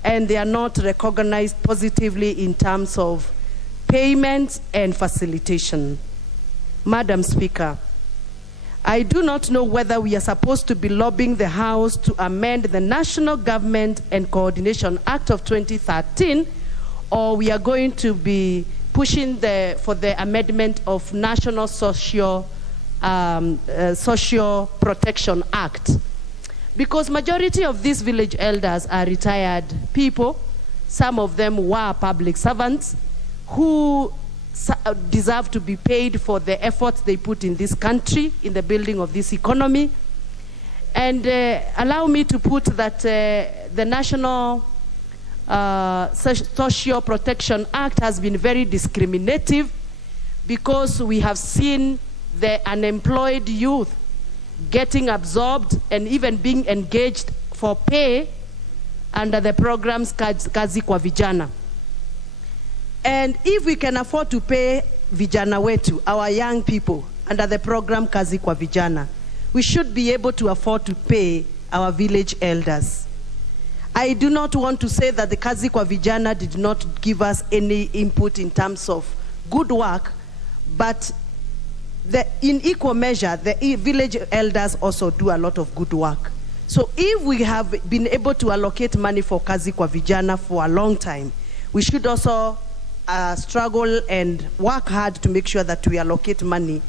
and they are not recognized positively in terms of payment and facilitation. Madam Speaker, I do not know whether we are supposed to be lobbying the House to amend the National Government and Coordination Act of 2013, or we are going to be pushing for the amendment of National Social Protection Act. Because majority of these village elders are retired people. Some of them were public servants who deserve to be paid for the efforts they put in this country, in the building of this economy. And allow me to put that the National Social Protection Act has been very discriminative, because we have seen the unemployed youth getting absorbed and even being engaged for pay under the programs Kazi kwa Vijana. And if we can afford to pay vijana wetu, our young people, under the program Kazi kwa Vijana, we should be able to afford to pay our village elders. I do not want to say that the Kazi kwa Vijana did not give us any input in terms of good work, but in equal measure, the village elders also do a lot of good work. So if we have been able to allocate money for Kazi kwa Vijana for a long time, we should also struggle and work hard to make sure that we allocate money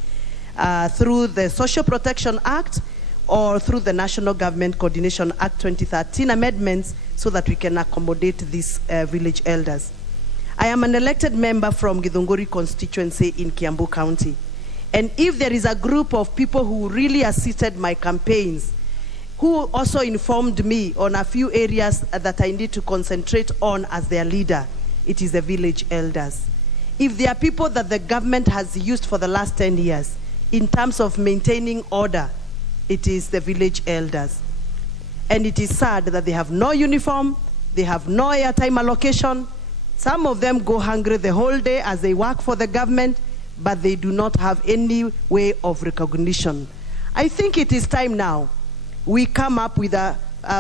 through the Social Protection Act or through the National Government Coordination Act 2013 amendments, so that we can accommodate these village elders. I am an elected member from Githunguri constituency in Kiambu County. And if there is a group of people who really assisted my campaigns, who also informed me on a few areas that I need to concentrate on as their leader, it is the village elders. If there are people that the government has used for the last 10 years in terms of maintaining order, it is the village elders. And it is sad that they have no uniform, they have no airtime allocation. Some of them go hungry the whole day as they work for the government, but they do not have any way of recognition. I think it is time now we come up with a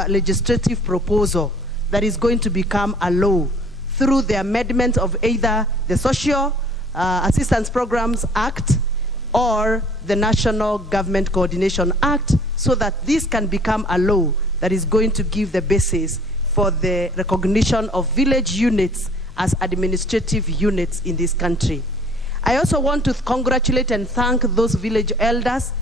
legislative proposal that is going to become a law through the amendment of either the Social Assistance Programs Act or the National Government Coordination Act, so that this can become a law that is going to give the basis for the recognition of village units as administrative units in this country. I also want to congratulate and thank those village elders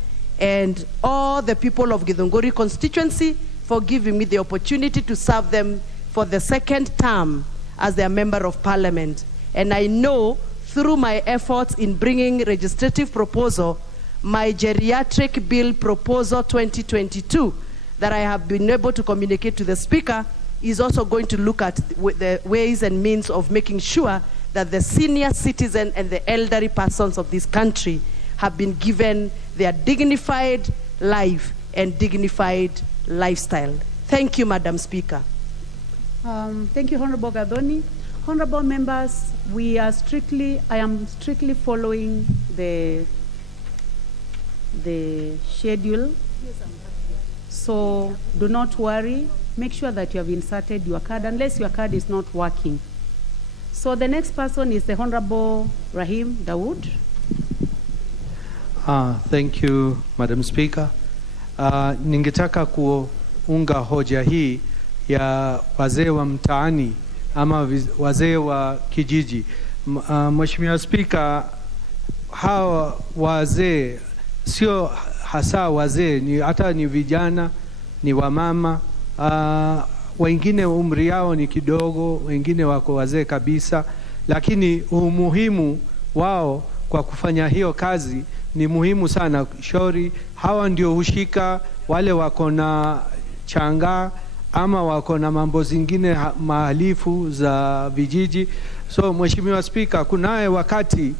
and all the people of Githunguri constituency for giving me the opportunity to serve them for the second term as their member of parliament. And I know through my efforts in bringing legislative proposal, my geriatric bill proposal 2022, that I have been able to communicate to the speaker, is also going to look at the ways and means of making sure that the senior citizen and the elderly persons of this country have been given their dignified life and dignified lifestyle. Thank you, Madam Speaker. Thank you, Honorable Gadoni. Honorable members, I am strictly following the schedule. So do not worry. Make sure that you have inserted your card, unless your card is not working. So the next person is the Honorable Rahim Dawood. Thank you, Madam Speaker. Ningetaka kuunga hoja hii ya wazee wa mtaani ama wazee wa kijiji. Mheshimiwa Speaker, hawa wazee sio hasa wazee, ni hata ni vijana, ni wamama, wengine umri yao ni kidogo, wengine wako wazee kabisa, lakini umuhimu wao kwa kufanya hiyo kazi ni muhimu sana. Shauri hawa ndio hushika wale wako na changa ama wako na mambo zingine mahalifu za vijiji. So Mheshimiwa Speaker, kunaye wakati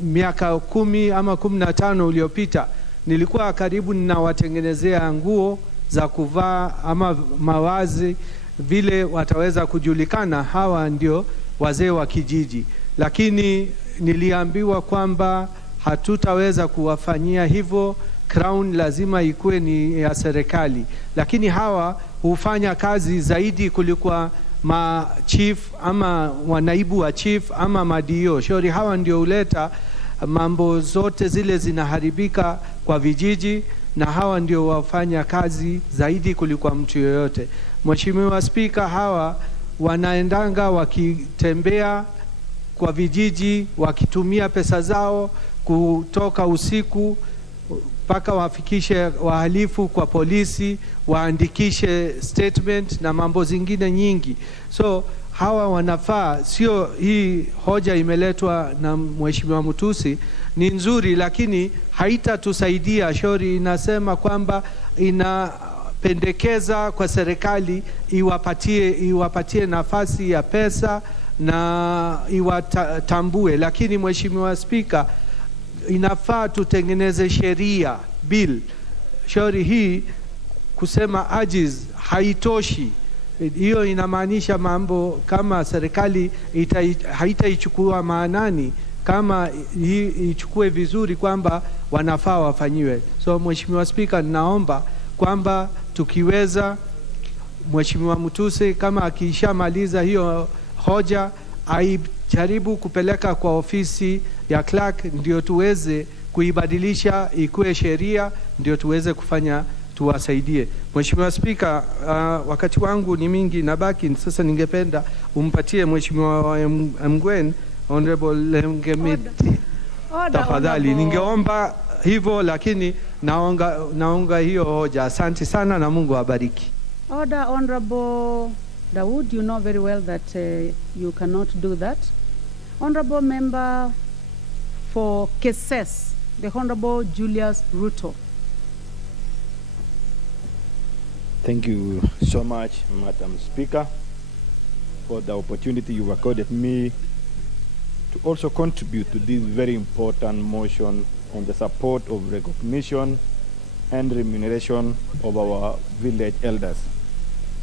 miaka 10 ama 15 uliopita nilikuwa karibu ninawatengenezea nguo za kuvaa ama mawazi vile wataweza kujulikana hawa ndio wazee wa kijiji, lakini niliambiwa kwamba hatutaweza kuwafanyia hivyo. Crown lazima ikuwe ni ya serikali, lakini hawa hufanya kazi zaidi kuliko ma chief ama wanaibu wa chief ama madio. Shauri hawa ndio huleta mambo zote zile zinaharibika kwa vijiji, na hawa ndio wafanya kazi zaidi kuliko mtu yoyote. Mheshimiwa Spika, hawa wanaendanga wakitembea kwa vijiji wakitumia pesa zao kutoka usiku mpaka wafikishe wahalifu kwa polisi, waandikishe statement na mambo zingine nyingi. So hawa wanafaa, sio hii hoja imeletwa na Mheshimiwa Mutusi ni nzuri, lakini haitatusaidia. Shauri inasema kwamba inapendekeza kwa serikali iwapatie nafasi ya pesa na iwatambue, lakini Mheshimiwa Spika, inafaa tutengeneze sheria bill. Shauri hii kusema ajiz haitoshi. Hiyo inamaanisha mambo kama serikali haitaichukua maanani kama hii ichukue vizuri kwamba wanafaa wafanyiwe. So Mheshimiwa Spika, ninaomba kwamba tukiweza Mheshimiwa Mutusi kama akishamaliza hiyo hoja aijaribu kupeleka kwa ofisi ya clerk, ndio tuweze kuibadilisha ikuwe sheria, ndio tuweze kufanya tuwasaidie. Mheshimiwa Spika, wakati wangu ni mingi nabaki, sasa ningependa umpatie Mheshimiwa Mgwen Honorable Ngemiti tafadhali. Ningeomba hivyo, lakini naunga hiyo hoja. Asante sana na Mungu awabariki. Order, Honorable Dawood, you know very well that you cannot do that. Honorable Member for Keses, the Honorable Julius Ruto. Thank you so much, Madam Speaker, for the opportunity you've accorded me to also contribute to this very important motion on the support of recognition and remuneration of our village elders.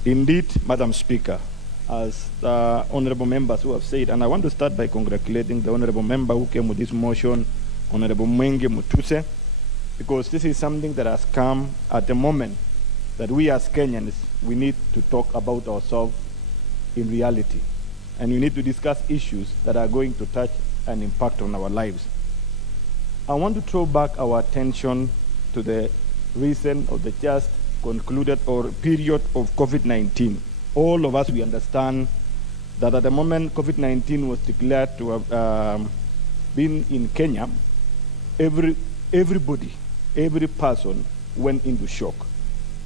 Indeed, Madam Speaker, as the honorable members who have said, and I want to start by congratulating the honorable member who came with this motion, Honorable Mwenge Mutuse, because this is something that has come at a moment that we as Kenyans, we need to talk about ourselves in reality. And we need to discuss issues that are going to touch and impact on our lives. I want to throw back our attention to the recent or the just concluded or period of COVID-19. All of us, we understand that at the moment COVID-19 was declared to have been in Kenya, everybody, every person went into shock.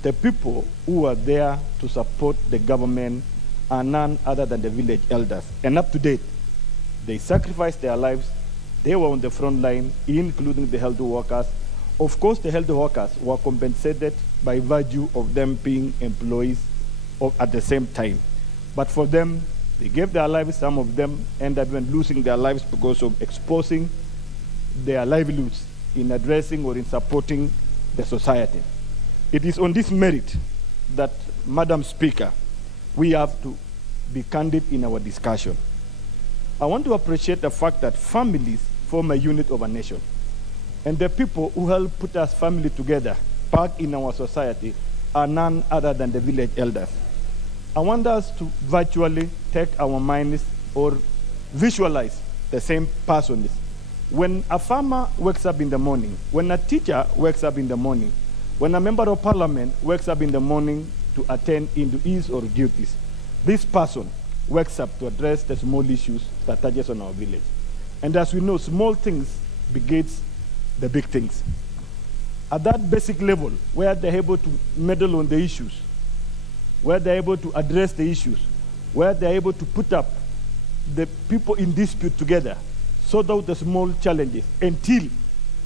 The people who were there to support the government are none other than the village elders. And up to date, they sacrificed their lives. They were on the front line, including the health workers. Of course, the health workers were compensated by virtue of them being employees at the same time. But for them, they gave their lives. Some of them ended up even losing their lives because of exposing their livelihoods in addressing or in supporting the society. It is on this merit that, Madam Speaker, we have to be candid in our discussion. I want to appreciate the fact that families form a unit of a nation. And the people who help put us family together back in our society are none other than the village elders. I want us to virtually take our minds or visualize the same persons. When a farmer wakes up in the morning, when a teacher wakes up in the morning, when a member of parliament wakes up in the morning to attend into his or duties, this person wakes up to address the small issues that touches on our village. And as we know, small things begets the big things. At that basic level, where they're able to meddle on the issues, where they're able to address the issues, where they're able to put up the people in dispute together, sort out the small challenges, until,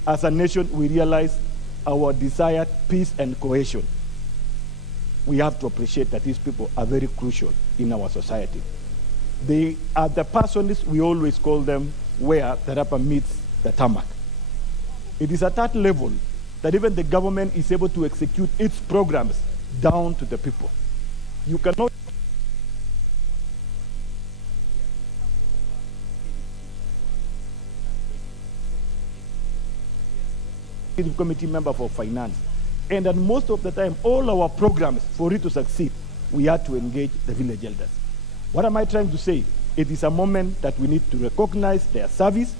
as a nation, we realize our desired peace and cohesion. We have to appreciate that these people are very crucial in our society. They are the persons, we always call them, where the rubber meets the tarmac. It is at that level that even the government is able to execute its programs down to the people. You cannot committee member for finance. And then most of the time, all our programs, for it to succeed, we had to engage the village elders. What am I trying to say? It is a moment that we need to recognize their service,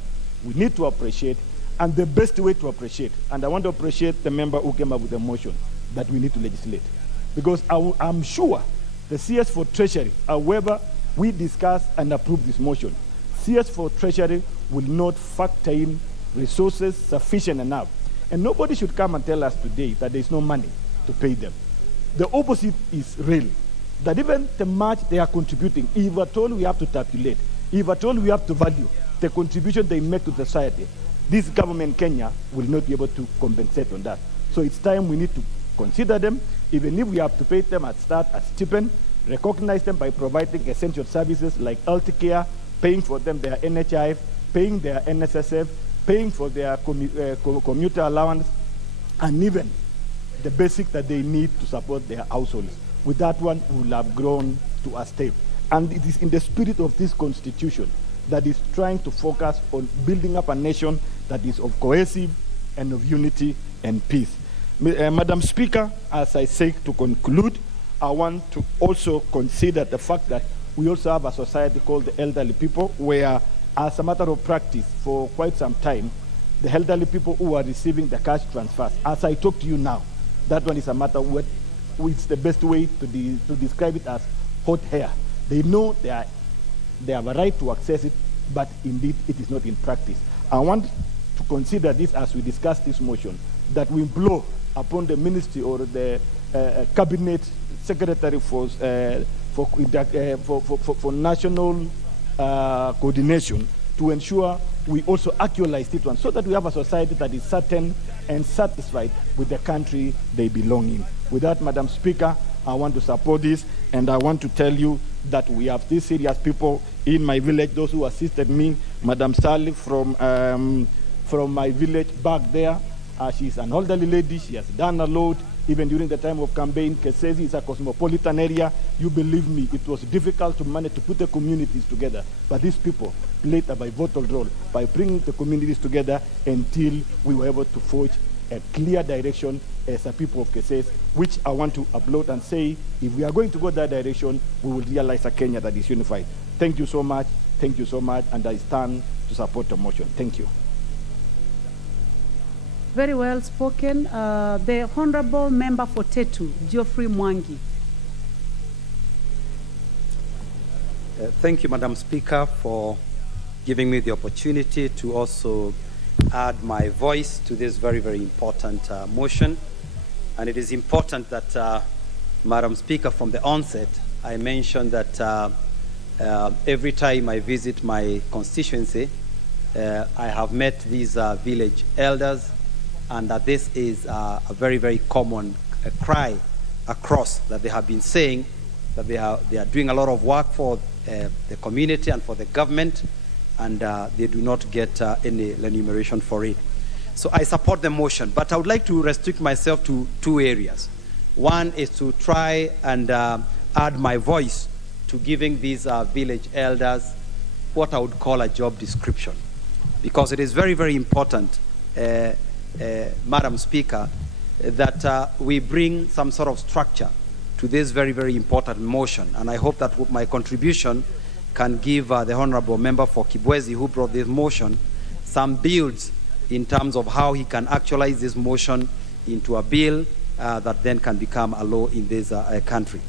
we need to appreciate, and the best way to appreciate, and I want to appreciate the member who came up with the motion, that we need to legislate. Because I'm sure the CS for Treasury, however we discuss and approve this motion, CS for Treasury will not factor in resources sufficient enough. And nobody should come and tell us today that there is no money to pay them. The opposite is real. That even the much they are contributing, if at all we have to tabulate, if at all we have to value the contribution they make to society, this government, Kenya, will not be able to compensate on that. So it's time we need to consider them, even if we have to pay them at start as stipend, recognize them by providing essential services like health care, paying for them their NHIF, paying their NSSF, paying for their commuter allowance, and even the basic that they need to support their households. With that one, we will have grown to a step. And it is in the spirit of this constitution that is trying to focus on building up a nation that is of cohesive and of unity and peace. Madam Speaker, as I say to conclude, I want to also consider the fact that we also have a society called the elderly people, where, as a matter of practice, for quite some time, the elderly people who are receiving the cash transfers, as I talk to you now, that one is a matter which the best way to describe it as hot hair. They know they have a right to access it, but indeed it is not in practice. I want to consider this as we discuss this motion, that we blow upon the ministry or the cabinet secretary for national coordination to ensure we also actualize this one, so that we have a society that is certain and satisfied with the country they belong in. With that, Madam Speaker, I want to support this, and I want to tell you that we have these serious people in my village, those who assisted me, Madam Sally from my village back there. She's an elderly lady, she has done a lot, even during the time of campaign. Kesezi is a cosmopolitan area. You believe me, it was difficult to manage to put the communities together. But these people played a pivotal role by bringing the communities together until we were able to forge a clear direction as a people of Kesezi, which I want to applaud and say, if we are going to go that direction, we will realize a Kenya that is unified. Thank you so much, and I stand to support the motion. Thank you. Very well spoken. The Honorable Member for Tetu, Geoffrey Mwangi. Thank you, Madam Speaker, for giving me the opportunity to also add my voice to this very, very important motion. And it is important that, Madam Speaker, from the onset, I mentioned that every time I visit my constituency, I have met these village elders, and that this is a very, very common cry across, that they have been saying that they are doing a lot of work for the community and for the government, and they do not get any remuneration for it. So I support the motion, but I would like to restrict myself to two areas. One is to try and add my voice to giving these village elders what I would call a job description, because it is very, very important, Madam Speaker, that we bring some sort of structure to this very, very important motion. And I hope that my contribution can give the Honorable Member for Kibwezi, who brought this motion, some builds in terms of how he can actualize this motion into a bill that then can become a law in this country.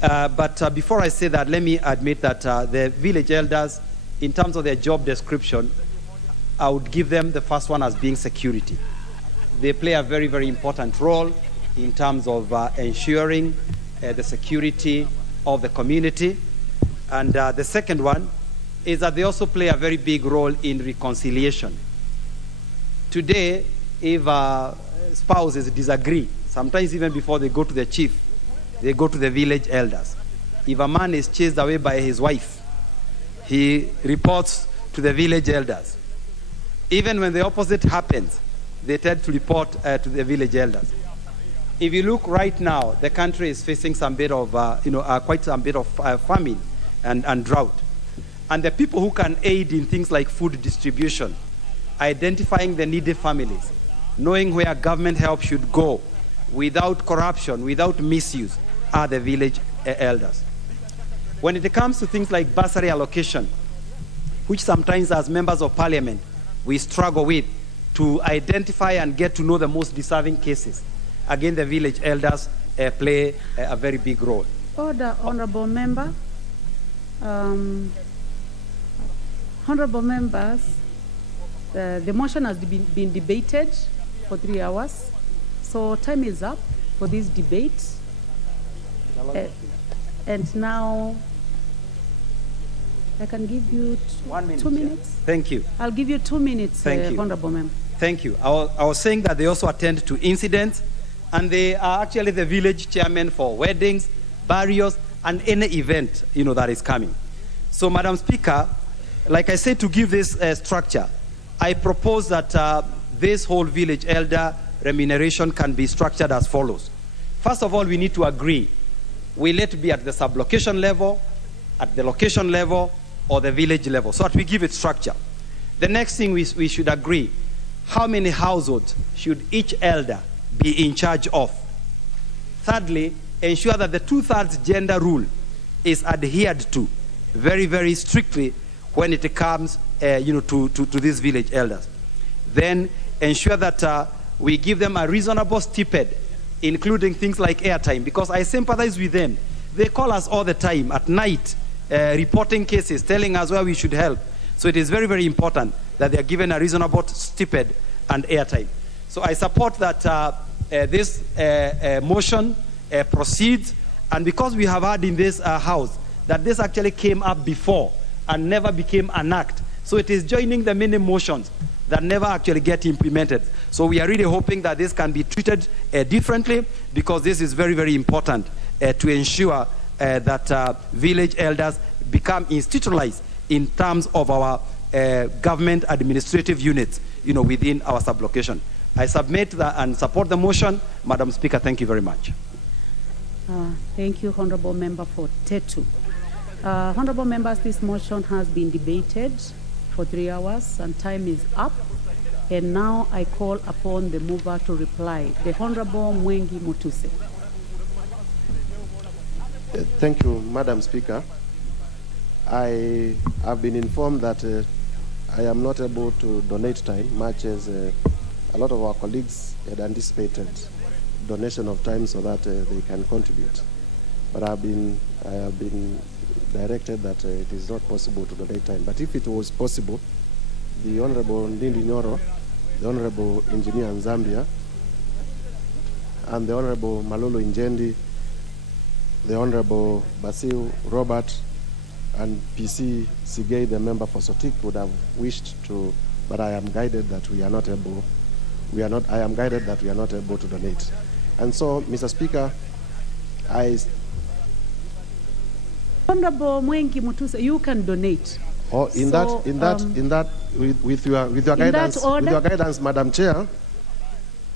But before I say that, let me admit that the village elders, in terms of their job description, I would give them the first one as being security. They play a very, very important role in terms of ensuring the security of the community. And the second one is that they also play a very big role in reconciliation. Today, if spouses disagree, sometimes even before they go to the chief, they go to the village elders. If a man is chased away by his wife, he reports to the village elders. Even when the opposite happens, they tend to report to the village elders. If you look right now, the country is facing some bit of, quite some bit of famine and drought. And the people who can aid in things like food distribution, identifying the needy families, knowing where government help should go without corruption, without misuse, are the village elders. When it comes to things like bursary allocation, which sometimes as members of parliament, we struggle with to identify and get to know the most deserving cases. Again, the village elders play a very big role. Order, honorable member. Honorable members, the motion has been debated for 3 hours. So time is up for this debate. And now I can give you 1 minute, 2 minutes. Thank you. I'll give you 2 minutes, Thank you. honorable member. Thank you. I was saying that they also attend to incidents, and they are actually the village chairman for weddings, burials, and any event that is coming. So, Madam Speaker, like I said, to give this structure, I propose that this whole village elder remuneration can be structured as follows. First of all, we need to agree. Will it be at the sub-location level, at the location level, or the village level, so that we give it structure. The next thing we should agree, how many households should each elder be in charge of? Thirdly, ensure that the 2/3 gender rule is adhered to very, very strictly when it comes to these village elders. Then ensure that we give them a reasonable stipend, including things like airtime, because I sympathize with them. They call us all the time at night, reporting cases, telling us where we should help. So it is very, very important that they are given a reasonable stipend and airtime. So I support that this motion proceeds, and because we have had in this house that this actually came up before and never became an act, so it is joining the many motions that never actually get implemented. So we are really hoping that this can be treated differently, because this is very, very important to ensure that village elders become institutionalized in terms of our government administrative units, within our sublocation. I submit and support the motion. Madam Speaker, thank you very much. Thank you, Honorable Member for Tetu. Honorable members, this motion has been debated for 3 hours and time is up. And now I call upon the mover to reply, the Honorable Mwengi Mutuse. Thank you, Madam Speaker. I have been informed that I am not able to donate time, much as a lot of our colleagues had anticipated donation of time so that they can contribute. But I have been directed that it is not possible to donate time. But if it was possible, the Honorable Ndindi Nyoro, the Honorable Engineer Nzambia, and the Honorable Malolo Injendi, the Honorable Basil Robert, and PC Sigei, the member for Sotik, would have wished to, but I am guided that we are not able. I am guided that we are not able to donate. And so, Mr. Speaker, Honorable Mwengi Mutuse, you can donate. Oh, with your guidance, Madam Chair.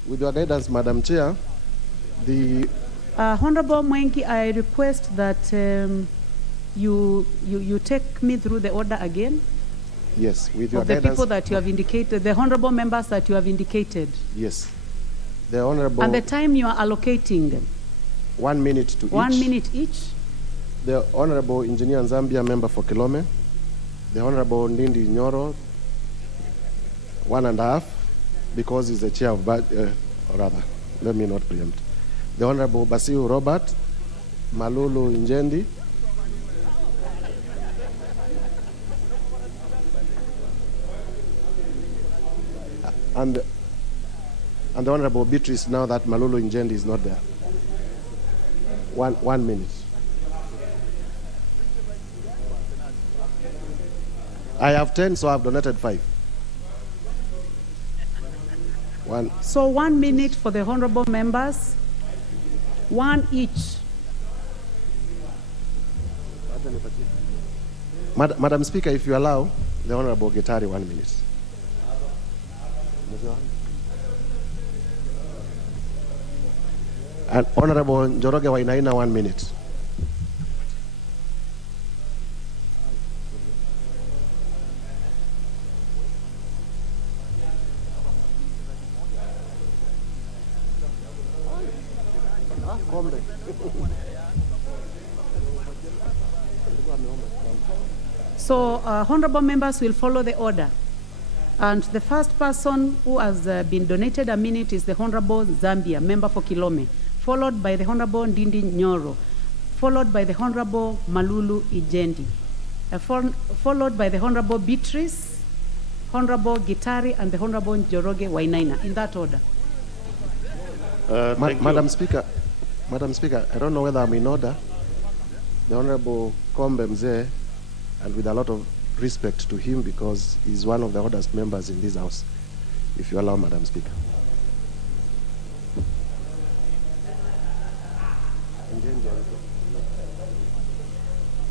With your guidance, Madam Chair, the Honorable Mwengi, I request that you take me through the order again. Yes, with your of the guidance. People that you have indicated, the honorable members that you have indicated. Yes, the honorable. And the time you are allocating them. 1 minute to each. 1 minute each. The Honorable Engineer Nzambia, member for Kilome. The Honorable Ndindi Nyoro, 1.5, because he's the chair of, rather, let me not preempt. The Honorable Basil Robert, Malulu Injendi, and the Honorable Beatrice, now that Malulu Injendi is not there. 1 minute. I have 10, so I've donated 5. So 1 minute for the honorable members, 1 each. Madam Speaker, if you allow, the Honorable Getari 1 minute. And Honorable Njoroge Wainaina 1 minute. So, honorable members will follow the order. And the first person who has been donated a minute is the Honorable Zambia, member for Kilome, followed by the Honorable Ndindi Nyoro, followed by the Honorable Malulu Ijendi, followed by the Honorable Beatrice, Honorable Gitari, and the Honorable Njoroge Wainaina, in that order. Madam Speaker, I don't know whether I'm in order. The Honorable Kombe Mzee, and with a lot of respect to him because he's one of the oldest members in this house, if you allow, Madam Speaker.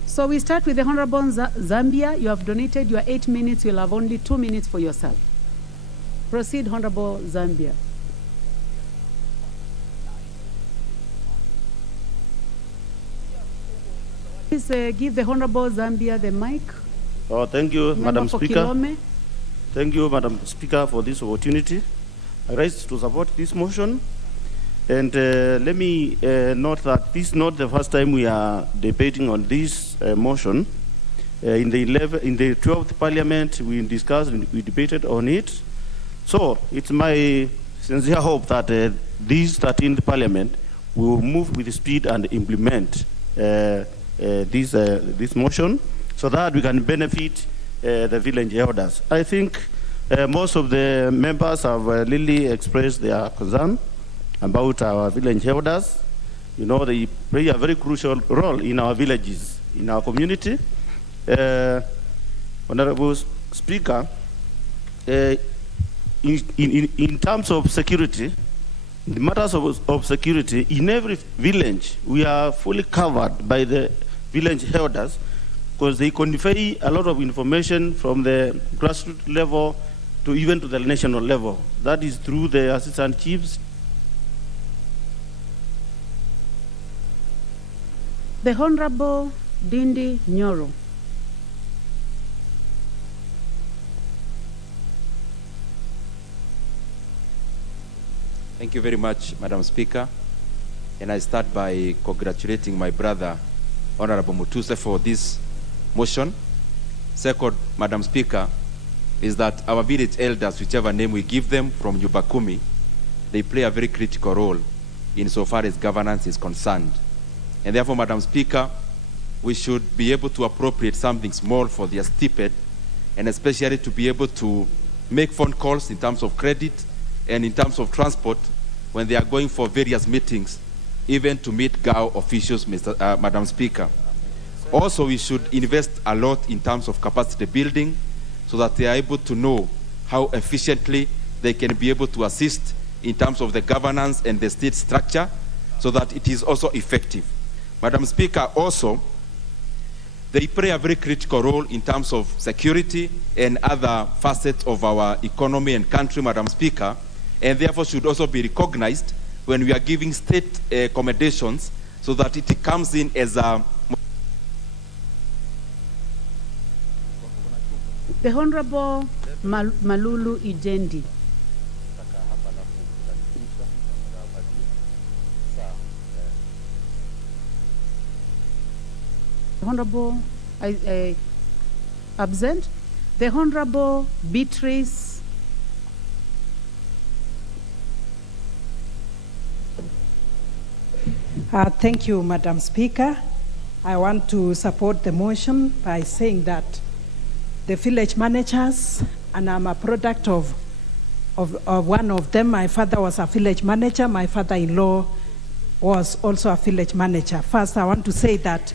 So we start with the Honorable Zambia. You have donated your 8 minutes. You'll have only 2 minutes for yourself. Proceed, Honorable Zambia. Please give the Honorable Zambia the mic. Oh, thank you, Madam for Speaker. Kilome. Thank you, Madam Speaker, for this opportunity. I rise to support this motion. And let me note that this is not the first time we are debating on this motion. In the 12th Parliament, we discussed and we debated on it. So it's my sincere hope that this 13th Parliament will move with speed and implement this motion so that we can benefit the village elders. I think most of the members have really expressed their concern about our village elders. You know, they play a very crucial role in our villages, in our community. Honorable Speaker, in terms of security, the matters of security, in every village, we are fully covered by the village elders because they convey a lot of information from the grassroots level to even to the national level. That is through the assistant chiefs. The Honorable Ndindi Nyoro. Thank you very much, Madam Speaker. And I start by congratulating my brother, Honorable Mutuse, for this motion. Second, Madam Speaker, is that our village elders, whichever name we give them from Yubakumi, they play a very critical role insofar as governance is concerned. And therefore, Madam Speaker, we should be able to appropriate something small for their stipend, and especially to be able to make phone calls in terms of credit and in terms of transport when they are going for various meetings, even to meet GAO officials, Madam Speaker. Also, we should invest a lot in terms of capacity building so that they are able to know how efficiently they can be able to assist in terms of the governance and the state structure so that it is also effective. Madam Speaker, also, they play a very critical role in terms of security and other facets of our economy and country, Madam Speaker, and therefore should also be recognized when we are giving state accommodations so that it comes in as a... The Honorable Malulu Ijendi. Honorable absent. The Honorable Beatrice. Thank you, Madam Speaker. I want to support the motion by saying that the village managers, and I'm a product of one of them. My father was a village manager. My father-in-law was also a village manager. First, I want to say that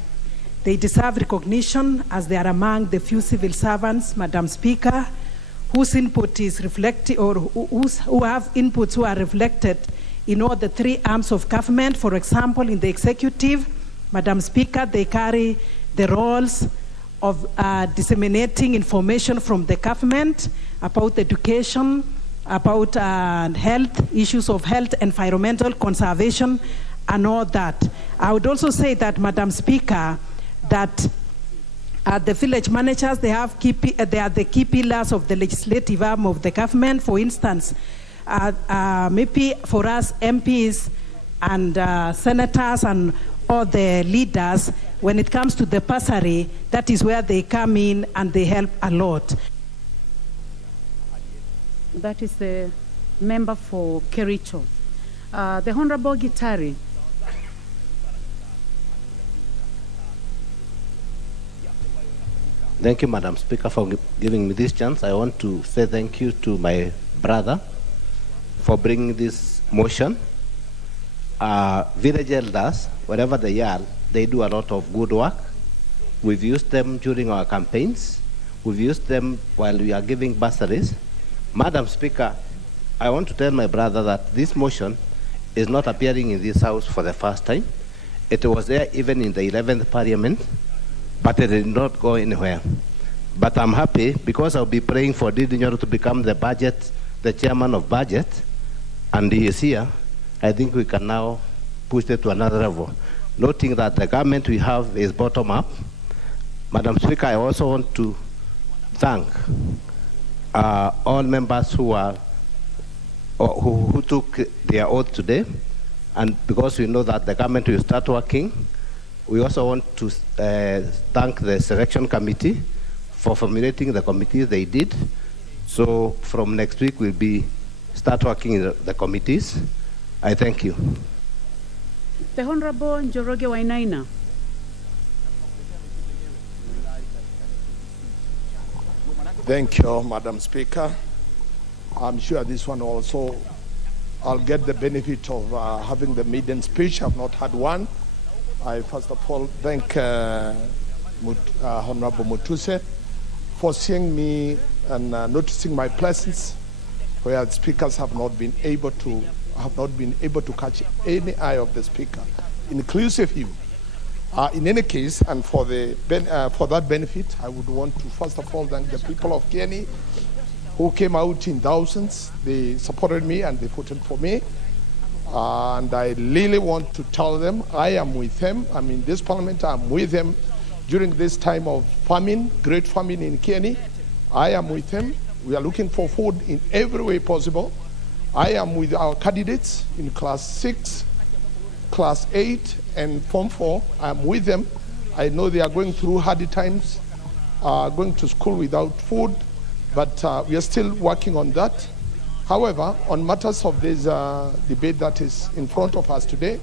they deserve recognition as they are among the few civil servants, Madam Speaker, whose input is reflected, or who have inputs who are reflected in all the three arms of government. For example, in the executive, Madam Speaker, they carry the roles of disseminating information from the government about education, about health, issues of health, environmental conservation, and all that. I would also say that, Madam Speaker, that the village managers, they are the key pillars of the legislative arm of the government. For instance, maybe for us MPs, and senators and all the leaders, when it comes to the bursary, that is where they come in and they help a lot. That is the member for Kericho. The Honorable Gitari. Thank you, Madam Speaker, for giving me this chance. I want to say thank you to my brother for bringing this motion. Village elders, wherever they are, they do a lot of good work. We've used them during our campaigns. We've used them while we are giving bursaries. Madam Speaker, I want to tell my brother that this motion is not appearing in this House for the first time. It was there even in the 11th Parliament, but it did not go anywhere. But I'm happy because I'll be praying for Didinyoro to become the chairman of budget, and he is here. I think we can now push it to another level, noting that the government we have is bottom up. Madam Speaker, I also want to thank all members who took their oath today, and because we know that the government will start working, we also want to thank the selection committee for formulating the committees they did. So from next week we'll start working in the committees. I thank you. The Honorable Njoroge Wainaina. Thank you, Madam Speaker. I'm sure this one also, I'll get the benefit of having the maiden speech. I've not had one. I first of all thank Honorable Mutuse for seeing me and noticing my presence, where speakers have not been able to catch any eye of the speaker, inclusive you. In any case, and for that benefit, I would want to first of all thank the people of Kieni who came out in thousands. They supported me and they voted for me. And I really want to tell them I am with them. I'm in this parliament, I'm with them during this time of famine, great famine in Kieni. I am with them. We are looking for food in every way possible. I am with our candidates in class 6, class 8, and Form 4. I'm with them. I know they are going through hard times, going to school without food, but we are still working on that. However, on matters of this debate that is in front of us today,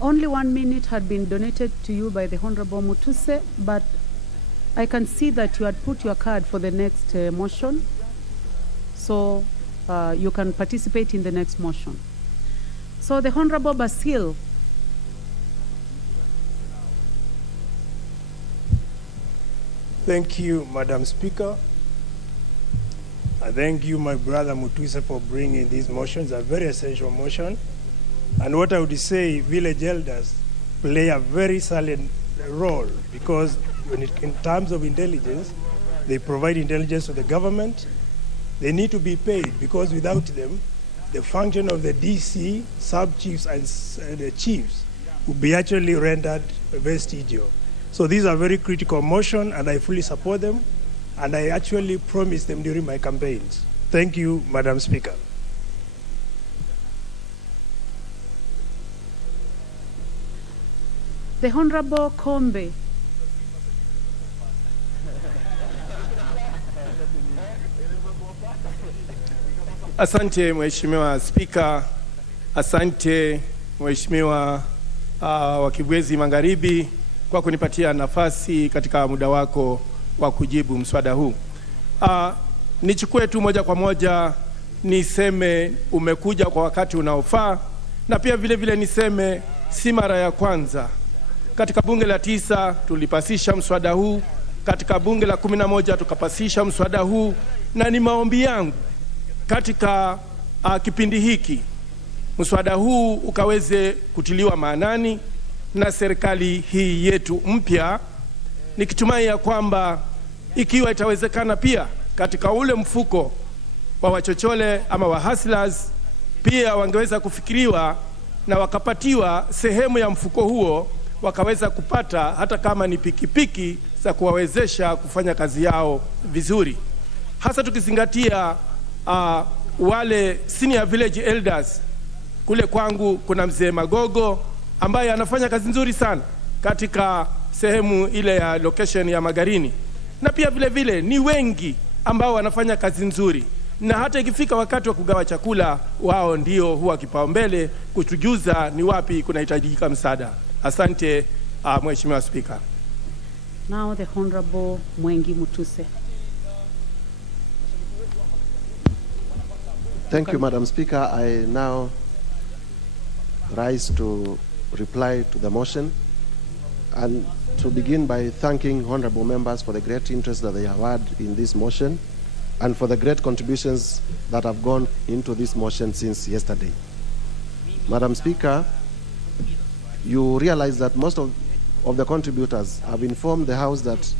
only 1 minute had been donated to you by the Honorable Mutuse, but I can see that you had put your card for the next motion, so you can participate in the next motion. So the Honorable Basil. Thank you, Madam Speaker. I thank you, my brother Mutuse, for bringing these motions, a very essential motion. And what I would say, village elders play a very silent role, because in terms of intelligence, they provide intelligence to the government. They need to be paid, because without them, the function of the DC, sub-chiefs, and the chiefs would be actually rendered vestigial. So these are very critical motion, and I fully support them, and I actually promised them during my campaigns. Thank you, Madam Speaker. The Honorable Kombe. Asante Mheshimiwa Spika, asante Mheshimiwa wa Kibwezi Magharibi kwa kunipatia nafasi katika muda wako wa kujibu mswada huu. Nichukue tu moja kwa moja niseme umekuja kwa wakati unaofaa, na pia vile vile niseme si mara ya kwanza. Katika bunge la 9 tulipasisha mswada huu, katika bunge la 11 tukapasisha mswada huu, na ni maombi yangu katika kipindi hiki mswada huu ukaweze kutiliwa maanani na serikali hii yetu mpya, nikitumai ya kwamba ikiwa itawezekana pia katika ule mfuko wa wachochole ama wa hustlers pia wangeweza kufikiriwa na wakapatiwa sehemu ya mfuko huo, wakaweza kupata hata kama ni pikipiki za kuwawezesha kufanya kazi yao vizuri, hasa tukizingatia wale senior village elders. Kule kwangu kuna mzee Magogo ambaye anafanya kazi nzuri sana katika sehemu ile ya location ya Magarini, na pia vile vile ni wengi ambao wanafanya kazi nzuri, na hata ikifika wakati wa kugawa chakula wao ndio huwa kipaumbele kutujuza ni wapi kunahitajika msaada. Asante Mheshimiwa Speaker. Now the Honorable Mwengi Mutuse. Thank you, Madam Speaker. I now rise to reply to the motion and to begin by thanking honorable members for the great interest that they have had in this motion and for the great contributions that have gone into this motion since yesterday. Madam Speaker, you realize that most of the contributors have informed the House that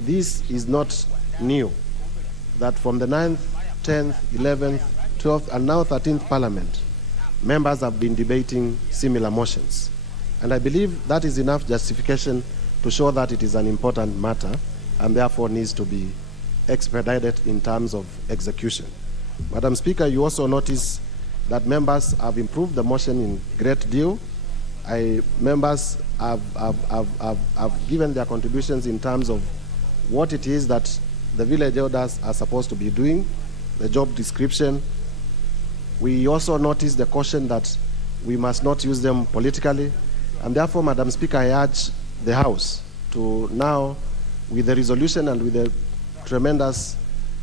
this is not new, that from the 9th, 10th, 11th, 12th, and now 13th Parliament, members have been debating similar motions. And I believe that is enough justification to show that it is an important matter and therefore needs to be expedited in terms of execution. Madam Speaker, you also notice that members have improved the motion in great deal. Members have given their contributions in terms of what it is that the village elders are supposed to be doing, the job description. We also notice the caution that we must not use them politically. And therefore, Madam Speaker, I urge the House to now, with the resolution and with the tremendous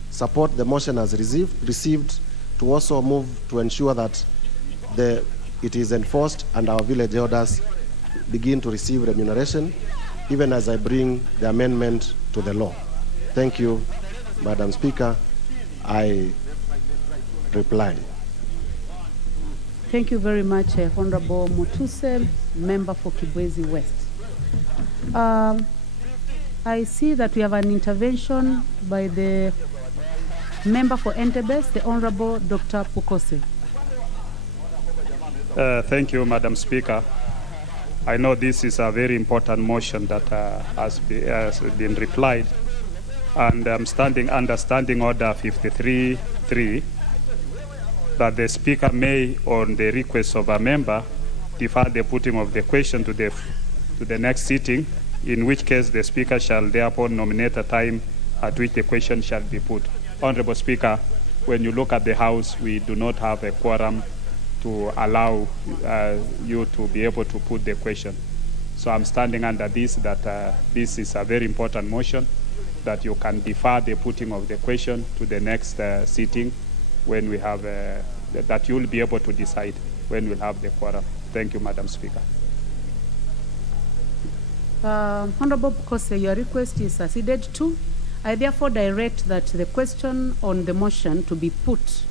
support the motion has received, to also move to ensure that it is enforced and our village elders begin to receive remuneration, even as I bring the amendment to the law. Thank you, Madam Speaker. I reply. Thank you very much, Honorable Mutuse, member for Kibwezi West. I see that we have an intervention by the member for Entebbe, the Honorable Dr. Pukose. Thank you, Madam Speaker. I know this is a very important motion that has been replied, and I'm under Standing Order 53.3 that the Speaker may, on the request of a member, defer the putting of the question to the next sitting, in which case the Speaker shall therefore nominate a time at which the question shall be put. Honorable Speaker, when you look at the House, we do not have a quorum to allow you to be able to put the question. So I'm standing under this, that this is a very important motion, that you can defer the putting of the question to the next sitting when we have, that you'll be able to decide when we'll have the quorum. Thank you, Madam Speaker. Honorable Pukose, your request is acceded to. I therefore direct that the question on the motion to be put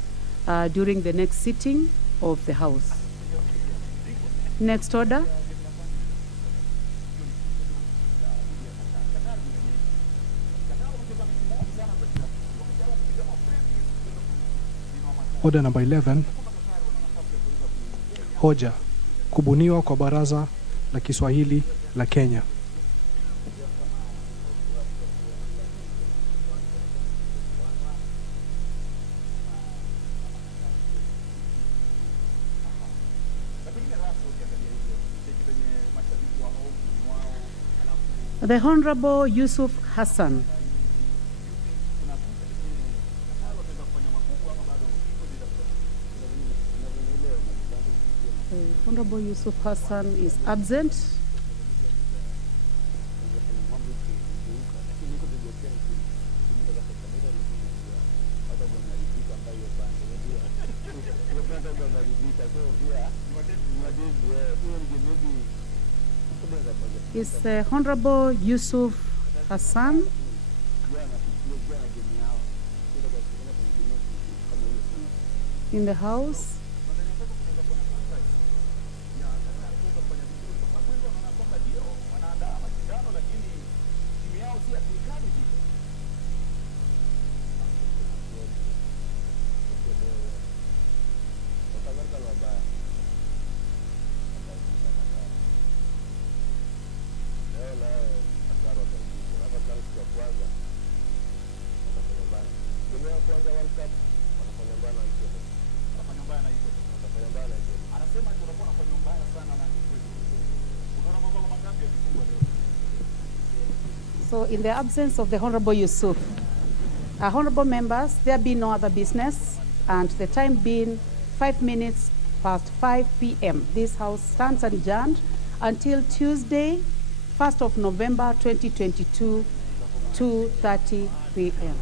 during the next sitting of the House. Next order. Order number 11. Hoja: kubuniwa kwa Baraza la Kiswahili la Kenya. The Honorable Yusuf Hassan. Honorable Yusuf Hassan is absent. Is Honorable Yusuf Hassan? In the House? So in the absence of the Honorable Yusuf, honorable members, there be no other business, and the time being 5 minutes past 5 p.m. This House stands adjourned until Tuesday, 1st of November 2022, 2:30 p.m.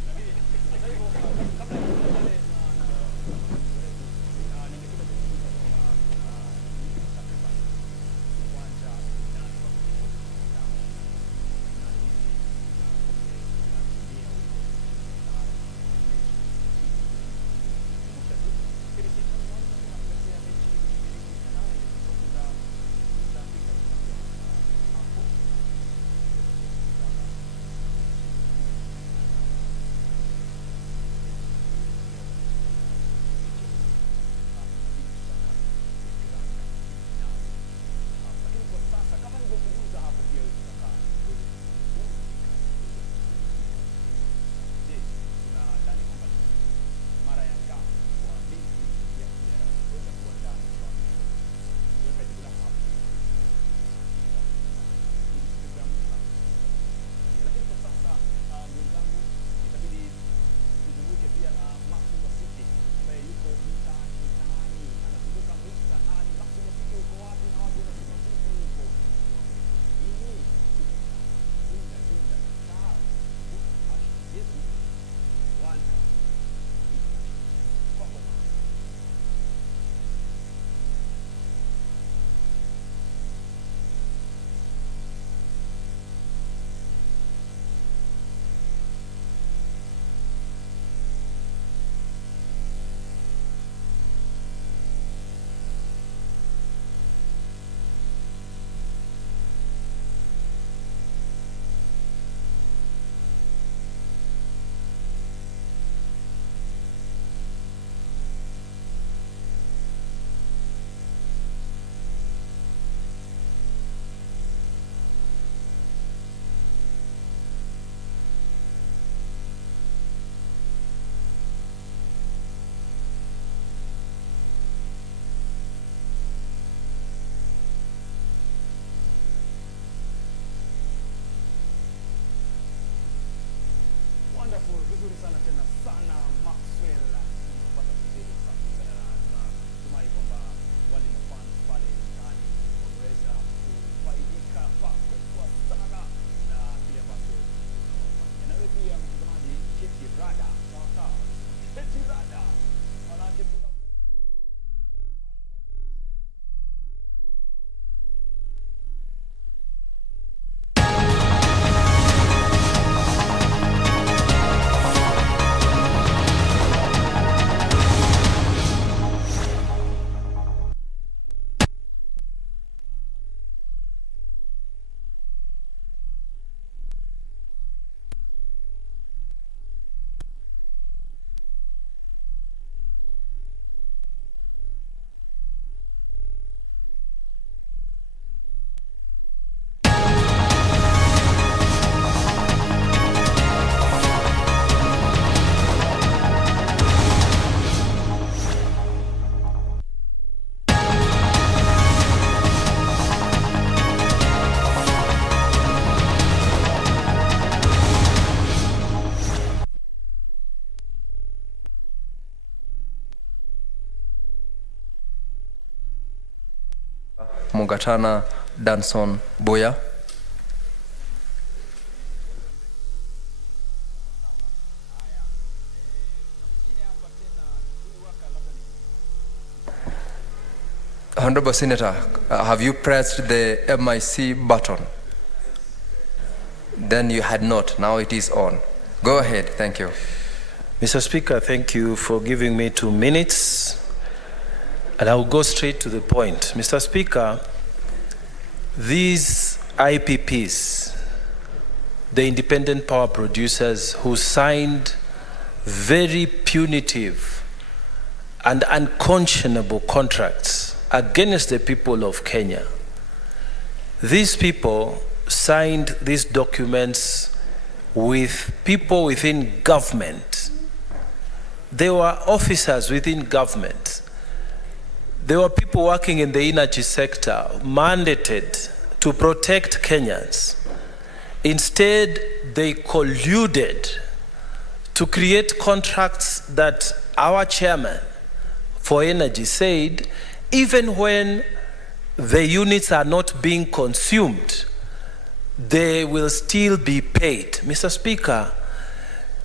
Wonderful, vizuri sana tena sana Maxwell. Tunapata kuzidi sana na tumai kwamba wale mafans pale ndani wameweza kufaidika pakubwa sana na kile ambacho tunawafanyia. Na wewe pia mtazamaji, keti rada, sawa sawa, keti rada, manake tuna Mugatana Danson Boya. Honorable Senator, have you pressed the MIC button? Then you had not. Now it is on. Go ahead. Thank you. Mr. Speaker, thank you for giving me 2 minutes. And I'll go straight to the point. Mr. Speaker, these IPPs, the independent power producers who signed very punitive and unconscionable contracts against the people of Kenya, these people signed these documents with people within government there were officers within government. There were people working in the energy sector mandated to protect Kenyans. Instead, they colluded to create contracts that our chairman for energy said, even when the units are not being consumed, they will still be paid. Mr. Speaker,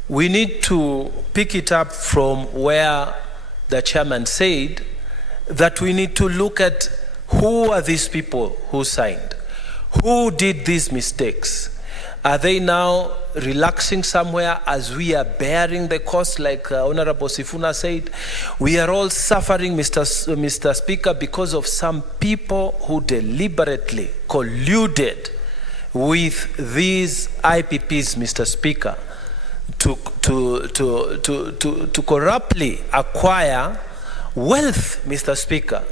we need to pick it up from where the chairman said that we need to look at who are these people who signed, who did these mistakes. Are they now relaxing somewhere as we are bearing the cost, like Honorable Sifuna said? We are all suffering, Mr. Speaker, because of some people who deliberately colluded with these IPPs, Mr. Speaker, to corruptly acquire wealth, Mr. Speaker.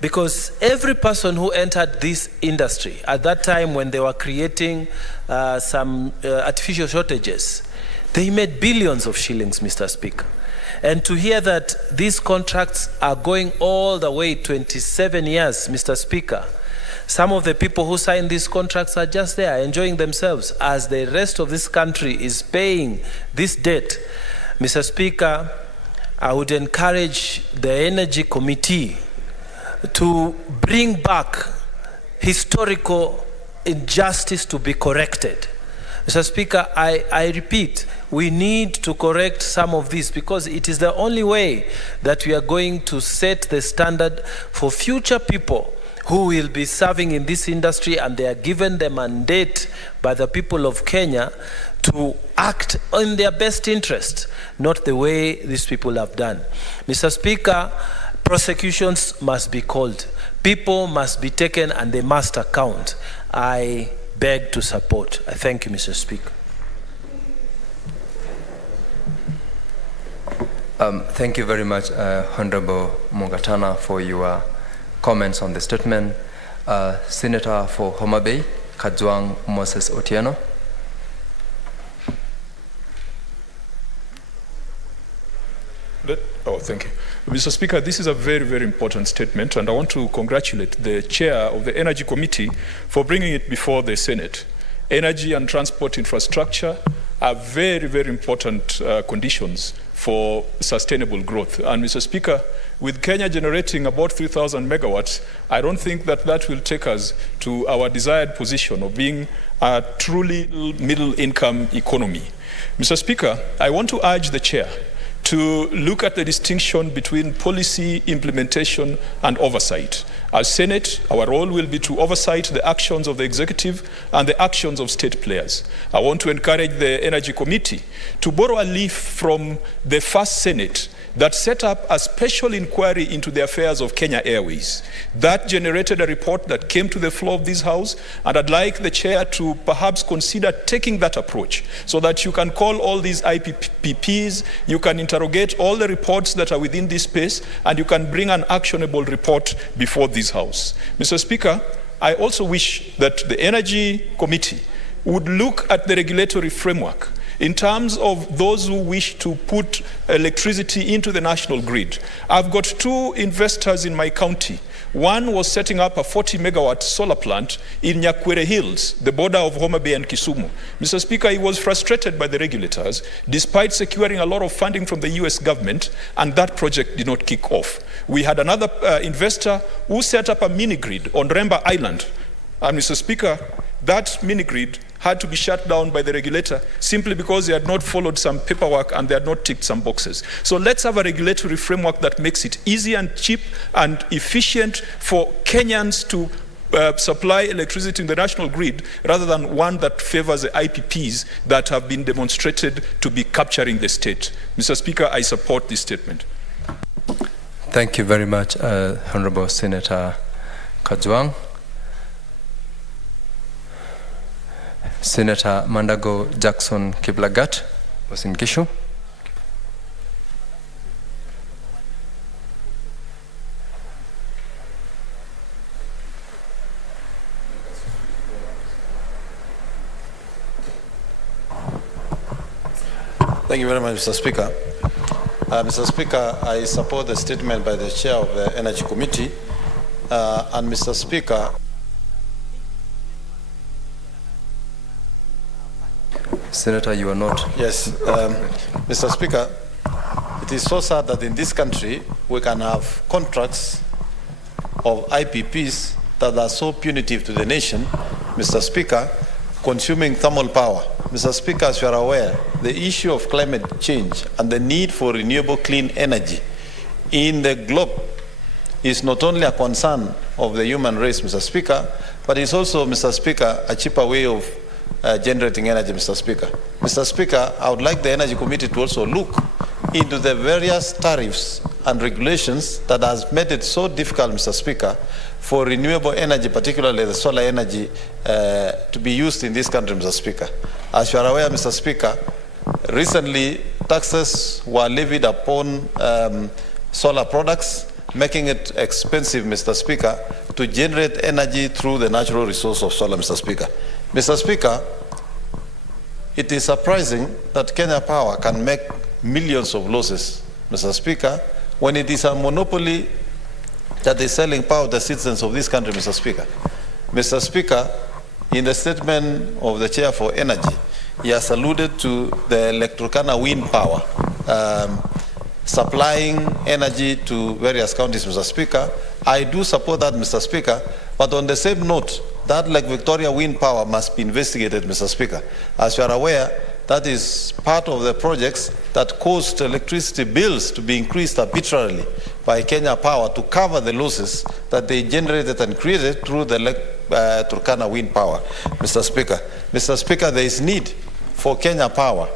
Because every person who entered this industry at that time when they were creating some artificial shortages, they made billions of shillings, Mr. Speaker. And to hear that these contracts are going all the way 27 years, Mr. Speaker, some of the people who signed these contracts are just there enjoying themselves as the rest of this country is paying this debt. Mr. Speaker, I would encourage the Energy Committee to bring back historical injustice to be corrected. Mr. Speaker, I repeat, we need to correct some of this because it is the only way that we are going to set the standard for future people who will be serving in this industry, and they are given the mandate by the people of Kenya to act in their best interest, not the way these people have done. Mr. Speaker, prosecutions must be called. People must be taken and they must account. I beg to support. I thank you, Mr. Speaker. Thank you very much, Honorable Mungatana, for your comments on the statement. Senator for Homa Bay, Kajwang Moses Otieno. Thank you. Mr. Speaker, this is a very, very important statement, and I want to congratulate the chair of the Energy Committee for bringing it before the Senate. Energy and transport infrastructure are very, very important conditions for sustainable growth. And Mr. Speaker, with Kenya generating about 3,000 megawatts, I don't think that that will take us to our desired position of being a truly middle-income economy. Mr. Speaker, I want to urge the chair to look at the distinction between policy implementation and oversight. As Senate, our role will be to oversight the actions of the executive and the actions of state players. I want to encourage the Energy Committee to borrow a leaf from the first Senate that set up a special inquiry into the affairs of Kenya Airways. That generated a report that came to the floor of this House, and I'd like the chair to perhaps consider taking that approach so that you can call all these IPPs, you can interrogate all the reports that are within this space, and you can bring an actionable report before this House. Mr. Speaker, I also wish that the Energy Committee would look at the regulatory framework in terms of those who wish to put electricity into the national grid. I've got two investors in my county. One was setting up a 40-megawatt solar plant in Nyakwere Hills, the border of Homa Bay and Kisumu. Mr. Speaker, he was frustrated by the regulators, despite securing a lot of funding from the US government, and that project did not kick off. We had another investor who set up a mini-grid on Remba Island. And Mr. Speaker, that mini-grid had to be shut down by the regulator simply because they had not followed some paperwork and they had not ticked some boxes. So let's have a regulatory framework that makes it easy and cheap and efficient for Kenyans to supply electricity in the national grid, rather than one that favors the IPPs that have been demonstrated to be capturing the state. Mr. Speaker, I support this statement. Thank you very much, Honorable Senator Kajwang. Senator Mandago Jackson Kiblagat was in Gishu. Thank you very much, Mr. Speaker. Mr. Speaker, I support the statement by the Chair of the Energy Committee. And Mr. Speaker, Senator, you are not. Yes, Mr. Speaker, it is so sad that in this country we can have contracts of IPPs that are so punitive to the nation, Mr. Speaker, consuming thermal power. Mr. Speaker, as you are aware, the issue of climate change and the need for renewable clean energy in the globe is not only a concern of the human race, Mr. Speaker, but it's also, Mr. Speaker, a cheaper way of generating energy, Mr. Speaker. Mr. Speaker, I would like the Energy Committee to also look into the various tariffs and regulations that has made it so difficult, Mr. Speaker, for renewable energy, particularly the solar energy, to be used in this country, Mr. Speaker. As you are aware, Mr. Speaker, recently taxes were levied upon solar products, making it expensive, Mr. Speaker, to generate energy through the natural resource of solar, Mr. Speaker. Mr. Speaker, it is surprising that Kenya Power can make millions of losses, Mr. Speaker, when it is a monopoly that is selling power to the citizens of this country, Mr. Speaker. Mr. Speaker, in the statement of the Chair for Energy, he has alluded to the Electrocana wind power, supplying energy to various counties, Mr. Speaker. I do support that, Mr. Speaker, but on the same note, that Lake Victoria wind power must be investigated, Mr. Speaker. As you are aware, that is part of the projects that caused electricity bills to be increased arbitrarily by Kenya Power to cover the losses that they generated and created through the Lake Turkana wind power, Mr. Speaker. Mr. Speaker, there is need for Kenya Power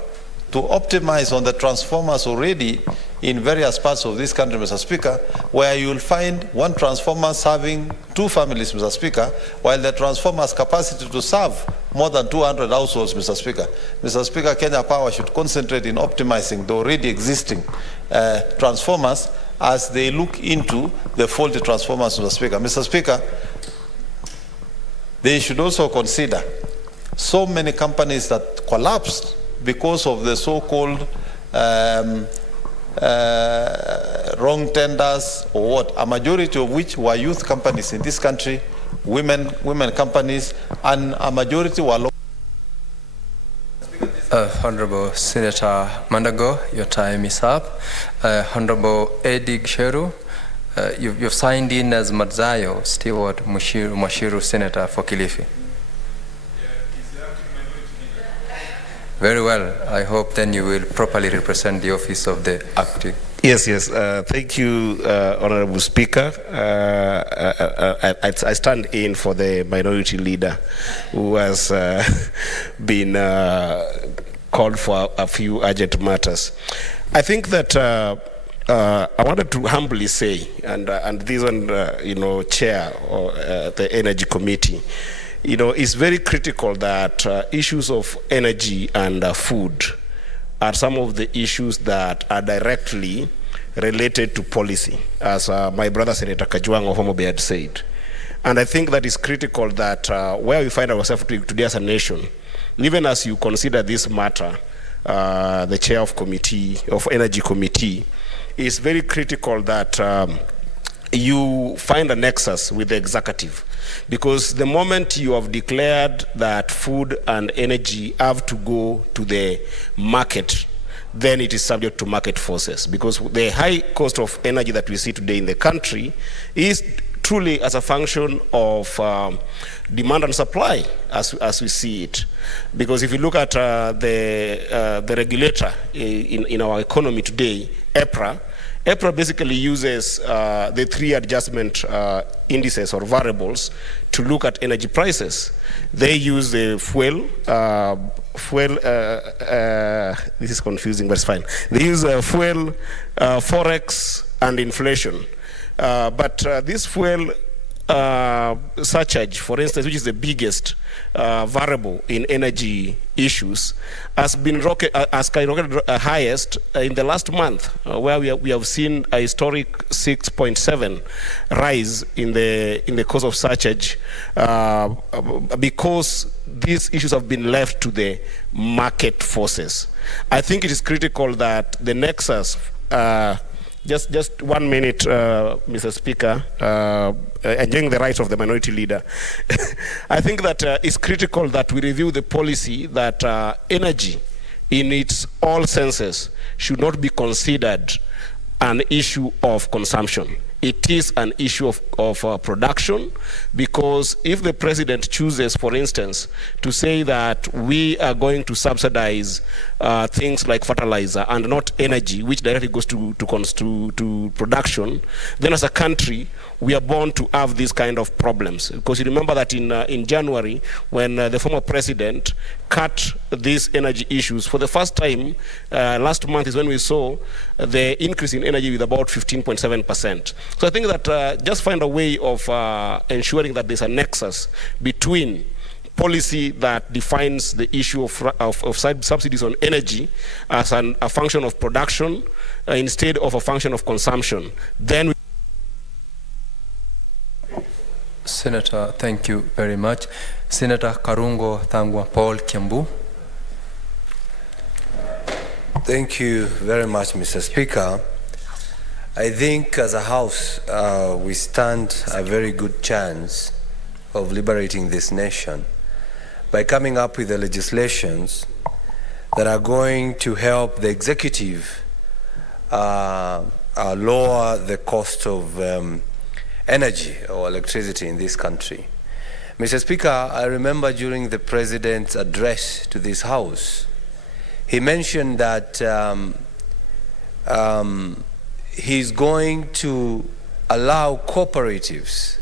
to optimize on the transformers already in various parts of this country, Mr. Speaker, where you will find one transformer serving 2 families, Mr. Speaker, while the transformer's capacity to serve more than 200 households, Mr. Speaker. Mr. Speaker, Kenya Power should concentrate in optimizing the already existing transformers as they look into the faulty transformers, Mr. Speaker. Mr. Speaker, they should also consider so many companies that collapsed because of the so-called wrong tenders or what, a majority of which were youth companies in this country, women companies, and a majority were Honorable Senator Mandago, your time is up. Honorable Eddie Gisheru, you've signed in as Madzayo Stewart Mashiru Senator for Kilifi. Very well. I hope then you will properly represent the office of the acting. Yes. Thank you, Honorable Speaker. I stand in for the minority leader who has been called for a few urgent matters. I think that I wanted to humbly say, and this one, Chair of the Energy Committee, it's very critical that issues of energy and food are some of the issues that are directly related to policy, as my brother Senator Kajwang of Homa Bay had said. And I think that is critical that where we find ourselves today as a nation, even as you consider this matter, the Chair of Energy Committee, is very critical that you find a nexus with the executive. Because the moment you have declared that food and energy have to go to the market, then it is subject to market forces. Because the high cost of energy that we see today in the country is truly as a function of demand and supply as we see it. Because if you look at the regulator in our economy today, EPRA basically uses the 3 adjustment indices or variables to look at energy prices. They use the fuel, this is confusing, but it's fine. They use fuel, forex, and inflation. But this fuel surcharge, for instance, which is the biggest variable in energy issues, has been skyrocketed highest in the last month, where we have seen a historic 6.7 rise in the cost of surcharge, because these issues have been left to the market forces. I think it is critical that the nexus just 1 minute, Mr. Speaker, enjoying the rights of the minority leader. I think that it's critical that we review the policy that energy in its all senses should not be considered an issue of consumption. It is an issue of production, because if the president chooses, for instance, to say that we are going to subsidize things like fertilizer and not energy, which directly goes to production, then as a country, we are bound to have these kind of problems. Because you remember that in January, when the former president cut these energy issues, for the first time, last month is when we saw the increase in energy with about 15.7%. So I think that just find a way of ensuring that there's a nexus between policy that defines the issue of subsidies on energy as a function of production instead of a function of consumption. Then Senator, thank you very much. Senator Karungo Thangwa Paul Kiambu. Thank you very much, Mr. Speaker. I think as a House, we stand a very good chance of liberating this nation by coming up with the legislations that are going to help the executive lower the cost of energy or electricity in this country. Mr. Speaker, I remember during the President's address to this House, he mentioned that he's going to allow cooperatives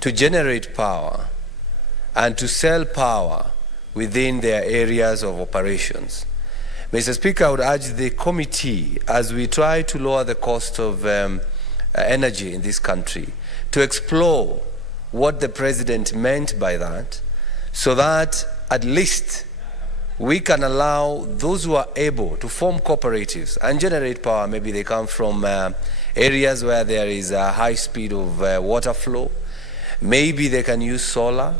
to generate power and to sell power within their areas of operations. Mr. Speaker, I would urge the committee, as we try to lower the cost of energy in this country, to explore what the President meant by that, so that at least we can allow those who are able to form cooperatives and generate power. Maybe they come from areas where there is a high speed of water flow. Maybe they can use solar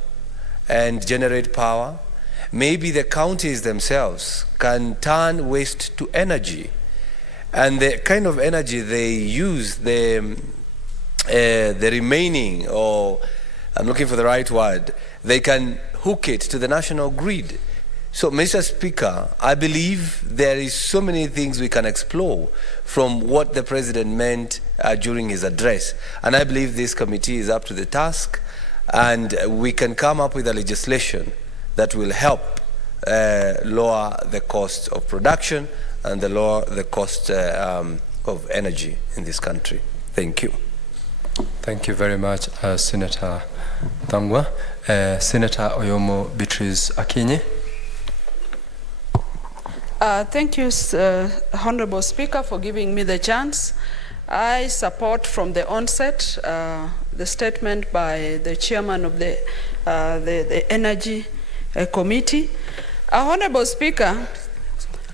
and generate power. Maybe the counties themselves can turn waste to energy. And the kind of energy they use, the remaining, or I'm looking for the right word, they can hook it to the national grid. So, Mr. Speaker, I believe there is so many things we can explore from what the President meant during his address. And I believe this committee is up to the task, and we can come up with a legislation that will help lower the cost of production and lower the cost of energy in this country. Thank you. Thank you very much, Senator Thangwa. Senator Oyomo Beatrice Akinyi. Thank you, Honorable Speaker, for giving me the chance. I support from the onset the statement by the chairman of the Energy Committee. Honorable Speaker,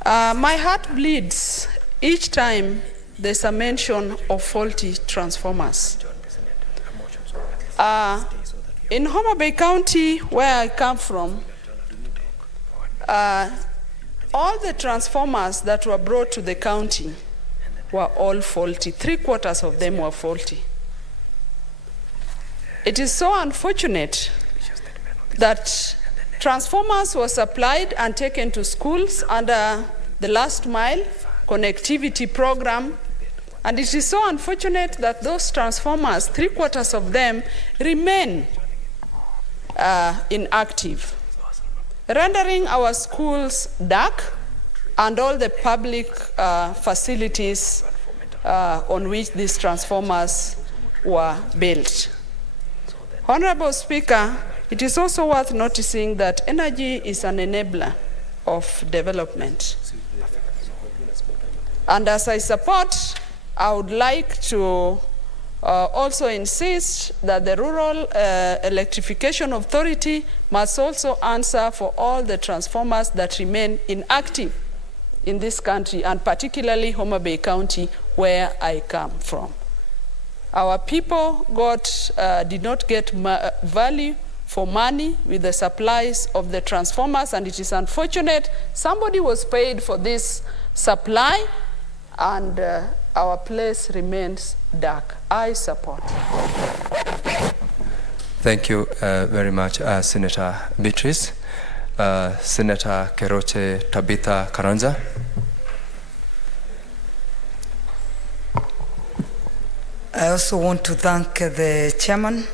my heart bleeds each time there's a mention of faulty transformers. In Homa Bay County, where I come from, all the transformers that were brought to the county were all faulty. 3/4 of them were faulty. It is so unfortunate that transformers were supplied and taken to schools under the last mile connectivity program. And it is so unfortunate that those transformers, 3/4 of them, remain inactive, rendering our schools dark and all the public facilities on which these transformers were built. Honorable Speaker, it is also worth noticing that energy is an enabler of development. And as I support, I would like to also insist that the Rural Electrification Authority must also answer for all the transformers that remain inactive in this country, and particularly Homa Bay County, where I come from. Our people did not get value for money with the supplies of the transformers, and it is unfortunate somebody was paid for this supply, and our place remains dark. I support. Thank you very much, Senator Beatrice. Senator Keroche Tabitha Karanja. I also want to thank the chairman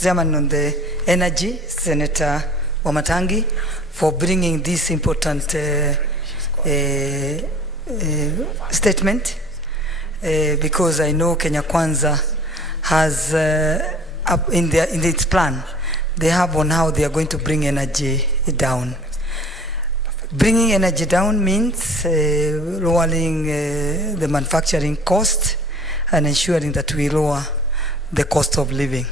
chairman on the energy, Senator Wamatangi, for bringing this important statement, because I know Kenya Kwanza has in its plan, they have on how they are going to bring energy down. Bringing energy down means lowering the manufacturing cost and ensuring that we lower the cost of living.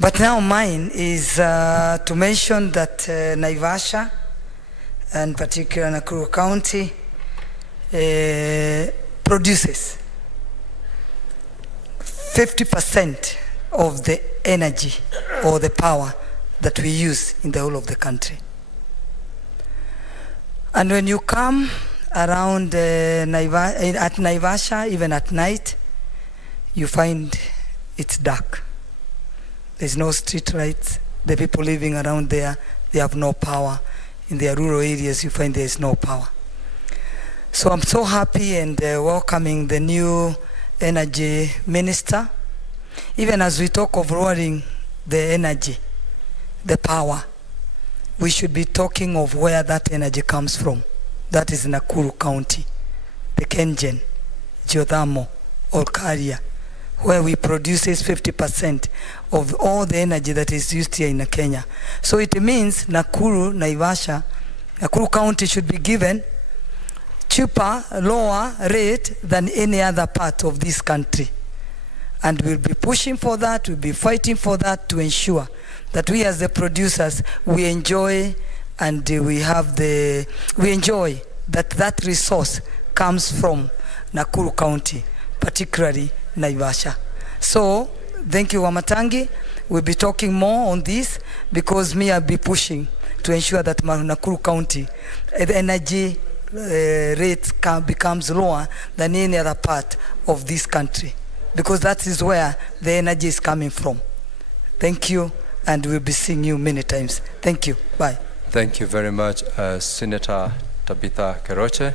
But now mine is to mention that Naivasha, and particularly Nakuru County, produces 50% of the energy or the power that we use in the whole of the country. And when you come around at Naivasha, even at night, you find it's dark. There's no street lights. The people living around there, they have no power. In their rural areas, you find there's no power. So I'm so happy and welcoming the new energy minister. Even as we talk of lowering the energy, the power, we should be talking of where that energy comes from. That is Nakuru County, the Kengen, Geothermal, or Karia, where we produce 50% of all the energy that is used here in Kenya. So it means Nakuru, Naivasha, Nakuru County should be given cheaper, lower rate than any other part of this country. And we'll be pushing for that, we'll be fighting for that to ensure that we as the producers, we enjoy and we enjoy that resource comes from Nakuru County, particularly Naivasha. So, thank you, Wamatangi. We'll be talking more on this because I'll be pushing to ensure that Nakuru County, the energy rate becomes lower than any other part of this country, because that is where the energy is coming from. Thank you, and we'll be seeing you many times. Thank you. Bye. Thank you very much, Senator Tabitha Keroche.